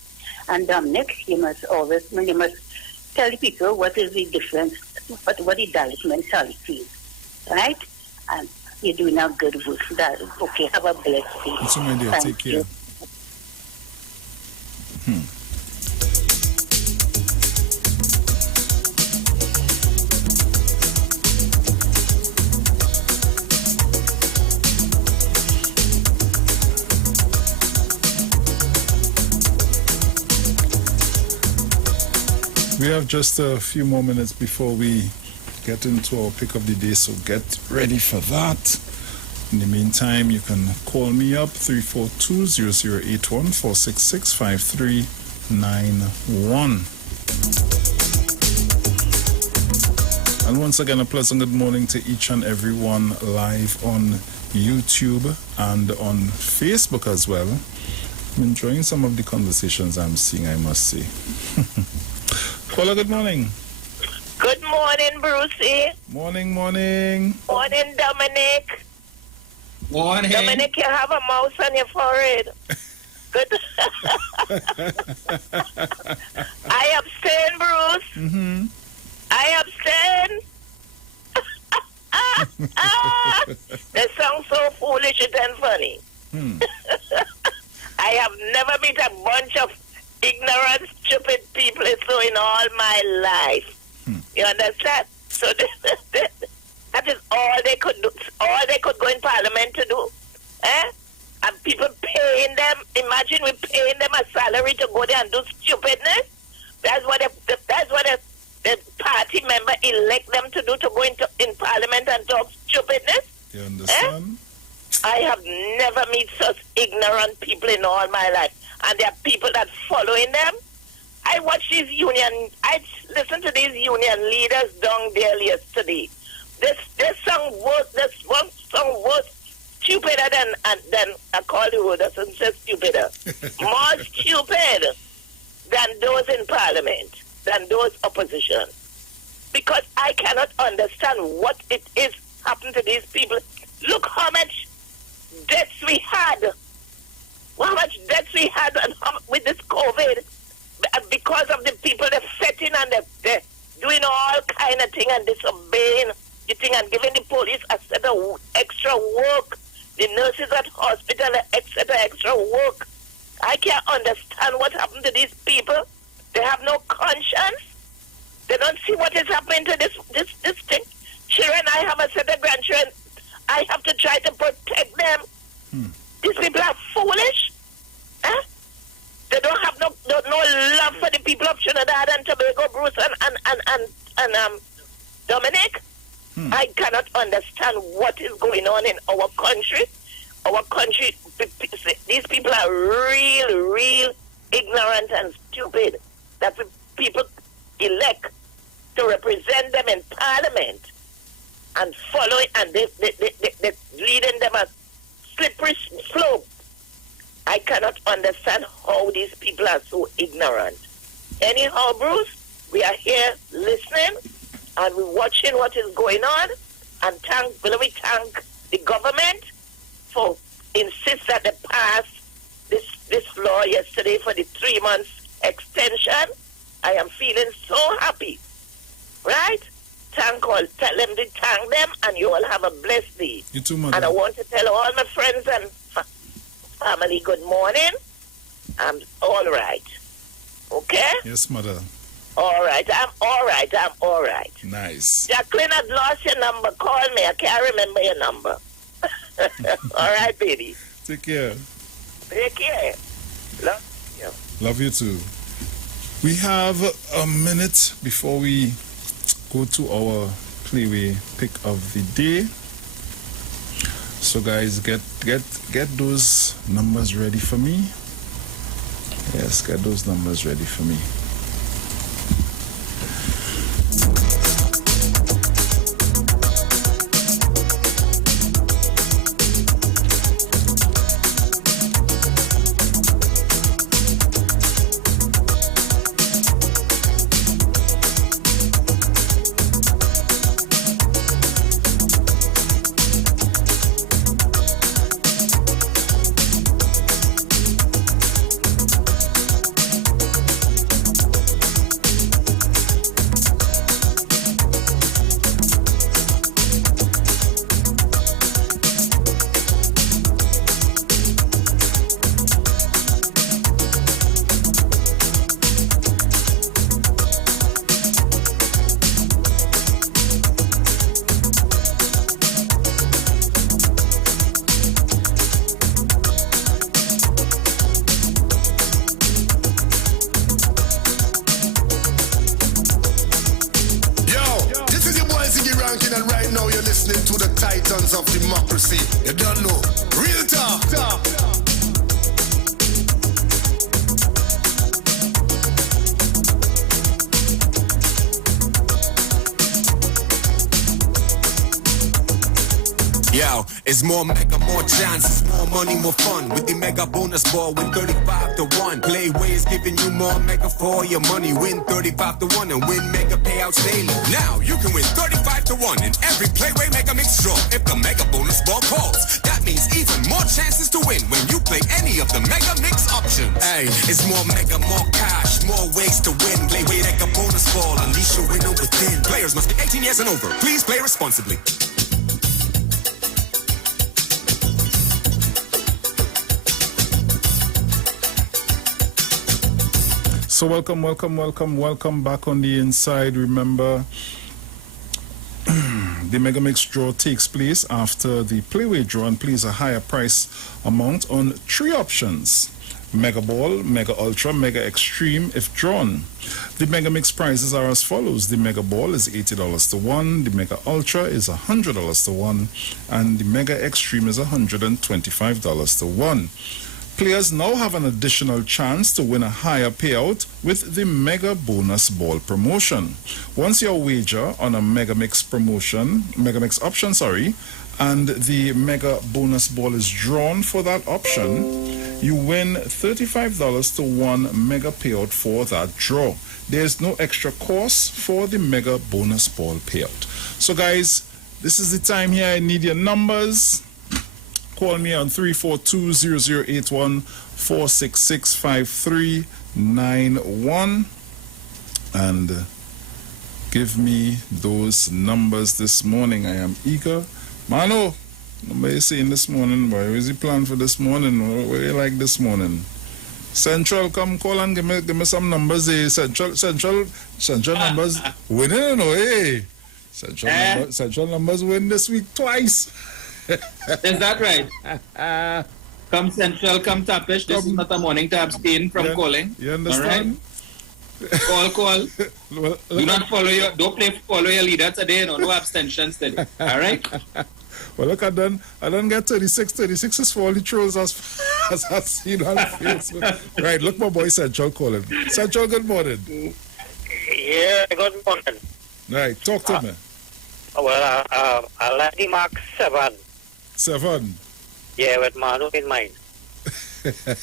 And Dominic, you must tell the people what is the difference, what the Dalit mentality is, right? And you're doing a good work. Okay, have a blessed day. It's my dear, take care. We have just a few more minutes before we get into our pick of the day, so get ready for that. In the meantime, you can call me up 342-0081 466-5391. And once again, a pleasant good morning to each and everyone live on YouTube and on Facebook as well. I'm enjoying some of the conversations I'm seeing, I must say. Caller, good morning. Good morning, Brucey. Morning. Morning, Dominic. Morning. Dominic, you have a mouse on your forehead. Good. I abstain, Bruce. Mm-hmm. I abstain. The song so foolish it ain't funny. I have never met a bunch of ignorant, stupid people so in all my life. You understand? So that is all they could do. All they could go in Parliament to do. And people paying them. Imagine we paying them a salary to go there and do stupidness. That's what the party member elect them to do, to go in Parliament and talk stupidness. You understand? I have never met such ignorant people in all my life. And there are people that following them. I watched I listened to these union leaders down there yesterday. This one song was stupider than I call the word, doesn't say stupider. More stupid than those in Parliament, than those opposition. Because I cannot understand what it is happened to these people. Look how much deaths we had. How much deaths we had with this COVID, because of the people they're setting and they're doing all kind of thing and disobeying the thing and giving the police a set of extra work, the nurses at hospital extra work. I can't understand what happened to these people. They have no conscience. They don't see what is happening to this thing. Children, I have a set of grandchildren. I have to try to protect them. These people are foolish. They don't have no love for the people of Trinidad and Tobago, Bruce and Dominic. I cannot understand what is going on in our country. Our country, these people are real ignorant and stupid. That people elect to represent them in Parliament and following, and they're leading them a slippery slope. I cannot understand how these people are so ignorant. Anyhow, Bruce, we are here listening and we're watching what is going on, and we thank the government for insist that they pass this law yesterday for the 3 months extension. I am feeling so happy, right? tell them to thank them, and you all have a blessed day. You too, mother. And I want to tell all my friends and family good morning. I'm all right. Okay? Yes, mother. All right. I'm all right. Nice. Jacqueline, I've lost your number. Call me. I can't remember your number. All right, baby. Take care. Take care. Love you. Love you too. We have a minute before we go to our playway pick of the day. So guys, get those numbers ready for me. Yes, get those numbers ready for me. It's more mega, more chances, more money, more fun. With the mega bonus ball, win 35 to 1. Playways giving you more mega for your money. Win 35 to 1 and win mega payouts daily. Now you can win 35 to 1 in every Playway Mega Mix draw if the mega bonus ball calls. That means even more chances to win when you play any of the mega mix options. Hey, it's more mega, more cash, more ways to win. Playway Mega Bonus Ball, unleash your winner within. Players must be 18 years and over. Please play responsibly. So welcome back on the inside. Remember, the Mega Mix draw takes place after the Playway draw and plays a higher price amount on 3 options: Mega Ball, Mega Ultra, Mega Extreme if drawn. The Mega Mix prizes are as follows. The Mega Ball is $80 to 1, the Mega Ultra is $100 to 1, and the Mega Extreme is $125 to 1. Players now have an additional chance to win a higher payout with the Mega Bonus Ball promotion. Once your wager on a Mega Mix option, and the Mega Bonus Ball is drawn for that option, you win $35 to 1 Mega payout for that draw. There's no extra cost for the Mega Bonus Ball payout. So guys, this is the time here. I need your numbers. Call me on 342-0081, 466-5391, and give me those numbers this morning. I am eager. Mano, nobody saying this morning, boy. What is the plan for this morning? What do you like this morning? Central, come call and give me some numbers. Central numbers winning, no? Hey, Central numbers win this week twice. Is that right? Come Central, come Tapish. This is not a morning to abstain from calling. You understand? All right? Call. Well, Don't follow your leader today. No abstentions today. All right? Well, look, I done get 36. 36 is for all the trolls as I've seen on Facebook. Right, look, my boy Central calling. Central, good morning. Yeah, good morning. Right, talk to me. Well, I like the mark 7. 7? Yeah, with Manu in mind. 7 is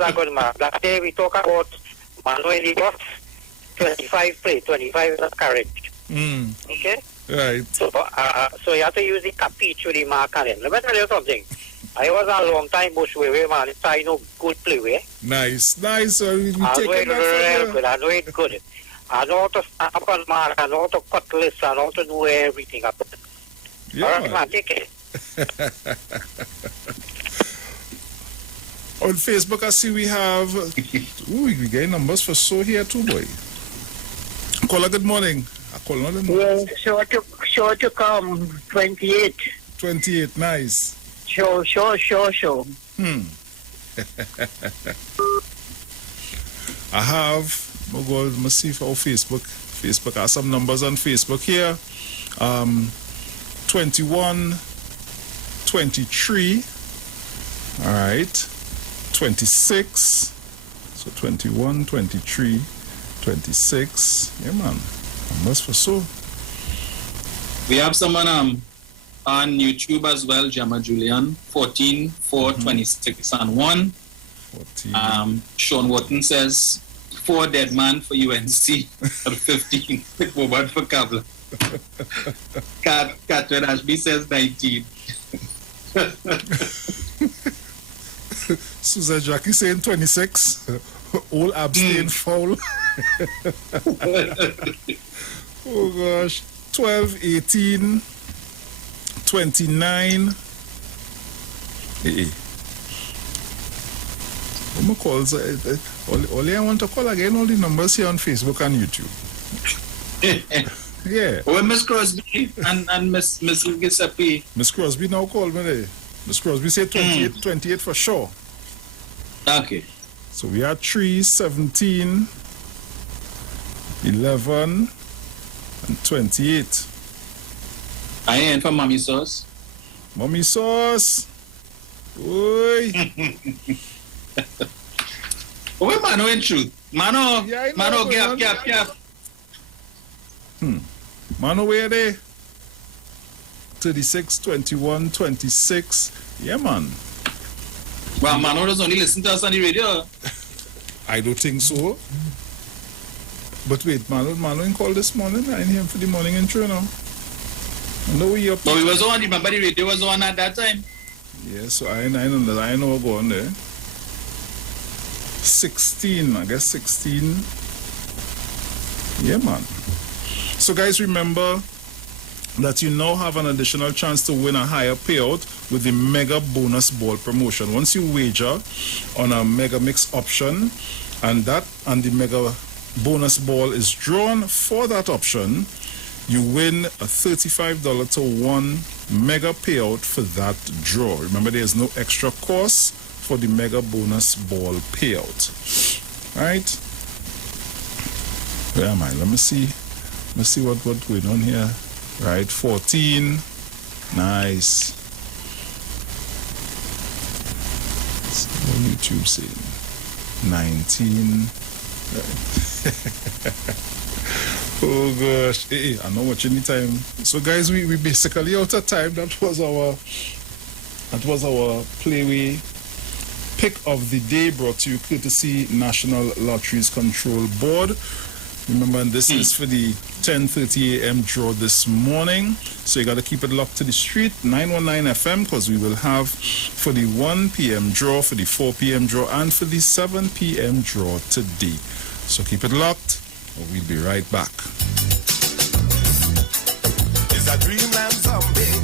a good mark. That day we talk about Manu in the box, 25 play, 25 is a carriage. Okay? Right. So you have to use the capiche with the mark on it. Let me tell you something. I was a long time bushway man, so I know good play way. Nice. So we I know it real good. I know how to stamp and mark, I know how to cut lists, I know how to do everything. Yeah, All right, man. man, take care. On Facebook, I see we have... Ooh, we get numbers for so here too, boy. Caller, good morning. I call not the Yeah, sure to come. 28. 28, nice. Sure. I have... I'll go see for our Facebook. Facebook has some numbers on Facebook here. 21, 23. All right. 26. So 21, 23, 26. Yeah, man. Numbers for so. We have someone on YouTube as well, Gemma Julian, 14, 4, 26, and 1. 14. Sean Wharton says, 4 dead man for UNC, and 15 woman for Kabla. Catherine Ashby says 19. Susan Jackie saying 26. All abstain foul. Oh gosh. 12, 18, 29. Hey. What calls? Only I want to call again all the numbers here on Facebook and YouTube. Yeah. Oh, Miss Crosby and Miss Giuseppe. Miss Crosby now call me there. Miss Crosby said 28 for sure. Okay. So we are 3, 17, 11, and 28. I ain't for Mommy Sauce. Mommy Sauce. Oi. Oh, Mano, in truth. Mano, yeah, Mano, gap. Mano, where they? 36, 21, 26. Yeah, man. Well, Mano does only listen to us on the radio. I don't think so. But wait, Mano didn't call this morning. I didn't hear him for the morning intro now. I know we up. But we was on, remember the radio was on at that time? Yeah, so I know what going there. 16, I guess 16. Yeah, man. So guys, remember that you now have an additional chance to win a higher payout with the Mega Bonus Ball promotion. Once you wager on a Mega Mix option and the Mega Bonus Ball is drawn for that option, you win a $35 to 1 Mega payout for that draw. Remember, there's no extra cost for the Mega Bonus Ball payout. All right? Where am I? Let me see what's going on here. Right, 14. Nice. What YouTube saying? 19. Right. Oh gosh. Hey, I know what you need time. So guys, we basically out of time. That was our Playway pick of the day, brought to you courtesy National Lotteries Control Board. Remember, this is for the 10:30 a.m. draw this morning. So you got to keep it locked to the street, 919 FM, because we will have for the 1 p.m. draw, for the 4 p.m. draw, and for the 7 p.m. draw today. So keep it locked, or we'll be right back. It's a dreamland zombie.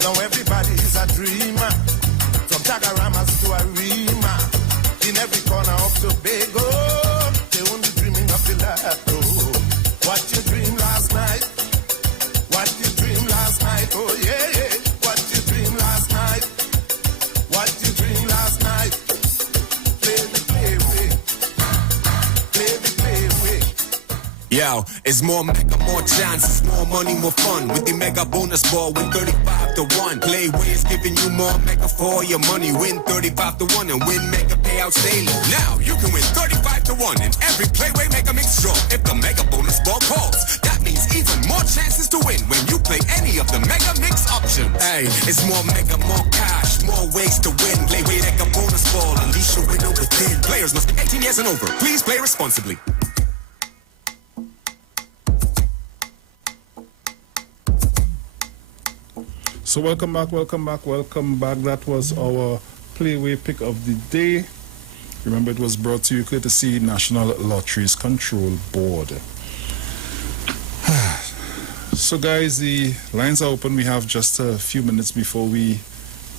Now everybody is a dreamer. From Tagaramas to Arima. In every corner of Tobago, they only dreaming of the lato. What you dream last night? What you dream last night? Oh yeah. What you dream last night? What you dream last night? Play way. Yo, it's more mega, more chances, more money, more fun. With the Mega Bonus Ball, win 35 to 1. Playway is giving you more mega for your money. Win 35 to 1 and win mega payouts daily. Now you can win 35 to 1 in every Playway Mega Mix draw. If the Mega Bonus Ball calls, that means even more chances to win when you play any of the Mega Mix options. Hey, it's more mega, more cash, more ways to win. Playway Mega Bonus Ball, unleash your winner within. Players must be 18 years and over. Please play responsibly. So welcome back. That was our Playway pick of the day. Remember, it was brought to you courtesy National Lotteries Control Board. So, guys, the lines are open. We have just a few minutes before we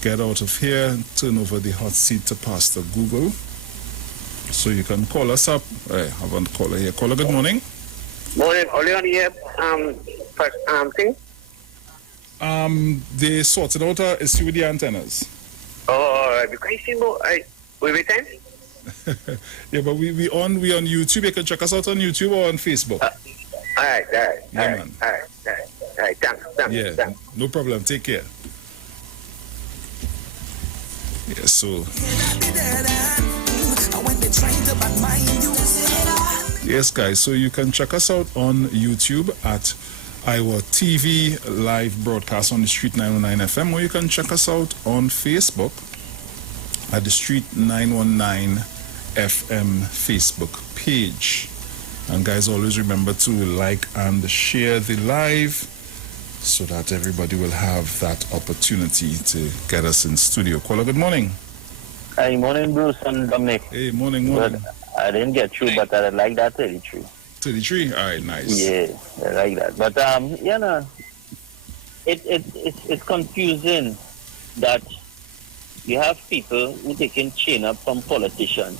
get out of here and turn over the hot seat to Pastor Google. So you can call us up. I have a caller here. Caller, good morning. Morning. Only on here, thing? They sorted out an issue with the antennas. Oh, all right. Because you see, we time? Yeah, but we on YouTube. You can check us out on YouTube or on Facebook. All right. Yeah, man. All right. Thanks. Yeah, no problem. Take care. Yeah, so. Yes, guys. So you can check us out on YouTube at Iwer TV live broadcast on the Street 919 FM, or you can check us out on Facebook at the Street 919 FM Facebook page. And guys, always remember to like and share the live so that everybody will have that opportunity to get us in studio. Caller, good morning. Hi, morning, Bruce and Dominic. Hey, morning. But I didn't get through, but I like that 33. 33? All right, nice. Yeah, I like that. But, it's confusing that you have people who they can chain up from politicians.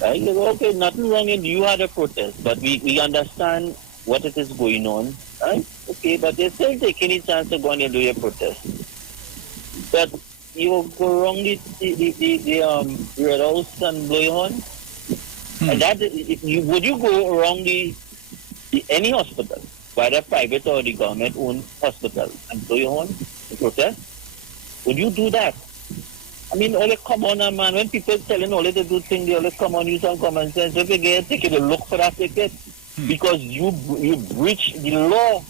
Right? You go, okay, nothing wrong in you had a protest, but we understand what it is going on. Right? Okay, but they're still taking a chance to go and do your protest. But you go around the Red House and blow your horn? And that, would you go around any hospital, whether private or the government-owned hospital, and blow your horn to protest? Would you do that? I mean, all come on, man. When people telling all to do things, they always come on, use some common sense. If you get a ticket, you look for that ticket. Because you breach the law,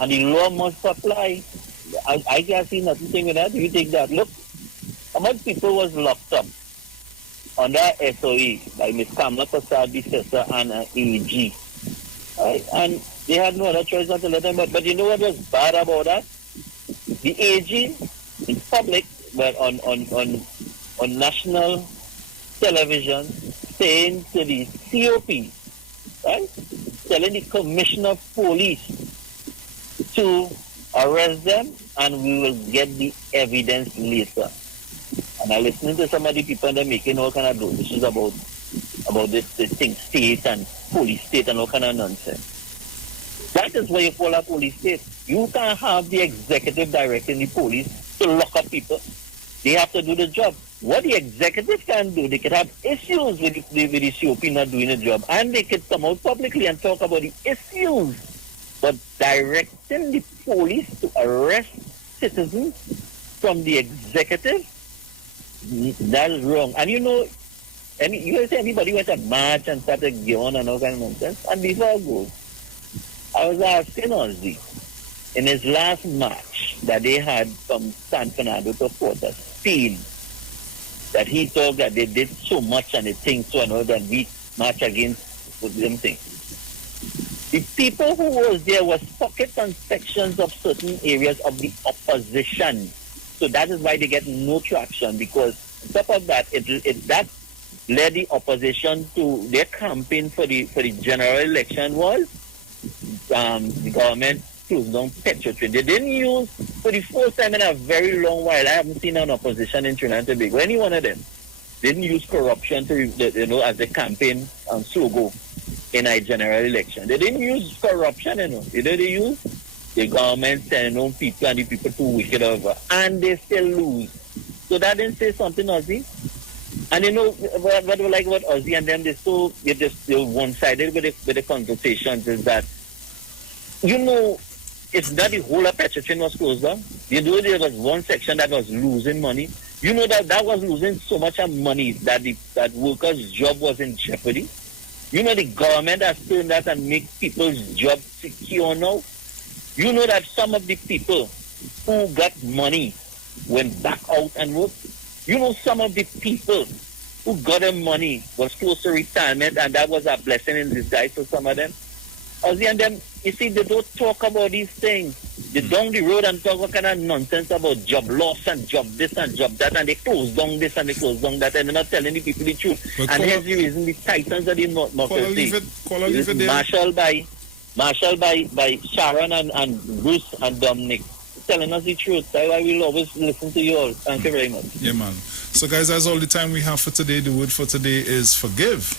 and the law must apply. I can't see nothing with that. You take that. Look, how much people was locked up under SOE by Ms. Kamala Prasad, Bissessa, and AG. Right? And they had no other choice than to let them out. But you know what was bad about that? The AG in public, but on national television, saying to the COP, right, telling the commissioner of police to arrest them, and we will get the evidence later. And I listening to some of the people, and they're making all kind of decisions about this thing, state and police state and all kind of nonsense. That is what you call a police state. You can't have the executive directing the police to lock up people. They have to do the job. What the executive can do, they could have issues with the COP not doing the job, and they could come out publicly and talk about the issues. But directing the police to arrest citizens from the executive, that is wrong. And you know, you say anybody went to march and started going and all kind of nonsense. And before I go, I was asking Ozzy, in his last match that they had from San Fernando to Port of Spain, that he thought that they did so much and they think so and all that we march against them things. The people who was there was pockets and sections of certain areas of the opposition. So that is why they get no traction, because on top of that, that led the opposition to their campaign for the general election was the government closed down petrol train. They didn't use, for the first time in a very long while, I haven't seen an opposition in Trinidad and Tobago, any one of them didn't use corruption to, as a campaign slogan in a general election. They didn't use corruption, They used the government sending on people and the people too wicked over, and they still lose. So that didn't say something, Ozzy. And what Ozzy and them, they're one-sided with the conversations is that, it's not the whole of Petrotrin was closed down. There was one section that was losing money. You know that was losing so much of money that that workers' job was in jeopardy. You know the government has turned that and make people's job secure now. You know that some of the people who got money went back out and worked. You know some of the people who got them money was close to retirement, and that was a blessing in disguise for some of them. Ozzy and them, you see, they don't talk about these things. They down the road and talk what kind of nonsense about job loss and job this and job that, and they close down this and they close down that, and they're not telling the people the truth. But and here's the reason the Titans of the democracy marshaled by Sharon and Bruce and Dominic, telling us the truth. I will always listen to you all. Thank you very much. Yeah, man. So, guys, that's all the time we have for today. The word for today is forgive.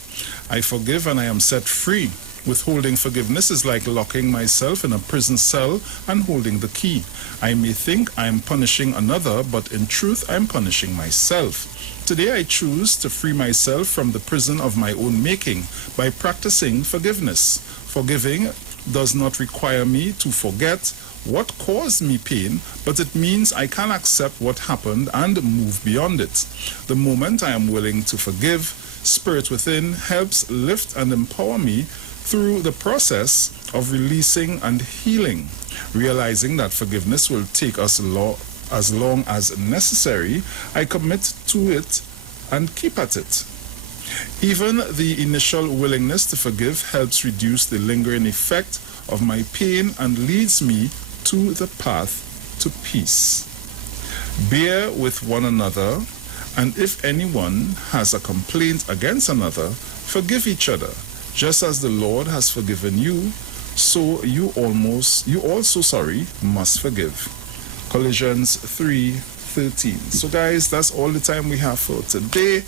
I forgive and I am set free. Withholding forgiveness is like locking myself in a prison cell and holding the key. I may think I am punishing another, but in truth, I am punishing myself. Today, I choose to free myself from the prison of my own making by practicing forgiveness. Forgiving does not require me to forget what caused me pain, but it means I can accept what happened and move beyond it. The moment I am willing to forgive, Spirit within helps lift and empower me through the process of releasing and healing. Realizing that forgiveness will take us as long as necessary, I commit to it and keep at it. Even the initial willingness to forgive helps reduce the lingering effect of my pain and leads me to the path to peace. Bear with one another, and if anyone has a complaint against another, forgive each other. Just as the Lord has forgiven you, so you also must forgive. Colossians 3:13. So, guys, that's all the time we have for today.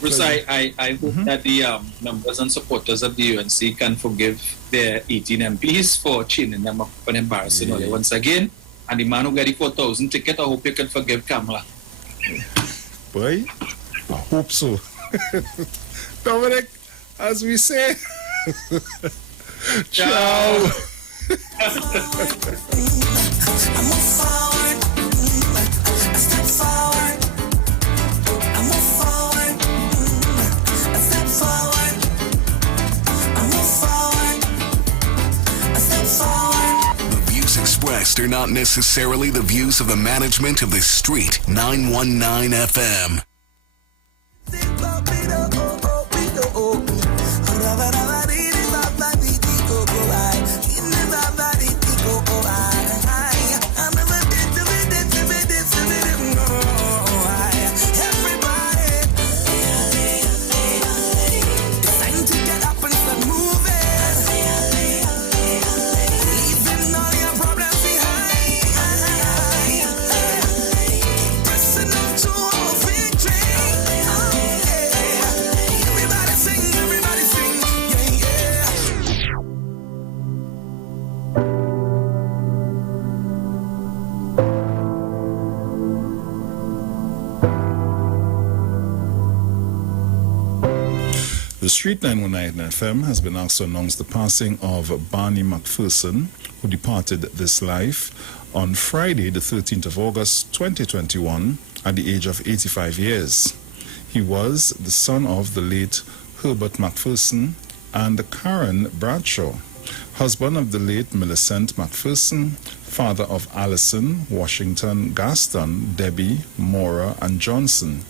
Bruce, I hope that the members and supporters of the UNC can forgive their 18 MPs for chaining them up and embarrassing all once again. And the man who got the 4,000 ticket, I hope you can forgive Kamala. Boy, I hope so. Dominic, as we say, ciao. Expressed are not necessarily the views of the management of the Street 919 FM. The Street 919 FM has been asked to announce the passing of Barney McPherson, who departed this life on Friday, the 13th of August, 2021, at the age of 85 years. He was the son of the late Herbert McPherson and Karen Bradshaw, husband of the late Millicent McPherson, father of Allison, Washington, Gaston, Debbie, Mora, and Johnson,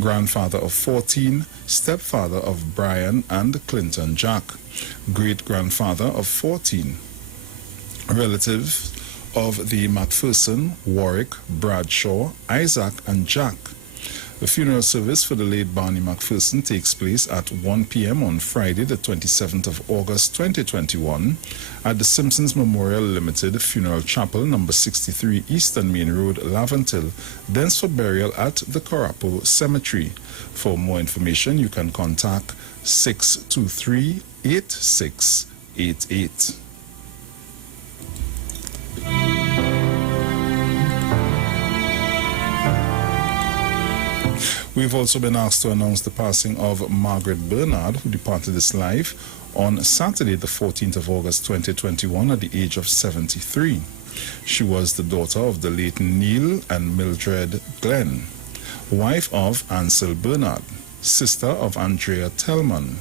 grandfather of 14, stepfather of Brian and Clinton Jack, great-grandfather of 14, relative of the McPherson, Warwick, Bradshaw, Isaac, and Jack. The funeral service for the late Barney McPherson takes place at 1 p.m. on Friday, the 27th of August, 2021, at the Simpsons Memorial Limited Funeral Chapel, number 63 Eastern Main Road, Laventil, thence for burial at the Corapo Cemetery. For more information, you can contact 623-8688. We've also been asked to announce the passing of Margaret Bernard, who departed this life on Saturday, the 14th of August, 2021, at the age of 73. She was the daughter of the late Neil and Mildred Glenn, wife of Ansel Bernard, sister of Andrea Tellman,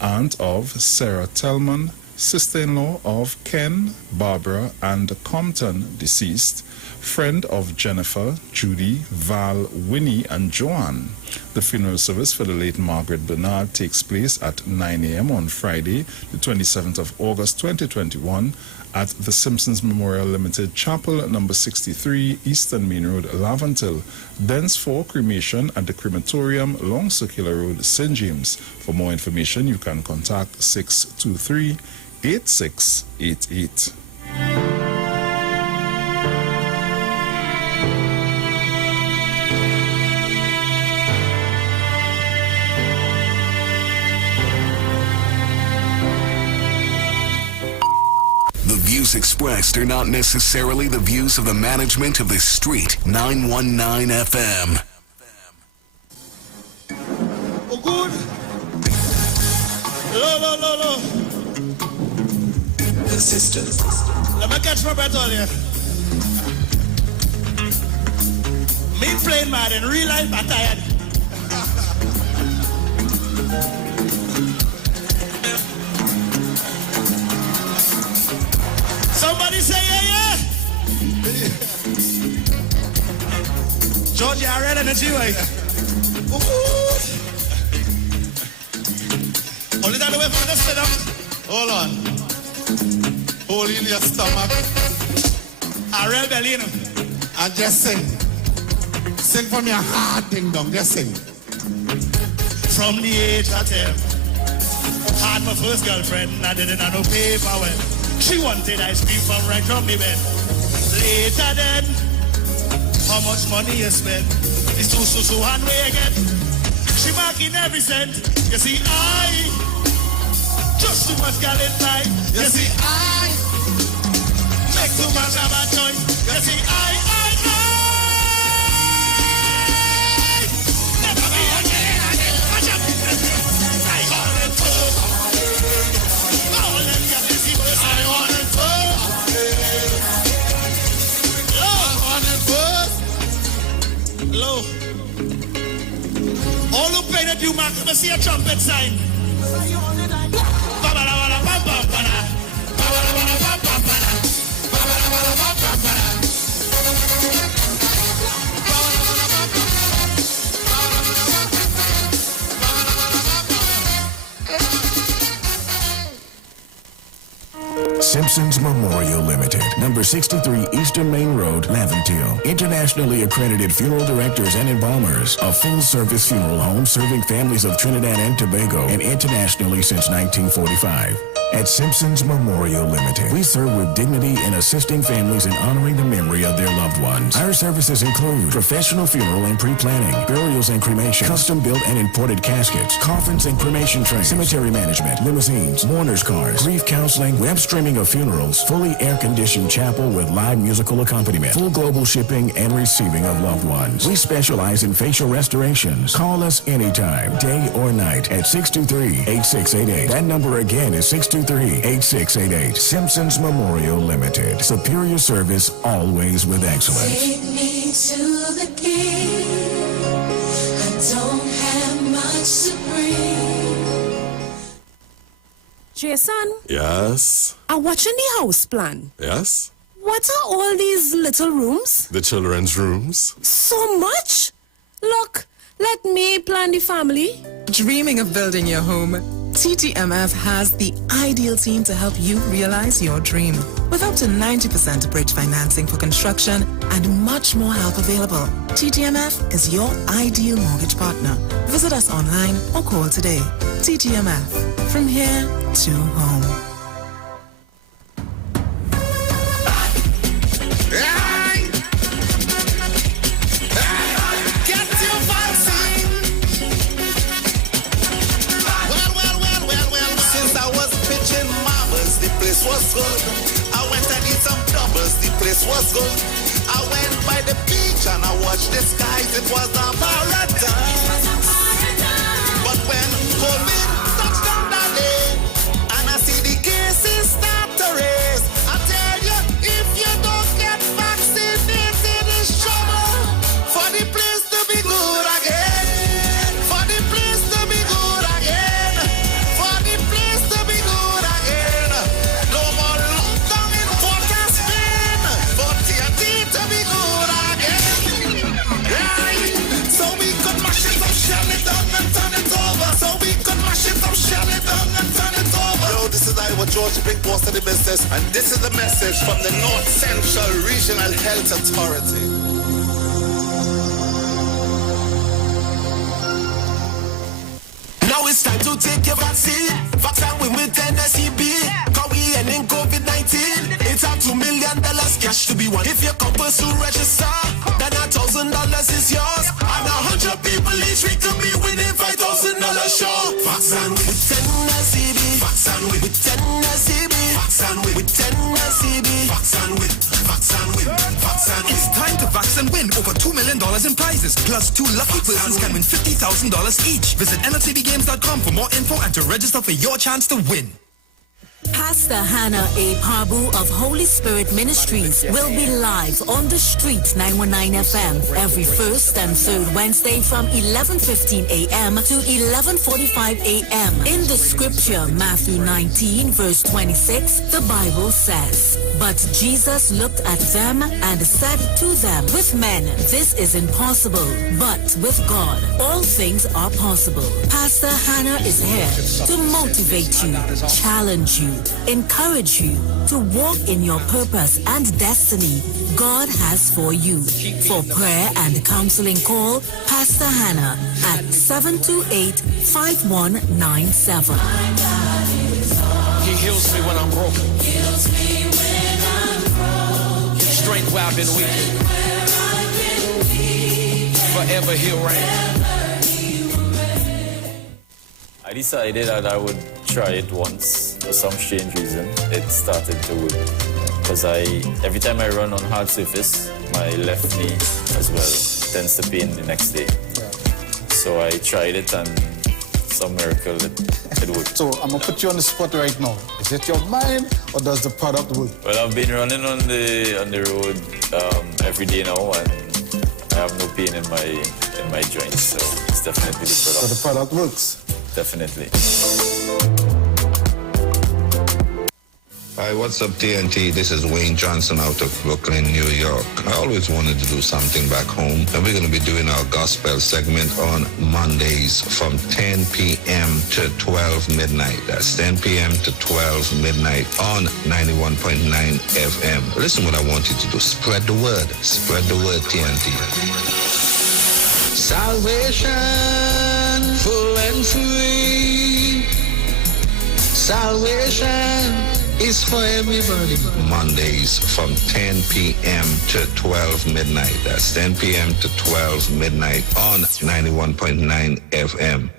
aunt of Sarah Tellman, sister-in-law of Ken, Barbara, and Compton, deceased, friend of Jennifer, Judy, Val, Winnie, and Joanne. The funeral service for the late Margaret Bernard takes place at 9 a.m. on Friday, the 27th of August, 2021, at the Simpsons Memorial Limited, Chapel number 63, Eastern Main Road, Laventille. Dens for cremation at the crematorium, Long Circular Road, St. James. For more information, you can contact 623-8688. The views expressed are not necessarily the views of the management of the Street 919 FM. Oh, good. Lo. The sisters. Let me catch my breath on here. Me playing mad in real life, I'm tired. Somebody say yeah. George, you are ready energy, right? Only that way from the sit up. Hold on. Hold in your stomach. A real belly, and just sing. Sing from your heart, ding dong. Just sing. From the age of 10, had my first girlfriend. I didn't have no paper when. She wanted ice cream from right from the bed. Later then, how much money you spend? It's too one way again. She marking every cent. You see, I just too much gal in time. You see, I make too much of a choice. You see, I never be again. Watch out. I want it too. All them gal is I want it first. Low. All who play the due mark, let me see a trumpet sign. Simpsons Memorial Limited, number 63 Eastern Main Road, Laventille. Internationally accredited funeral directors and embalmers. A full-service funeral home serving families of Trinidad and Tobago and internationally since 1945. At Simpsons Memorial Limited, we serve with dignity in assisting families in honoring the memory of their loved ones. Our services include professional funeral and pre-planning, burials and cremation, custom-built and imported caskets, coffins and cremation trays, cemetery management, limousines, mourners cars, grief counseling, web streaming of funerals, fully air-conditioned chapel with live musical accompaniment, full global shipping and receiving of loved ones. We specialize in facial restorations. Call us anytime, day or night, at 623-8688. That number again is 623-8688. Simpsons Memorial Limited. Superior service, always with excellence. Take me to the king. I don't have much to bring. Jason? Yes? I'm watching the house plan. Yes? What are all these little rooms? The children's rooms. So much? Look, let me plan the family. Dreaming of building your home? TTMF has the ideal team to help you realize your dream. With up to 90% bridge financing for construction and much more help available, TTMF is your ideal mortgage partner. Visit us online or call today. TTMF, from here to home. Was good. I went and did some doubles, the place was good. I went by the beach and I watched the skies, it was a paradise. But when COVID touched down that day, and I see the cases start to raise, I tell you, if you don't get vaccinated, it's trouble for the place to be good again. For the place to be good again. For the place to be good again. No more lockdown in Port of Spain. For TNT to be good again. Right? So we George, the big boss of the business, and this is the message from the North Central Regional Health Authority. Now it's time to take your vaccine. Vaccine with NSEB. Cause we ending COVID-19. It's up $2 million cash to be won. If you come to register, then $1,000 is yours. And 100 people each week to be winning $5,000 sure. Vaccine with NSEB. Vaccine with NSEB. Vaccine with NSEB. Vaccine with. It's time to vax and win over $2 million in prizes. Plus, 2 lucky persons can win $50,000 each. Visit nlcbgames.com for more info and to register for your chance to win. Pastor Hannah A. Parbu of Holy Spirit Ministries will be live on the street 919 FM every first and third Wednesday from 11:15 a.m. to 11:45 a.m. In the scripture, Matthew 19 verse 26, the Bible says, "But Jesus looked at them and said to them, with men this is impossible, but with God all things are possible." Pastor Hannah is here to motivate you, challenge you, encourage you to walk in your purpose and destiny God has for you. For prayer and counseling, call Pastor Hannah at 728-5197. He heals me when I'm broken. Strength where I've been weak. Forever he'll reign. I decided that I would try it once. For some strange reason, it started to work. Because every time I run on hard surface, my left knee as well tends to pain the next day. So I tried it and some miracle it worked. So I'm gonna put you on the spot right now. Is it your mind or does the product work? Well, I've been running on the road every day now and I have no pain in my joints. So it's definitely the product. So the product works? Definitely. Hi, what's up, TNT? This is Wayne Johnson out of Brooklyn, New York. I always wanted to do something back home, and we're going to be doing our gospel segment on Mondays from 10 p.m. to 12 midnight. That's 10 p.m. to 12 midnight on 91.9 FM. Listen what I want you to do. Spread the word. Spread the word, TNT. Salvation, full and free. Salvation is for everybody. Mondays from 10 p.m. to 12 midnight. That's 10 p.m. to 12 midnight on 91.9 FM.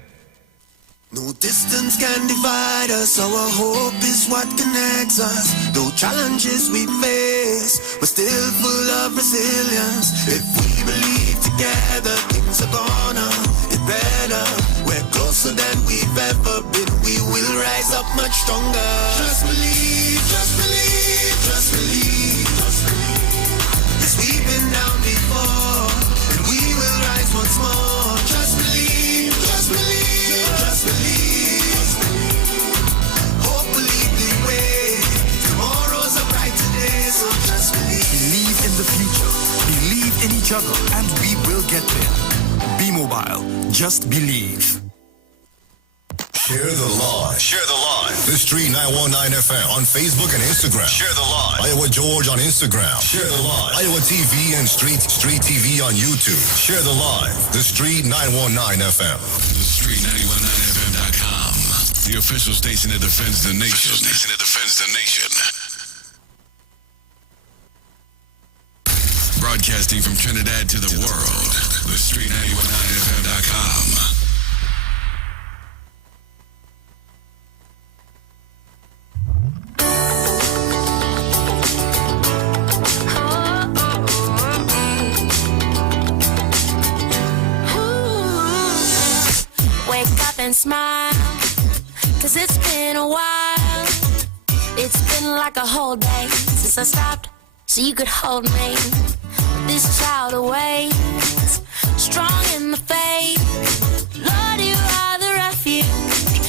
No distance can divide us. Our hope is what connects us. Though challenges we face, we're still full of resilience. If we believe together, things are gonna get better. We're closer than we've ever been. We will rise up much stronger. Just believe, just believe, just believe, just believe. Yes, we've been down before, and we will rise once more. Just believe, just believe, just believe, just believe. Hope will lead the way. Tomorrow's a brighter day, so just believe. Believe in the future. Believe in each other, and we will get there. Be mobile. Just believe. Share the live. Share the live. The Street 919 FM on Facebook and Instagram. Share the live. Iowa George on Instagram. Share the live. Iowa TV and Street TV on YouTube. Share the live. The Street 919 FM. The Street 919FM.com. The official station that defends the nation. Broadcasting from Trinidad to the world. The Street 919FM.com. And smile, cause it's been a while. It's been like a whole day since I stopped so you could hold me. This child awaits, strong in the faith. Lord, you are the refuge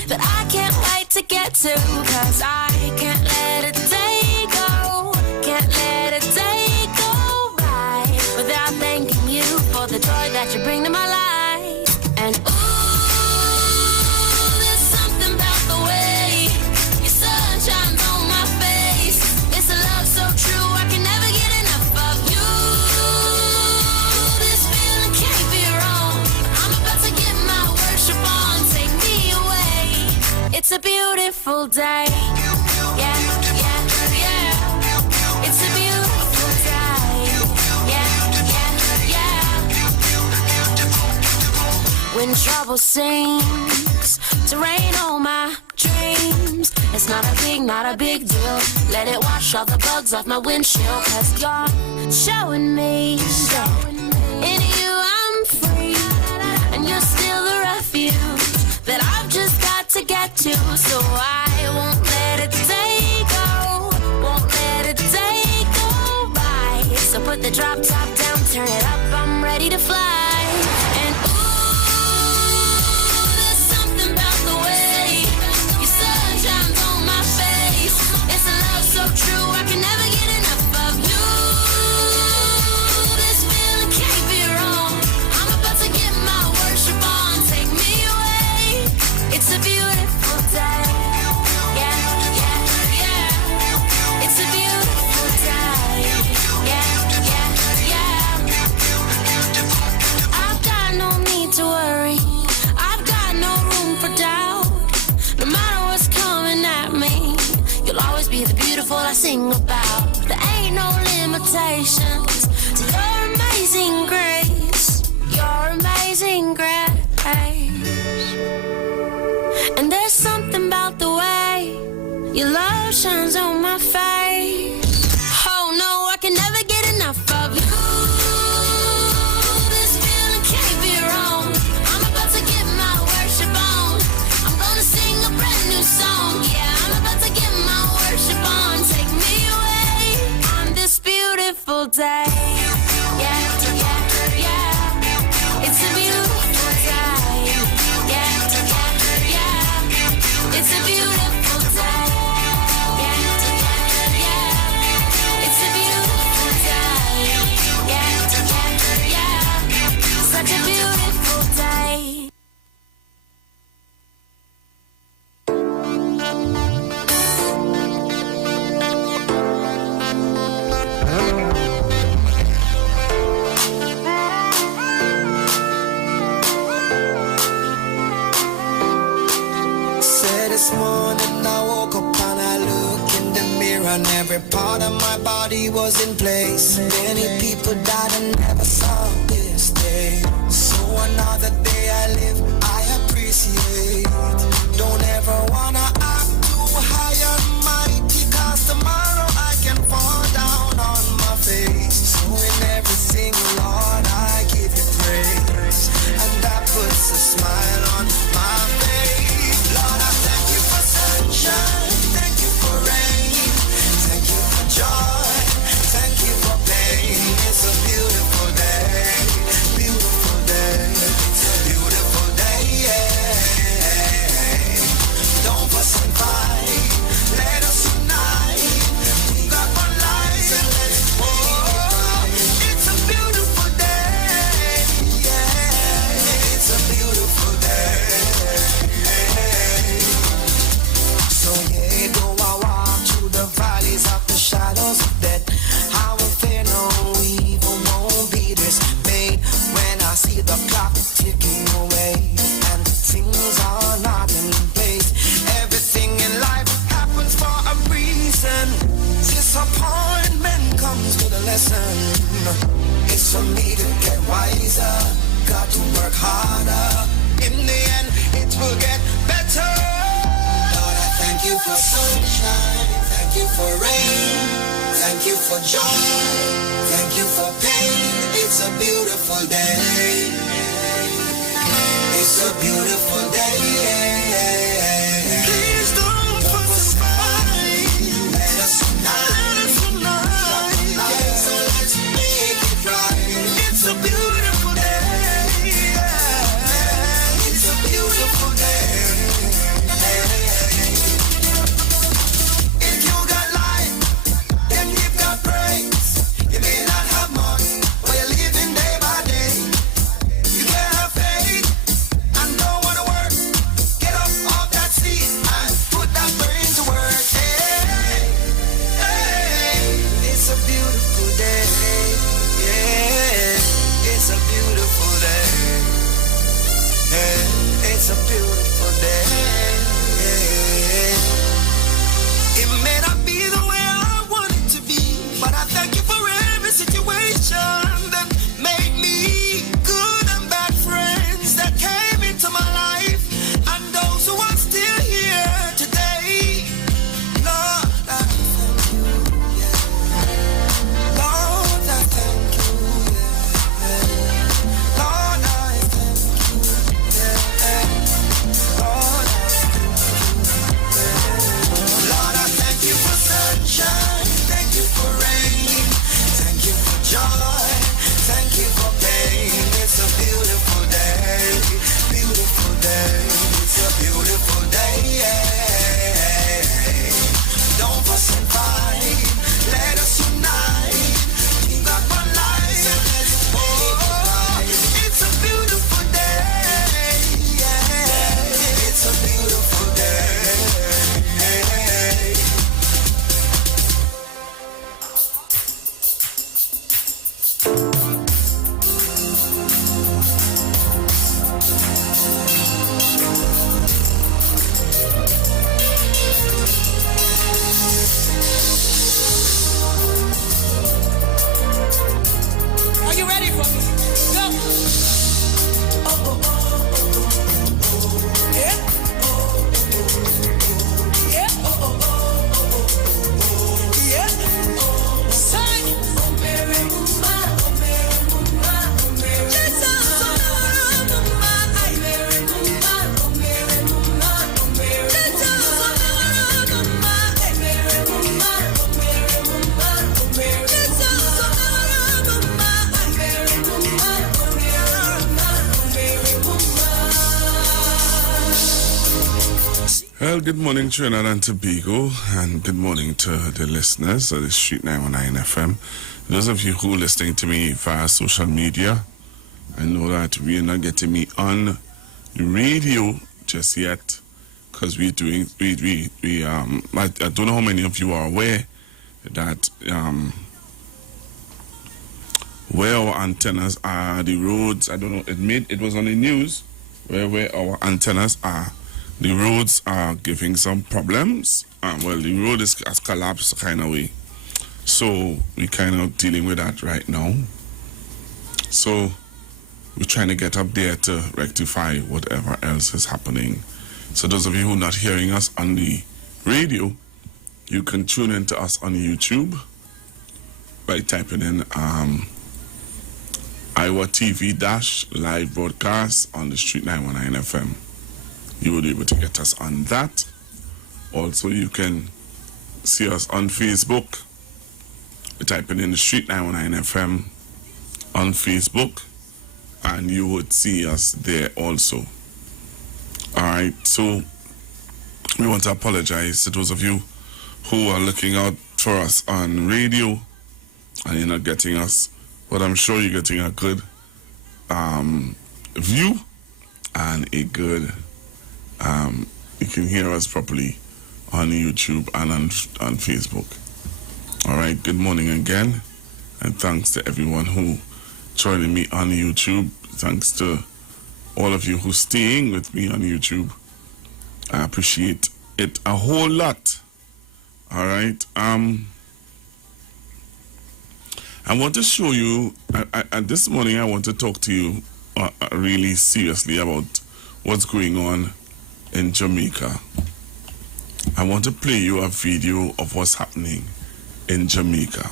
that I can't wait to get to. Cause I can't let a day go, can't let a day go by without thanking you for the joy that you bring to my life. And ooh, there's something about the way your sun shines beautiful day. Yeah, yeah, yeah. It's a beautiful day. Yeah, yeah, yeah. When trouble seems to rain on my dreams, it's not a big deal. Let it wash all the bugs off my windshield. 'Cause you're showing me that in you I'm free, and you're still the refuge that I've just got to get to. So I won't let it day go, won't let it day go by. So put the drop top down, turn it up, I'm ready to fly. And so true, I can never get enough of you. This feeling can't be wrong. I'm about to get my worship on. Take me away. It's a beautiful day. Yeah, yeah, yeah. It's a beautiful day. Yeah, yeah, yeah. I've got no need to worry. I've got no room for doubt. No matter what's coming at me, you'll always be the beautiful I sing about. There ain't no limitations to your amazing grace, your amazing grace. And there's something about the way your love shines on my face. Oh no, I can never get enough of you. This feeling can't be wrong. I'm about to get my worship on. I'm gonna sing a brand new song. Yeah, I'm about to get my worship on. Take me away on this beautiful day. Yeah, yeah, yeah. It's a beautiful day. Yeah, yeah, yeah. It's a beautiful day. Yeah, yeah, yeah. It's a beautiful day. Yeah, yeah, yeah. Such a beautiful day. This morning I woke up and I look in the mirror and every part of my body was in place. Many people died and never saw this day. So another day I live, I appreciate. Don't ever wanna act too high and mighty, 'cause tomorrow I can fall down on my face. So in everything, Lord, I give you praise, and that puts a smile on my face. Lord, I thank you for sunshine, thank you for rain, thank you for joy, thank you for pain. It's a beautiful day, beautiful day, it's a beautiful day, yeah. Don't fuss and fight, let us unite. We got one life and let's go. It's a beautiful day, yeah. It's a beautiful day. So yeah, though I walk through the valleys of the shadows of death, I will fear no evil, won't be dismayed. When I see the clock ticking away and things are not in place, everything in life happens for a reason. Disappointment comes with a lesson. It's for me to get wiser, got to work harder. In the end, it will get better. Lord, I thank you for sunshine, thank you for rain, thank you for joy, thank you for pain. It's a beautiful day. It's a beautiful day. Please don't fuss us by. Let us unite. So let's make it right. It's a beautiful day. It's a beautiful day. If you got life, then you've got praise. You may not have much, but you're living day by day. You can have faith and don't wanna work. Get up off that seat and put that brain to work. Hey, hey, it's a beautiful day. Yeah, it's a beautiful day. Hey, it's a beautiful day. Yeah. Well, good morning, Trinidad and Tobago, and good morning to the listeners of the Street 919 FM. Those of you who are listening to me via social media, I know that we are not getting me on the radio just yet, because I don't know how many of you are aware that where our antennas are, the roads, I don't know, it was on the news where our antennas are. The roads are giving some problems. Well, the road has collapsed kind of way. So we're kind of dealing with that right now. So we're trying to get up there to rectify whatever else is happening. So those of you who are not hearing us on the radio, you can tune into us on YouTube by typing in Iwer TV live broadcast on the Street 919 FM. You will be able to get us on that. Also, you can see us on Facebook. Typing in the Street 919 FM on Facebook, and you would see us there also. Alright, so we want to apologize to those of you who are looking out for us on radio and you're not getting us, but I'm sure you're getting a good view and a good you can hear us properly on YouTube and on Facebook. All right, good morning again, and thanks to everyone who joining me on YouTube. Thanks to all of you who staying with me on YouTube. I appreciate it a whole lot. All right, I want to show you. This morning, I want to talk to you really seriously about what's going on in Jamaica. I want to play you a video of what's happening in Jamaica.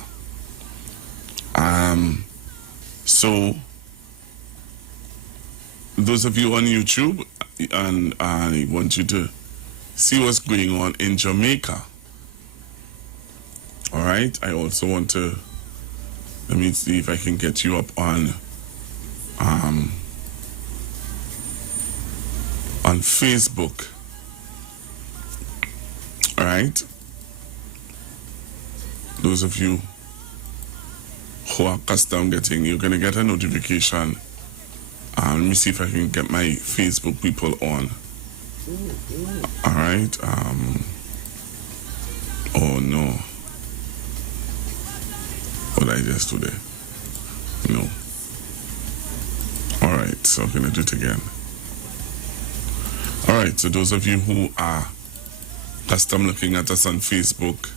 So those of you on YouTube, and I want you to see what's going on in Jamaica. All right. I also want to, let me see if I can get you up on Facebook. All right. Those of you who are accustomed getting, you're going to get a notification. Let me see if I can get my Facebook people on. All right. Oh no. What did I just do there? No. All right. So I'm going to do it again. All right. So those of you who are accustomed looking at us on Facebook,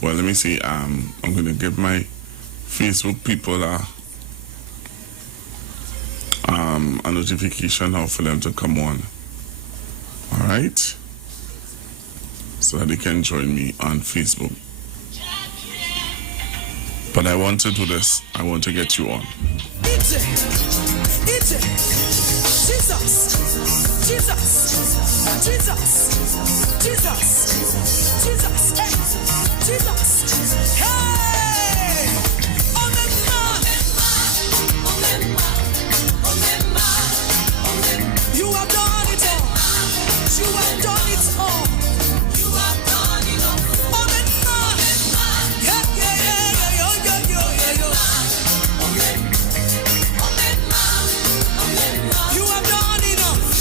well, let me see. I'm going to give my Facebook people a notification now for them to come on. All right, so that they can join me on Facebook. But I want to do this. I want to get you on. You have done it all. You have done it all. You have done it all. Yeah. You have done it all.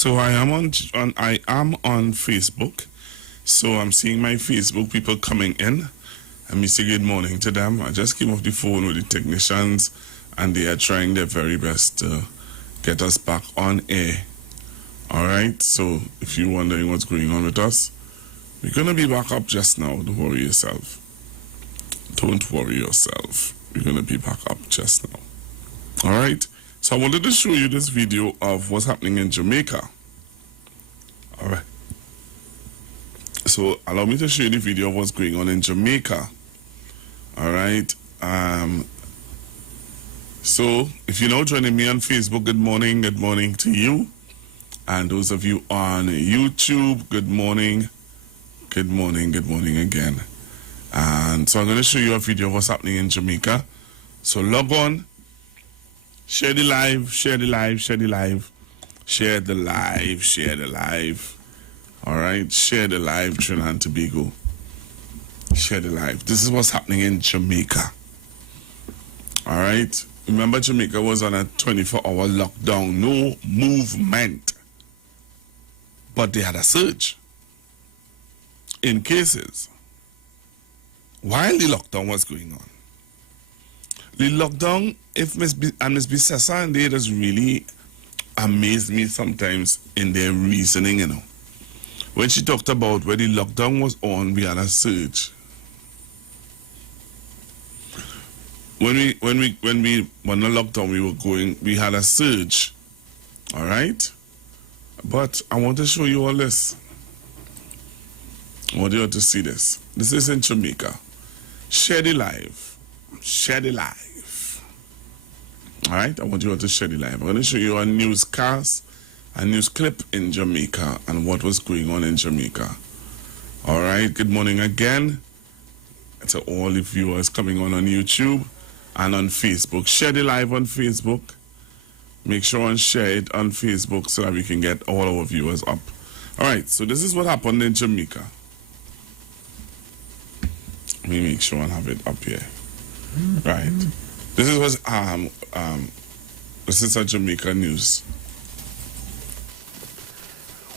So I am on Facebook. So I'm seeing my Facebook people coming in. And me say good morning to them. I just came off the phone with the technicians and they are trying their very best to get us back on air. Alright, so if you're wondering what's going on with us, we're gonna be back up just now. Don't worry yourself. Don't worry yourself. We're gonna be back up just now. Alright, so I wanted to show you this video of what's happening in Jamaica. Alright. So allow me to show you the video of what's going on in Jamaica. Alright. So if you're now joining me on Facebook, good morning to you. And those of you on YouTube, good morning again. And so I'm going to show you a video of what's happening in Jamaica. So log on, share the live. All right, share the live, Trinidad and Tobago. Share the live. This is what's happening in Jamaica. All right, remember Jamaica was on a 24-hour lockdown, no movement. But they had a surge in cases while the lockdown was going on. The lockdown, if Miss Bissessa and they just really amazed me sometimes in their reasoning, you know. When she talked about where the lockdown was on, we had a surge. When the lockdown we had a surge. All right? But I want to show you all this. I want you all to see this. This is in Jamaica. Share the live. All right? I want you all to share the live. I'm going to show you a newscast a news clip in Jamaica and what was going on in Jamaica. All right, good morning again to all the viewers coming on YouTube and on Facebook. Share the live on Facebook. Make sure and share it on Facebook so that we can get all our viewers up. All right, so this is what happened in Jamaica. Let me make sure and have it up here. Right. This is a Jamaica news.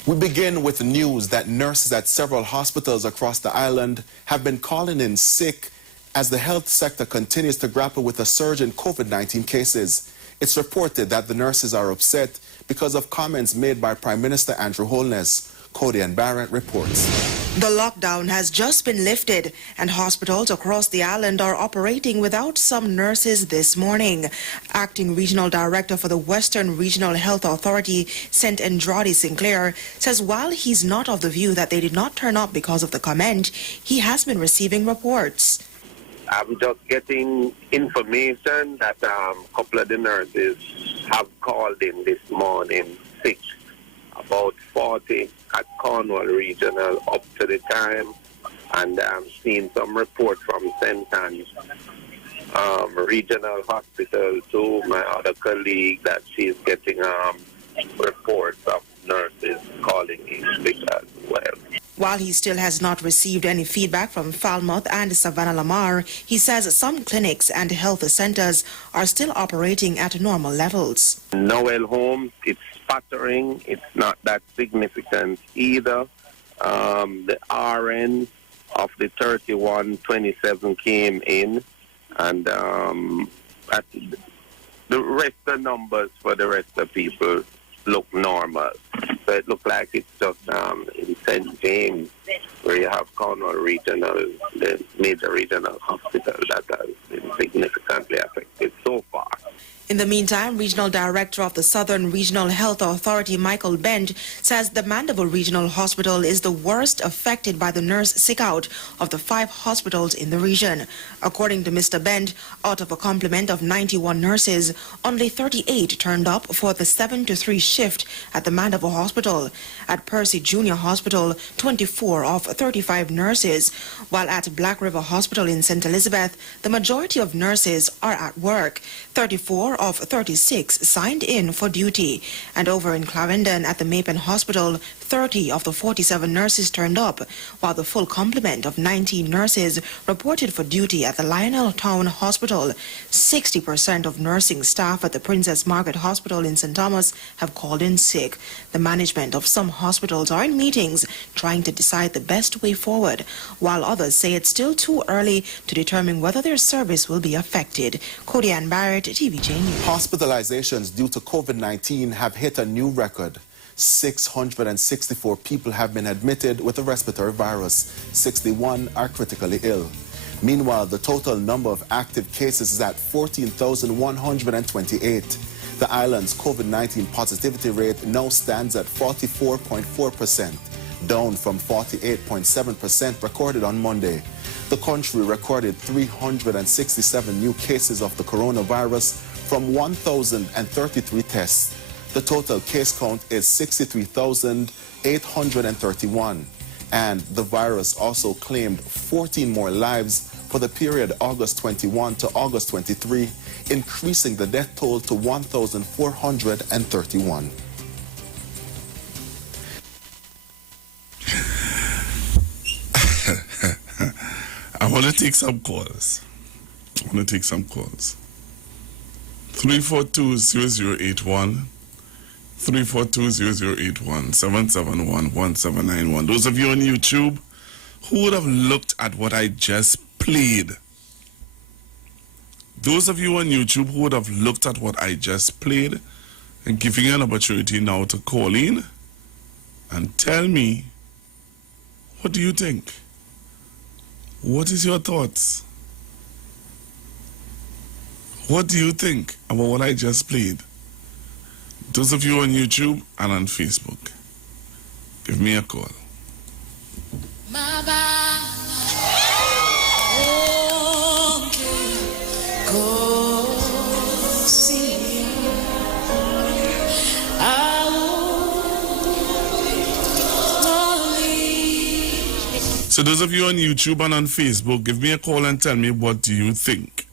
We begin with news that nurses at several hospitals across the island have been calling in sick as the health sector continues to grapple with a surge in COVID-19 cases. It's reported that the nurses are upset because of comments made by Prime Minister Andrew Holness. Cody and Barrett reports. The lockdown has just been lifted and hospitals across the island are operating without some nurses this morning. Acting Regional Director for the Western Regional Health Authority, St. Andrade Sinclair, says while he's not of the view that they did not turn up because of the comment, he has been receiving reports. I'm just getting information that a couple of the nurses have called in this morning sick. About 40 at Cornwall Regional up to the time, and I'm seeing some report from St. Anne's Regional Hospital to my other colleague that she's getting reports of nurses calling in sick as well. While he still has not received any feedback from Falmouth and Savannah Lamar, he says some clinics and health centers are still operating at normal levels. Noel Home, it's sputtering. It's not that significant either. The RN of the 3127 came in, and the rest of the numbers for the rest of people look normal. So it looks like it's just in St. James, where you have Cornwall Regional, the major regional hospital that has been significantly affected so far. In the meantime, Regional Director of the Southern Regional Health Authority, Michael Bent, says the Mandeville Regional Hospital is the worst affected by the nurse sick-out of the 5 hospitals in the region. According to Mr. Bent, out of a complement of 91 nurses, only 38 turned up for the 7 to 3 shift at the Mandeville Hospital. At Percy Junior Hospital, 24 of 35 nurses, while at Black River Hospital in St. Elizabeth, the majority of nurses are at work. 34 of 36 signed in for duty. And over in Clarendon at the Mapen Hospital, 30 of the 47 nurses turned up, while the full complement of 19 nurses reported for duty at the Lionel Town Hospital. 60% of nursing staff at the Princess Margaret Hospital in St. Thomas have called in sick. The management of some hospitals are in meetings trying to decide the best way forward, while others say it's still too early to determine whether their service will be affected. Cody Ann Barrett, TVJ News. Hospitalizations due to COVID-19 have hit a new record. 664 people have been admitted with a respiratory virus. 61 are critically ill. Meanwhile, the total number of active cases is at 14,128. The island's COVID-19 positivity rate now stands at 44.4%, down from 48.7% recorded on Monday. The country recorded 367 new cases of the coronavirus from 1,033 tests. The total case count is 63,831. And the virus also claimed 14 more lives for the period August 21 to August 23, increasing the death toll to 1,431. I want to take some calls. 342-0081, 342-0081, 771-1791. Those of you on YouTube who would have looked at what I just played. Those of you on YouTube who would have looked at what I just played and giving you an opportunity now to call in and tell me, what do you think? What is your thoughts? What do you think about what I just played? Those of you on YouTube and on Facebook, give me a call. I So those of you on YouTube and on Facebook, give me a call and tell me, what do you think?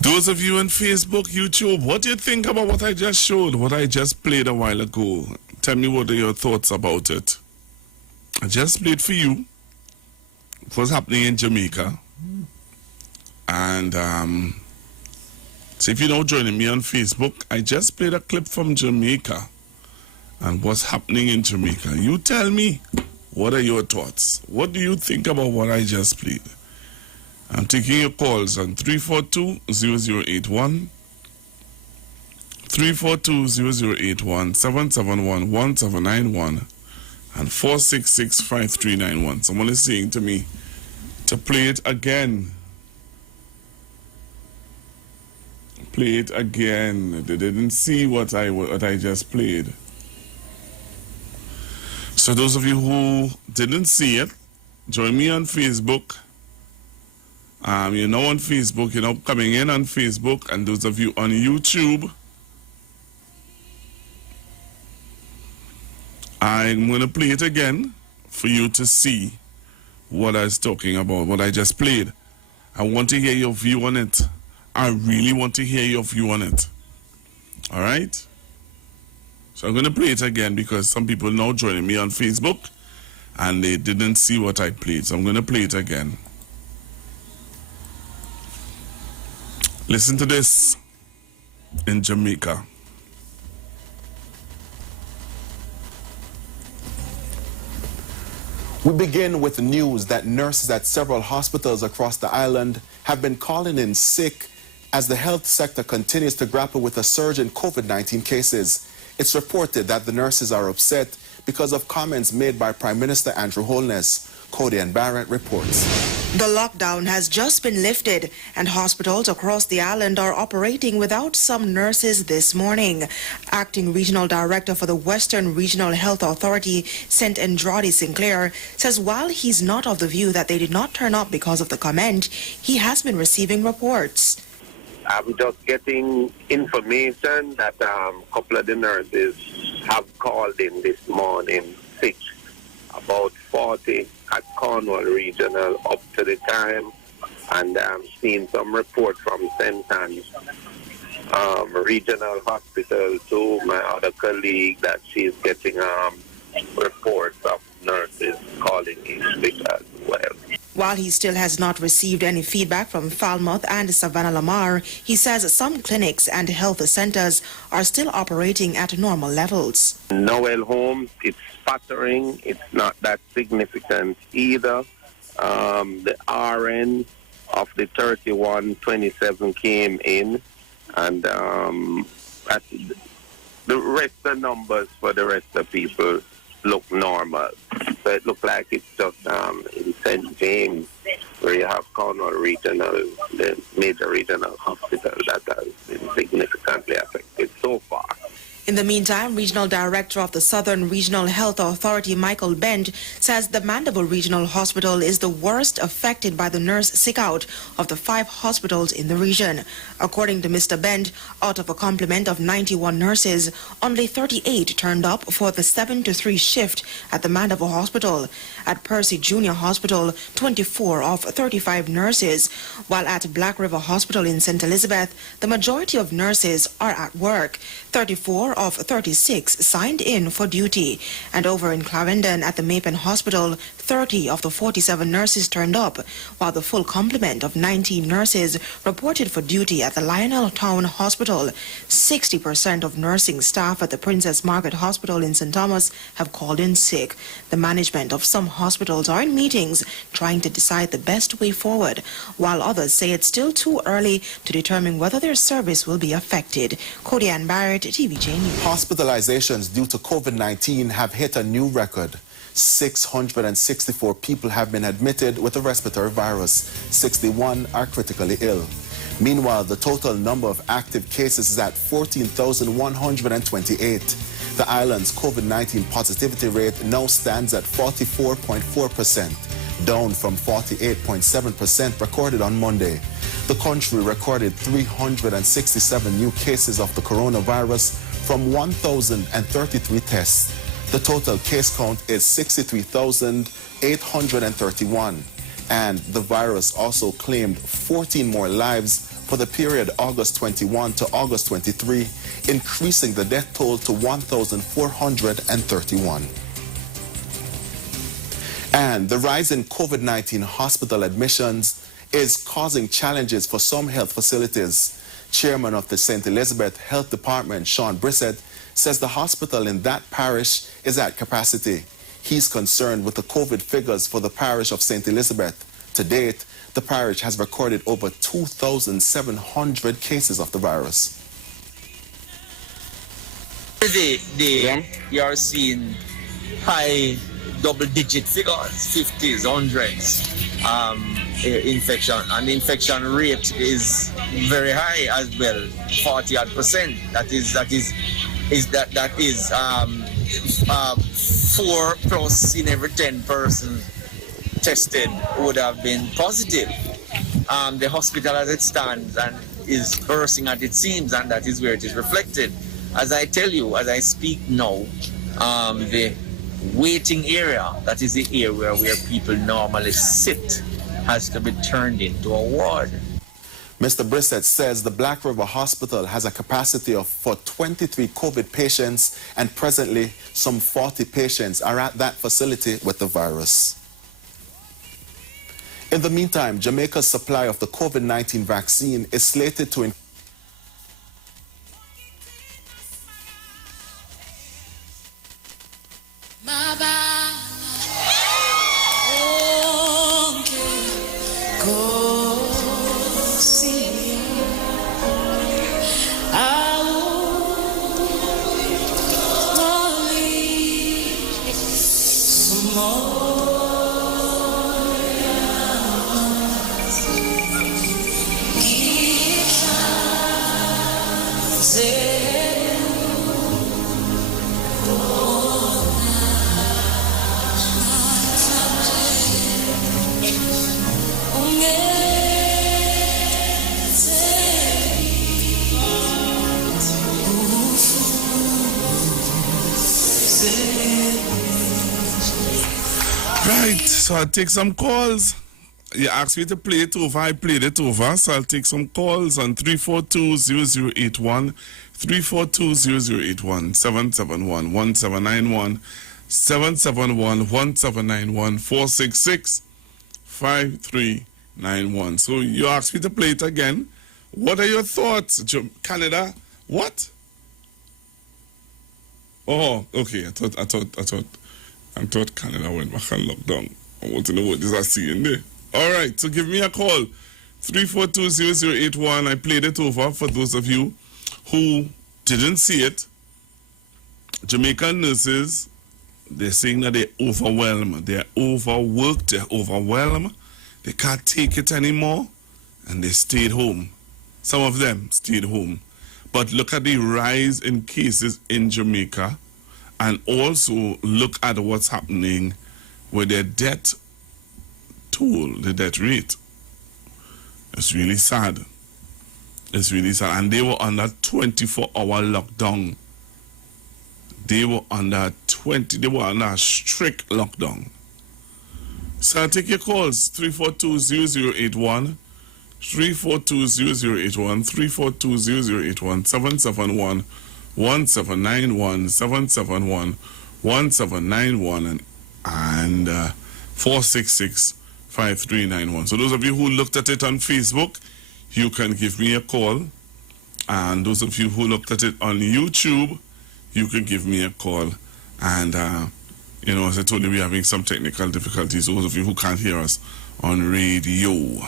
Those of you on Facebook, YouTube, what do you think about what I just showed, what I just played a while ago? Tell me what are your thoughts about it. I just played for you what's happening in Jamaica. And so if you're now joining me on Facebook, I just played a clip from Jamaica and what's happening in Jamaica. You tell me, what are your thoughts? What do you think about what I just played? I'm taking your calls on 342-0081, 342-0081, 771-1791, and 466-5391. Someone is saying to me to play it again. Play it again. They didn't see what I just played. So those of you who didn't see it, join me on Facebook. You're now on Facebook, you're now coming in on Facebook, and those of you on YouTube, I'm going to play it again for you to see what I was talking about, what I just played. I want to hear your view on it. I really want to hear your view on it. All right? So I'm going to play it again because some people now joining me on Facebook and they didn't see what I played. So I'm going to play it again. Listen to this in Jamaica. We begin with the news that nurses at several hospitals across the island have been calling in sick as the health sector continues to grapple with a surge in COVID-19 cases. It's reported that the nurses are upset because of comments made by Prime Minister Andrew Holness. Cody and Barrett reports. The lockdown has just been lifted and hospitals across the island are operating without some nurses this morning. Acting Regional Director for the Western Regional Health Authority, St. Andrade Sinclair, says while he's not of the view that they did not turn up because of the comment, he has been receiving reports. I'm just getting information that a couple of the nurses have called in this morning sick, about 40 at Cornwall Regional up to the time, and I'm seeing some report from St. Anne's Regional Hospital to my other colleague that she's getting reports of nurses calling in sick as well. While he still has not received any feedback from Falmouth and Savannah Lamar, he says some clinics and health centers are still operating at normal levels. Noel Home, it's sputtering. It's not that significant either. The RN of the 3127 came in, and the rest of the numbers for the rest of people look normal. So it looks like it's just in St. James, where you have Cornwall Regional, the major regional hospital that has been significantly affected so far. In the meantime, Regional Director of the Southern Regional Health Authority, Michael Bend, says the Mandeville Regional Hospital is the worst affected by the nurse sick-out of the 5 hospitals in the region. According to Mr. Bend, out of a complement of 91 nurses, only 38 turned up for the 7 to 3 shift at the Mandeville Hospital. At Percy Junior Hospital, 24 of 35 nurses, while at Black River Hospital in St. Elizabeth, the majority of nurses are at work. 34 of 36 signed in for duty. And over in Clarendon at the Mapen Hospital, 30 of the 47 nurses turned up, while the full complement of 19 nurses reported for duty at the Lionel Town Hospital. 60% of nursing staff at the Princess Margaret Hospital in St. Thomas have called in sick. The management of some hospitals are in meetings trying to decide the best way forward, while others say it's still too early to determine whether their service will be affected. Cody Ann Barrett, TVJ News. Hospitalizations due to COVID-19 have hit a new record. 664 people have been admitted with the respiratory virus. 61 are critically ill. Meanwhile, the total number of active cases is at 14,128. The island's COVID-19 positivity rate now stands at 44.4%, down from 48.7% recorded on Monday. The country recorded 367 new cases of the coronavirus from 1,033 tests. The total case count is 63,831. And the virus also claimed 14 more lives for the period August 21 to August 23, increasing the death toll to 1,431. And the rise in COVID-19 hospital admissions is causing challenges for some health facilities. Chairman of the St. Elizabeth Health Department, Sean Brissett, says the hospital in that parish is at capacity. He's concerned with the COVID figures for the parish of St. Elizabeth. To date, the parish has recorded over 2,700 cases of the virus. You are seeing high double-digit figures, 50s, 100s, infection, and the infection rate is very high as well, 40% That is 4 plus in every 10 persons tested would have been positive. The hospital as it stands and is bursting at its seams, and that is where it is reflected. As I tell you, as I speak now, the waiting area, that is the area where people normally sit, has to be turned into a ward. Mr. Brissett says the Black River Hospital has a capacity for 23 COVID patients, and presently some 40 patients are at that facility with the virus. In the meantime, Jamaica's supply of the COVID-19 vaccine is slated to Right, so I'll take some calls. You asked me to play it over, I played it over, so I'll take some calls on 342-0081, 342-0081, 771-1791, 771-1791, 466-5391. So you asked me to play it again. What are your thoughts, Canada? What? Oh, okay, I thought Canada went back and locked down. I want to know what this I see in there. All right, so give me a call. 342-0081. I played it over for those of you who didn't see it. Jamaican nurses, they're saying that they're overwhelmed. They're overworked. They're overwhelmed. They can't take it anymore. And they stayed home. Some of them stayed home. But look at the rise in cases in Jamaica. And also look at what's happening with their death toll, the death rate. It's really sad. It's really sad. And they were under 24-hour lockdown. They were under a strict lockdown. So I'll take your calls. 342-0081, 342-0081, 342-0081, 771-1791, 771-1791, and 466-5391. So those of you who looked at it on Facebook, you can give me a call. And those of you who looked at it on YouTube, you can give me a call. And, as I told you, we're having some technical difficulties. Those of you who can't hear us on radio.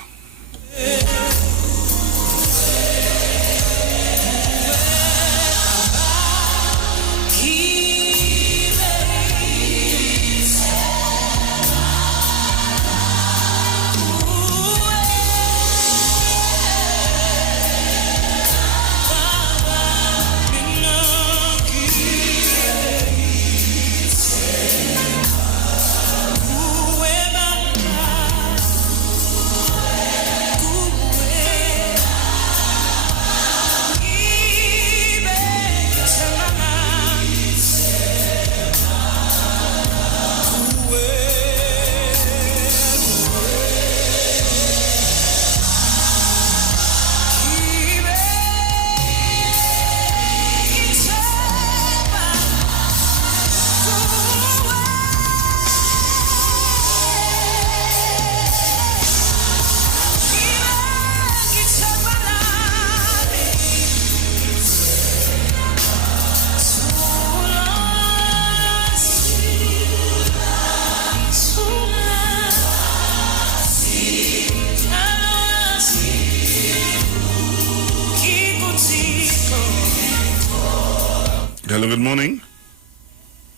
Hello, good morning.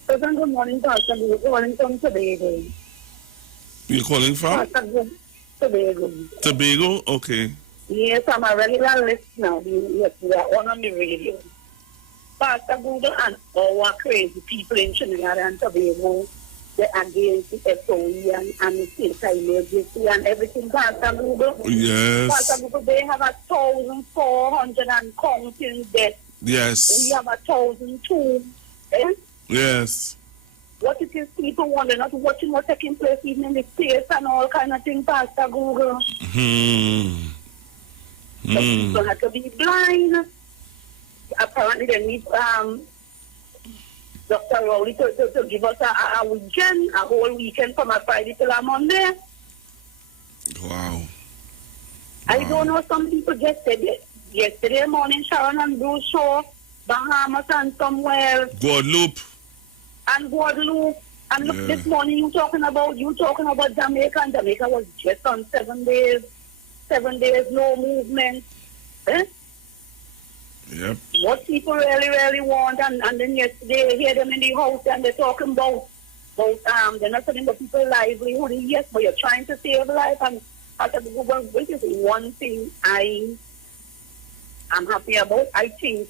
Good morning, Pastor. We're calling from Tobago. You're calling from? Tobago. Tobago? Okay. Yes, I'm a regular listener. Yes, we are on the radio. Pastor Google and our crazy people in Trinidad and Tobago, they're against the SOE and the state emergency and everything. Pastor Google. Yes. Pastor Google, they have 1,400 and counting deaths. Yes. We have 1,002. Eh? Yes. What it is, people want, they're not watching what's taking place even in the states and all kind of things, Pastor Google. So people have to be blind. Apparently they need Dr. Rowley to give us a weekend, a whole weekend from a Friday till a Monday. Wow. I don't know, some people just said it. Yesterday morning, Sharon and Bruce show, Bahamas and somewhere. Guadeloupe. And Guadeloupe. And look, this morning you talking about Jamaica, and Jamaica was just on 7 days, no movement. Eh? Yep. What people really, really want, and then yesterday I hear them in the house and they're talking about they're not telling the people livelihood, yes, but you're trying to save life. And I said, well, this is one thing I'm happy about. I think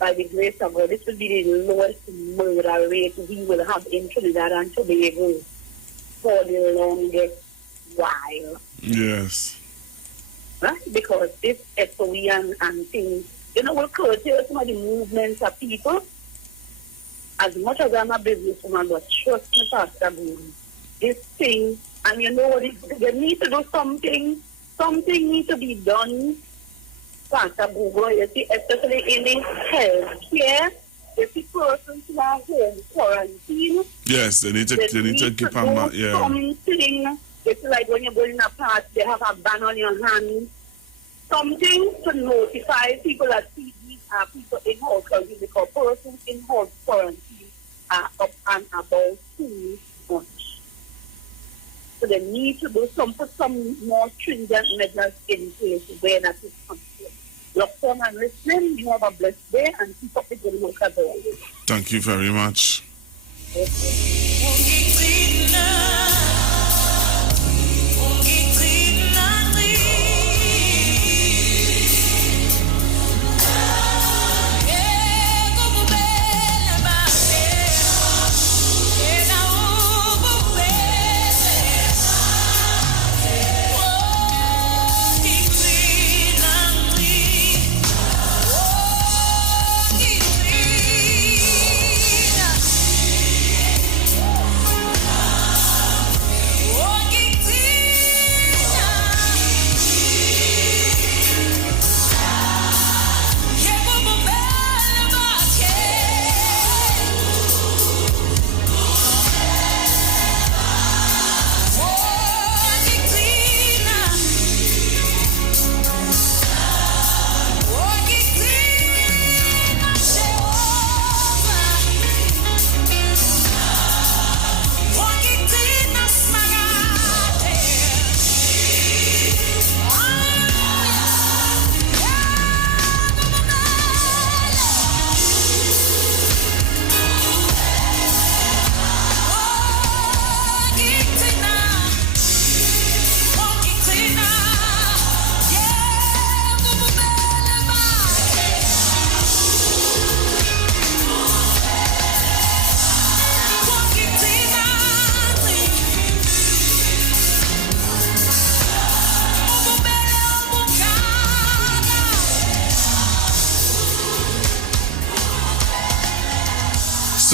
by the grace of God, this will be the lowest murder rate we will have in Trinidad and Tobago for the longest while. Yes. Right? Because this SOE and things, will curtail some of the movements of people. As much as I'm a businesswoman, but trust me, Pastor Boone, this thing, and they need to do something. Something needs to be done. Pastor Google, you see, especially in the health care, you see persons who are home quarantine. Yes, they need to keep on something. It's like when you go in a party, they have a ban on your hand. Something to notify people that these are people in house quarantine, because persons in house quarantine are up and about too much. So they need to do some more stringent measures in place where that is complete. Look on and listening. You have a blessed day and keep up the good work as always. Thank you very much.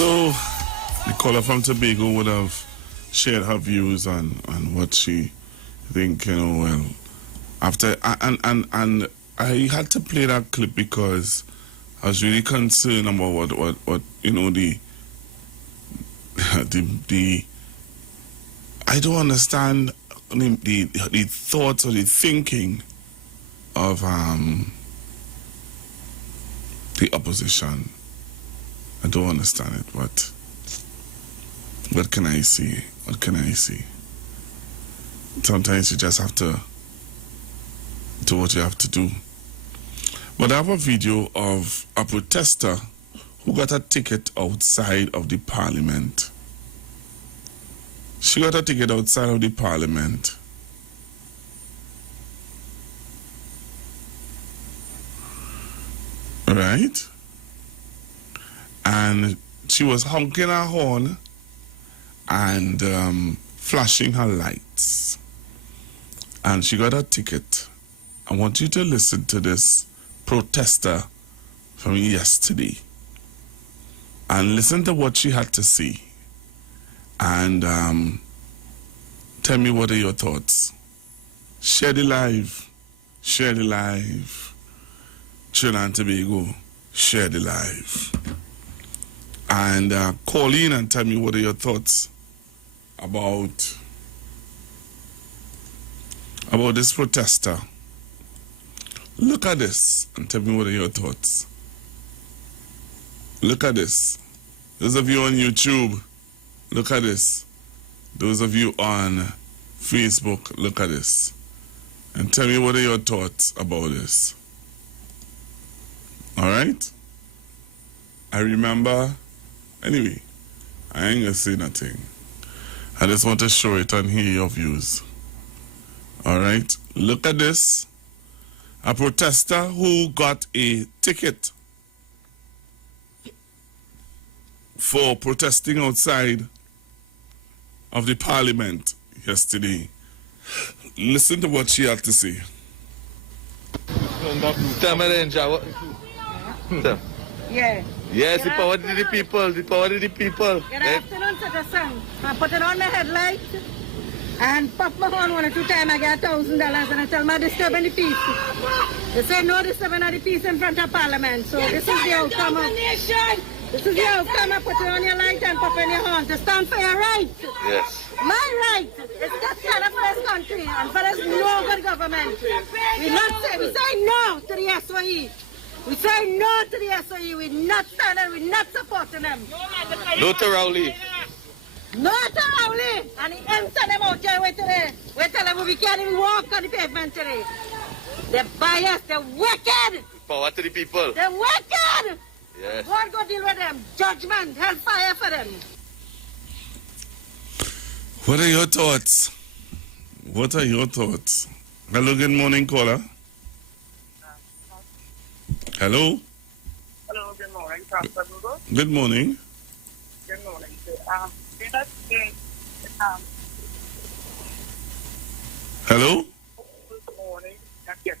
So, the caller from Tobago would have shared her views on what she think, well, after, and I had to play that clip because I was really concerned about what the I don't understand the thoughts or the thinking of the opposition. I don't understand it, but what can I see? What can I see? Sometimes you just have to do what you have to do. But I have a video of a protester who got a ticket outside of the parliament. She got a ticket outside of the parliament. Right? And she was honking her horn and flashing her lights. And she got a ticket. I want you to listen to this protester from yesterday. And listen to what she had to say. And tell me what are your thoughts. Share the live. Share the live. Trinidad and Tobago. Share the live. And call in and tell me what are your thoughts about this protester. Look at this and tell me what are your thoughts. Look at this. Those of you on YouTube, look at this. Those of you on Facebook, look at this. And tell me what are your thoughts about this. Alright? I remember, anyway, I ain't gonna say nothing. I just want to show it and hear your views. Alright? Look at this. A protester who got a ticket for protesting outside of the parliament yesterday. Listen to what she had to say. Yeah. Yes, the power to the people, the power to the people. Good afternoon, citizen. I put it on my headlight and pop my horn 1 or 2 times. I get $1,000 and I tell my disturbing the peace. They say no disturbing of the peace in front of Parliament. So this is the outcome of this is the outcome. I put it on your light and pop in your horn to stand for your right. Yes. My right is to stand for this country and for this no good government. We say no to the SOE. We say no to the SOE. We're not standing, we're not supporting them. No to Rowley. No to Rowley. And the M send them out here wait today. We tell them we can't even walk on the pavement today. They're biased, they're wicked. Power to the people. They're wicked. Yes. God go deal with them. Judgment, hellfire for them. What are your thoughts? What are your thoughts? Hello, good morning, caller. Hello? Hello, good morning, Pastor Google. Good morning. Good morning. Hello? Good morning. Yes.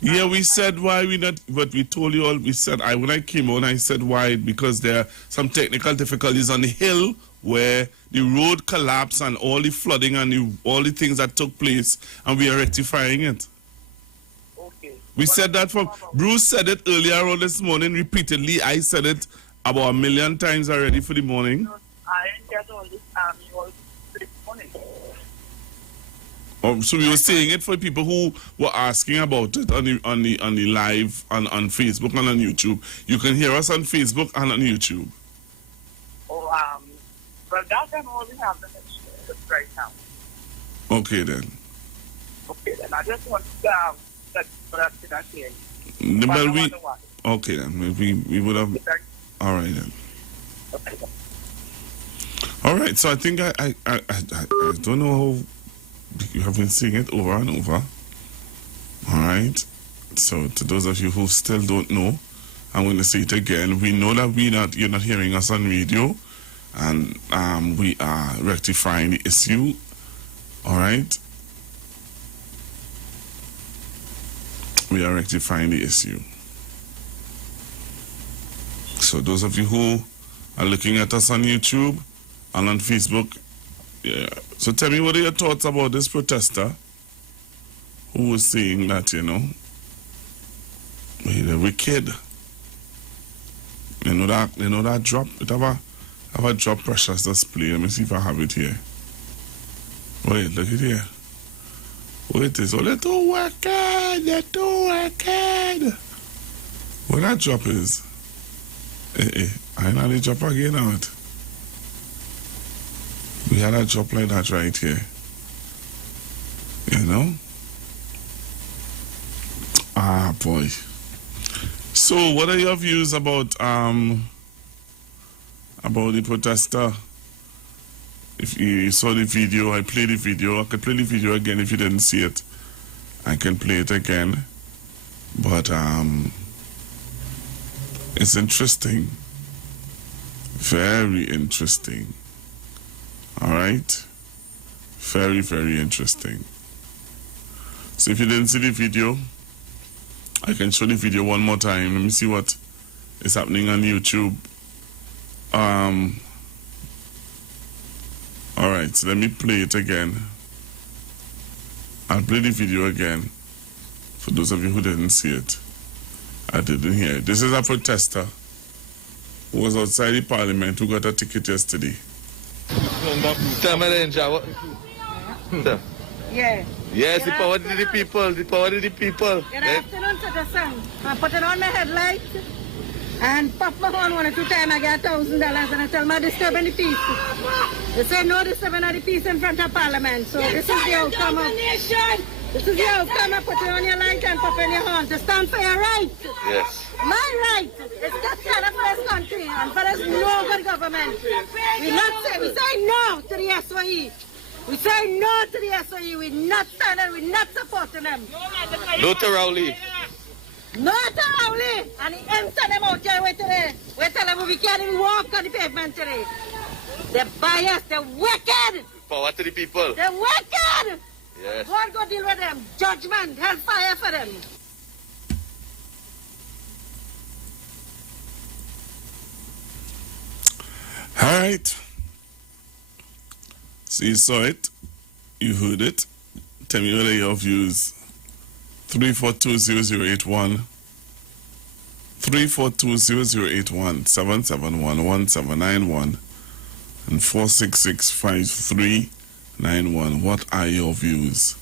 Yeah, we said why we not, but we told you all, we said, when I came on, I said why, because there are some technical difficulties on the hill where the road collapsed and all the flooding and all the things that took place, and we are rectifying it. Okay. We said that from, Bruce said it earlier on this morning repeatedly. I said it about 1 million times already for the morning. I didn't get all this all this morning. So we were saying it for people who were asking about it on the live on Facebook and on YouTube. You can hear us on Facebook and on YouTube. Oh, but that can only happen right now. Okay then. Okay then. I just want to that here. Well, okay then. We would have. All right then. Okay. All right. So I think I don't know how you have been seeing it over and over. All right. So to those of you who still don't know, I'm going to say it again. We know that you're not hearing us on radio, and we are rectifying the issue. All right. We are rectifying the issue. So those of you who are looking at us on YouTube and on Facebook. Yeah. So tell me, what are your thoughts about this protester who was saying that, you know, they're wicked. You know that drop? It have a drop precious display. Let me see if I have it here. Wait, look at here. Wait, it's all little wicked. What that drop is? I know the drop again out. We had a drop like that right here. You know? Ah, boy. So, what are your views about the protester? If you saw the video, I played the video. I could play the video again if you didn't see it. I can play it again. But it's interesting. Very interesting. All right? Very, very interesting. So if you didn't see the video, I can show the video one more time. Let me see what is happening on YouTube. All right, so let me play it again. I'll play the video again for those of you who didn't see it. I didn't hear it. This is a protester who was outside the parliament who got a ticket yesterday. Yeah. Yes, the power to the people, the power to the people. Good afternoon, citizen. I put it on my headlight and pop my horn 1 or 2 times. I get $1,000 and I tell my disturbing the peace. They say no disturbing of the peace in front of Parliament. So this is the outcome of this is the outcome of putting on your light and popping your horn to stand for your right. Yes. My right is to stand up for this country and for this no good government. We say no to the SOE. We say no to the SOE. We're not standing, we're not supporting them. No to Rowley. No to Rowley. And the M send them out here today. We tell them we can't even walk on the pavement today. They're biased, they're wicked. Power to the people. They're wicked. Yes. God go deal with them. Judgment, hellfire for them. All right. So you saw it, you heard it. Tell me what are your views. 3420081, 3420081, 7711791, and 4665391. What are your views?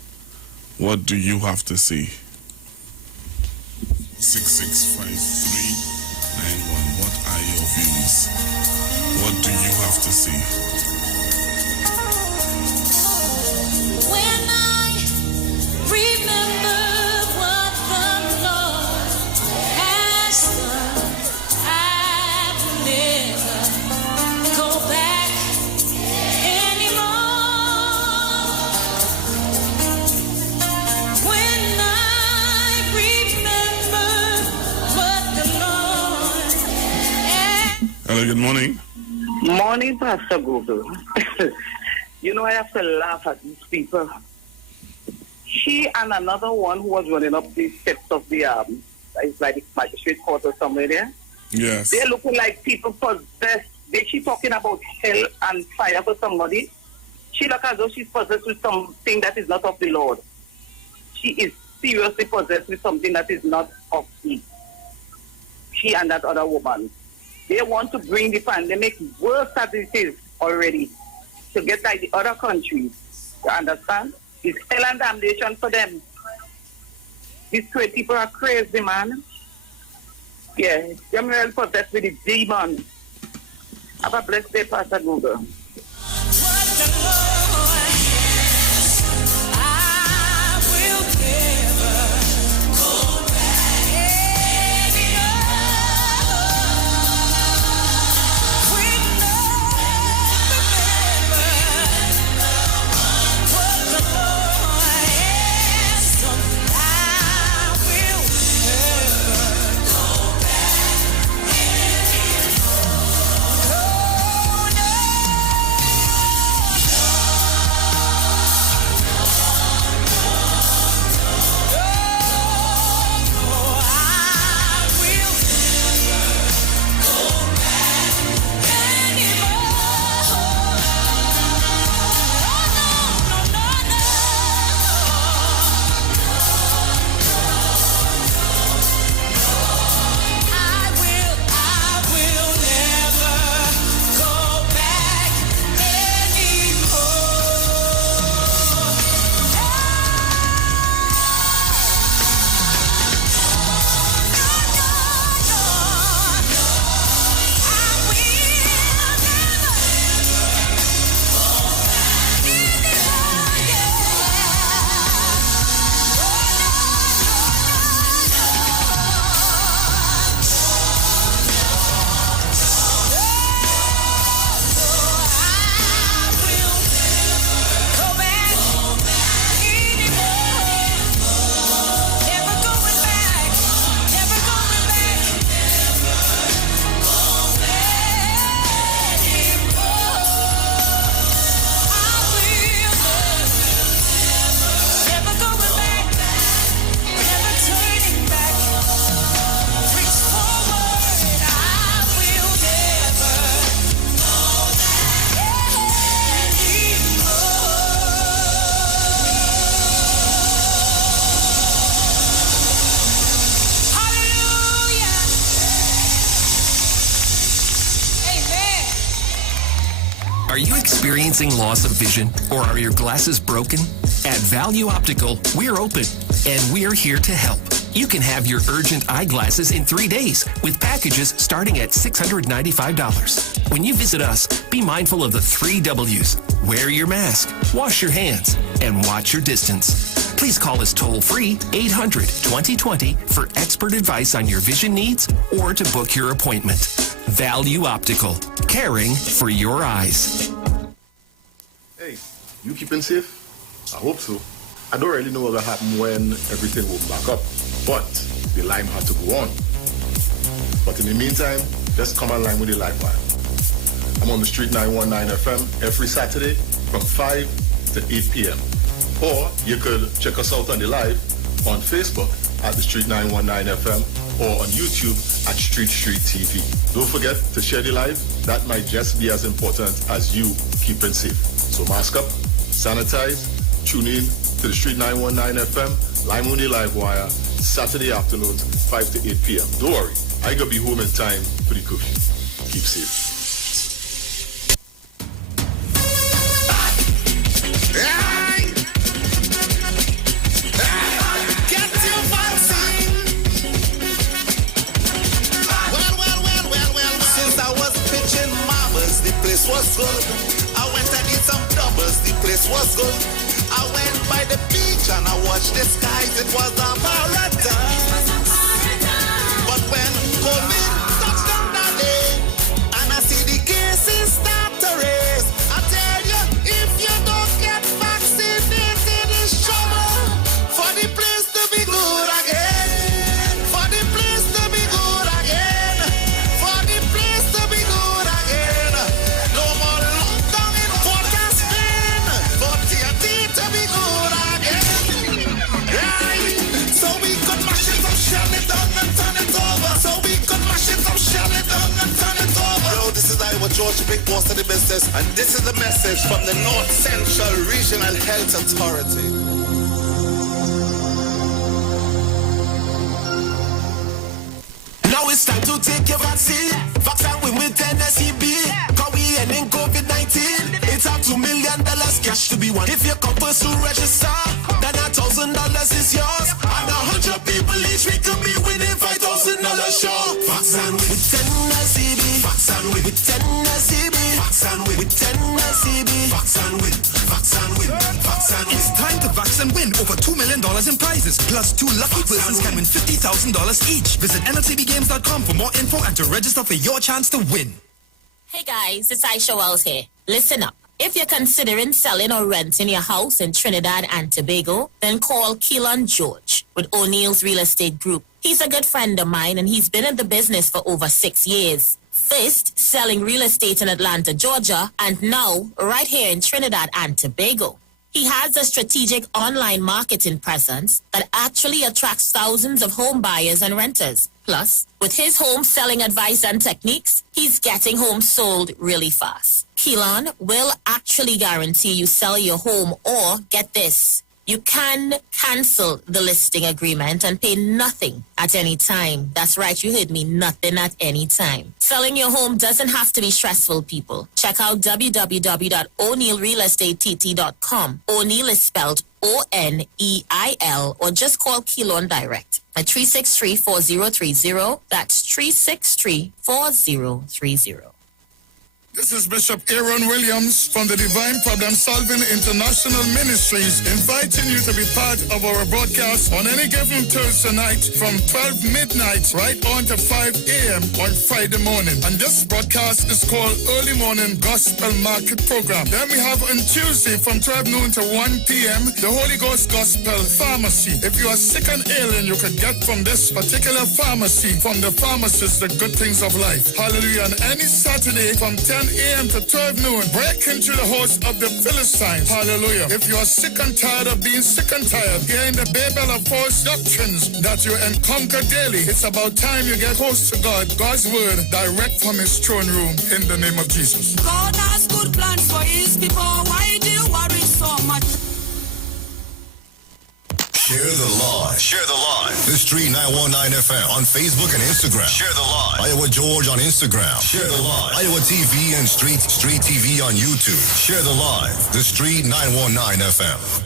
What do you have to say? 665391. What are your views? What do you have to say? When I remember what the Lord has done, I will never go back anymore. When I remember what the Lord has. Hello, good morning. Morning, Pastor Google. You know, I have to laugh at these people. She and another one who was running up the steps of the, it's like the magistrate court or somewhere there. Yes. They're looking like people possessed. She talking about hell and fire for somebody. She look as though she's possessed with something that is not of the Lord. She is seriously possessed with something that is not of Him. She and that other woman. They want to bring the pandemic worse as it is already. To get like the other countries. You understand? It's hell and damnation for them. These 2 people are crazy, man. Yeah, they're well possessed with the demon. Have a blessed day, Pastor Google. Are you experiencing loss of vision or are your glasses broken? At Value Optical, we're open and we're here to help. You can have your urgent eyeglasses in 3 days with packages starting at $695. When you visit us, be mindful of the 3 W's. Wear your mask, wash your hands, and watch your distance. Please call us toll-free 800-2020 for expert advice on your vision needs or to book your appointment. Value Optical, caring for your eyes. Hey, you keeping safe? I hope so. I don't really know what will happen when everything will back up, but the line had to go on. But in the meantime, just come online with the live wire. I'm on the Street 919 FM every Saturday from 5 to 8 p.m. Or you could check us out on the live on Facebook at the Street 919 FM or on YouTube at Street TV. Don't forget to share the live. That might just be as important as you keeping safe. So mask up, sanitize, tune in to the Street 919 FM, Lime on the Live Wire, Saturday afternoons, 5 to 8 p.m. Don't worry, I gonna be home in time for the curfew. Keep safe. Was good. I went and did some doubles, the place was good. I went by the beach and I watched the skies, it was a paradise. But when COVID touched down that day, and I see the cases start to raise, I tell you, if you don't get vaccinated, it's trouble for the place to be good again. For the place to be good again. For the place to be good again. No more lockdown in Port of Spain. For TNT to be good again. Right? So we could mash it up, shell it down and turn it over. So we could mash it up, shell it down and turn it over. Yo, this is Iwer, George, the big boss of the business. And this is the message from the North Central Regional Health Authority. Now it's time to take your vaccine. Vaccine with NSEB. Cause we ending COVID-19. It's up $2 million cash to be won. If you come first to register, then $1,000 is yours. And 100 people each week could be winning $5,000 sure. Vaccine with NSEB. Vaccine with NSEB. Vaccine with NSEB. Vaccine with. It's time to vax and win over $2 million in prizes. Plus 2 lucky persons can win $50,000 each. Visit NLTBgames.com for more info and to register for your chance to win. Hey guys, it's Aisha Wells here. Listen up. If you're considering selling or renting your house in Trinidad and Tobago, then call Keelan George with O'Neill's Real Estate Group. He's a good friend of mine and he's been in the business for over 6 years. First, selling real estate in Atlanta, Georgia, and now right here in Trinidad and Tobago. He has a strategic online marketing presence that actually attracts thousands of home buyers and renters. Plus, with his home selling advice and techniques, he's getting homes sold really fast. Keelan will actually guarantee you sell your home or, get this, you can cancel the listing agreement and pay nothing at any time. That's right, you heard me, nothing at any time. Selling your home doesn't have to be stressful, people. Check out www.o'neillrealestatet.com. O'Neill is spelled O-N-E-I-L, or just call Keelan direct at 363-4030. That's 363-4030. This is Bishop Aaron Williams from the Divine Problem Solving International Ministries, inviting you to be part of our broadcast on any given Thursday night from 12 midnight right on to 5 a.m. on Friday morning. And this broadcast is called Early Morning Gospel Market Program. Then we have on Tuesday from 12 noon to 1 p.m. the Holy Ghost Gospel Pharmacy. If you are sick and ill and you can get from this particular pharmacy, from the pharmacist, the good things of life. Hallelujah. And any Saturday from 10 a.m. to 12 noon, break into the host of the Philistines. Hallelujah. If you are sick and tired of being sick and tired, hearing the babel of false doctrines that you encounter daily, it's about time you get close to God, God's word, direct from his throne room, in the name of Jesus. God has good plans for his people. Why do you worry so much? Share the live. Share the live. The Street 919 FM on Facebook and Instagram. Share the live. Iowa George on Instagram. Share the live. Iowa TV and Street TV on YouTube. Share the live. The Street 919 FM.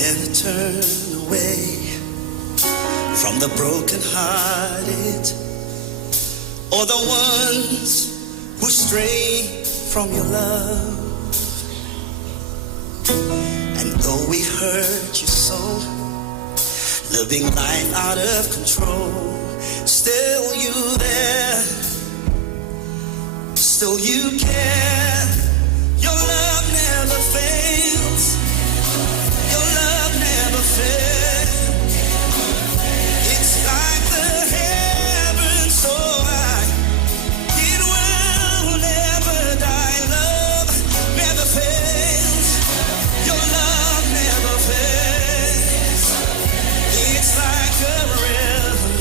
never turn away from the brokenhearted or the ones who stray from your love. And though we hurt you so, living life out of control, still you there, still you care. Your love never fails. Your love never fails. It's like the heavens so high, it will never die. Love never fails. Your love never fails. It's like a river.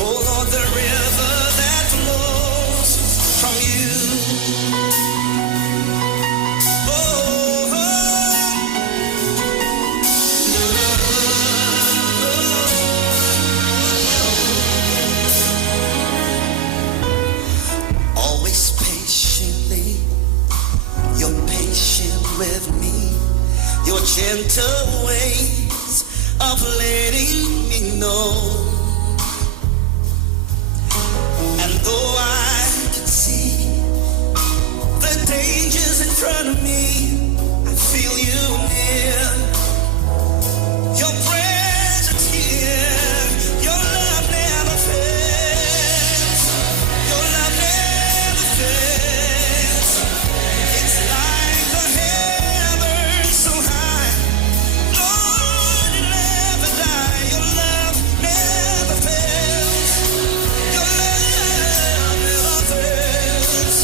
Oh Lord, the river that flows from you. Always patiently, you're patient with me. Your gentle ways of letting me know. And though I can see the dangers in front of me, I feel you near. Your presence here, your love never fails. Your love never fails. It's like the heavens so high, Lord, it never die. Your love never fails. Your love never fails.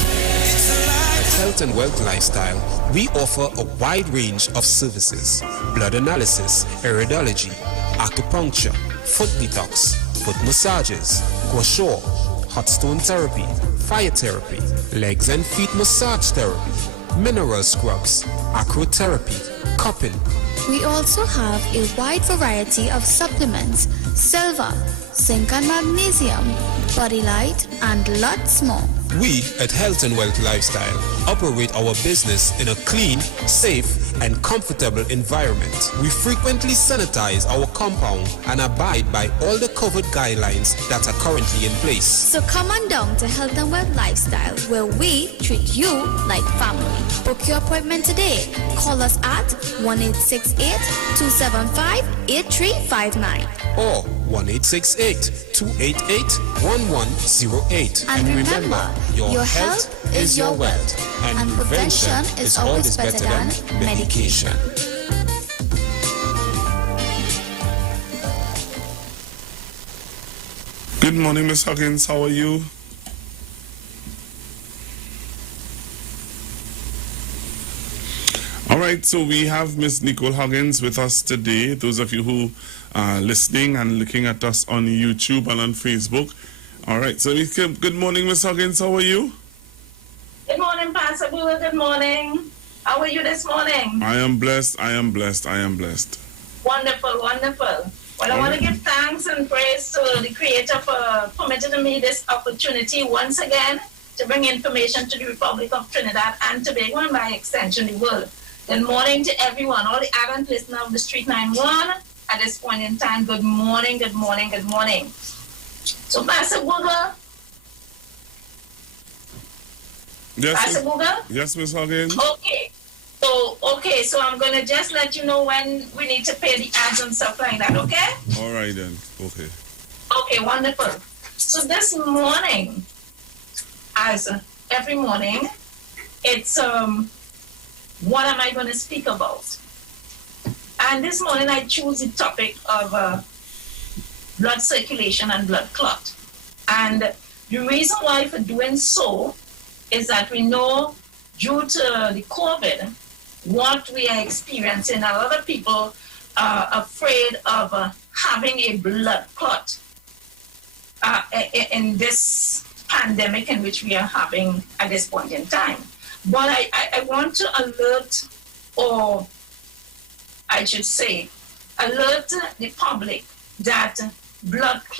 It's like At Health and Wealth Lifestyle, we offer a wide range of services: blood analysis, iridology, acupuncture, foot detox, foot massages, gua sha, hot stone therapy, fire therapy, legs and feet massage therapy, mineral scrubs, acrotherapy, cupping. We also have a wide variety of supplements: silver, zinc and magnesium, body light, and lots more. We at Health and Wealth Lifestyle operate our business in a clean, safe, and comfortable environment. We frequently sanitize our compound and abide by all the COVID guidelines that are currently in place. So come on down to Health and Wealth Lifestyle, where we treat you like family. Book your appointment today. Call us at 1-868-275-8359. Or 1-868-288-1108. And remember, your health is your wealth, and prevention is always better than medication. Good morning, Miss Huggins. How are you? All right, so we have Miss Nicole Huggins with us today. Those of you who are listening and looking at us on YouTube and on Facebook. All right, so good morning, Miss Huggins. How are you? Good morning, Pastor Bula. Good morning. How are you this morning? I am blessed. I am blessed. I am blessed. Wonderful, wonderful. Well, I want to give thanks and praise to the Creator for permitting me this opportunity once again to bring information to the Republic of Trinidad and Tobago, and by extension the world. Good morning to everyone, all the ardent listeners of the Street 91 at this point in time. Good morning, good morning, good morning. So, Pastor Booger. Yes, Pastor Booger? Yes, Miss Huggins. Okay, so I'm going to just let you know when we need to pay the ads and stuff like that, okay? All right, then. Okay. Okay, wonderful. So this morning, as every morning, it's what am I going to speak about? And this morning I choose the topic of blood circulation and blood clot. And the reason why for doing so is that we know due to the COVID, what we are experiencing, a lot of people are afraid of having a blood clot in this pandemic in which we are having at this point in time. But I want to alert, or I should say, alert the public that blood clot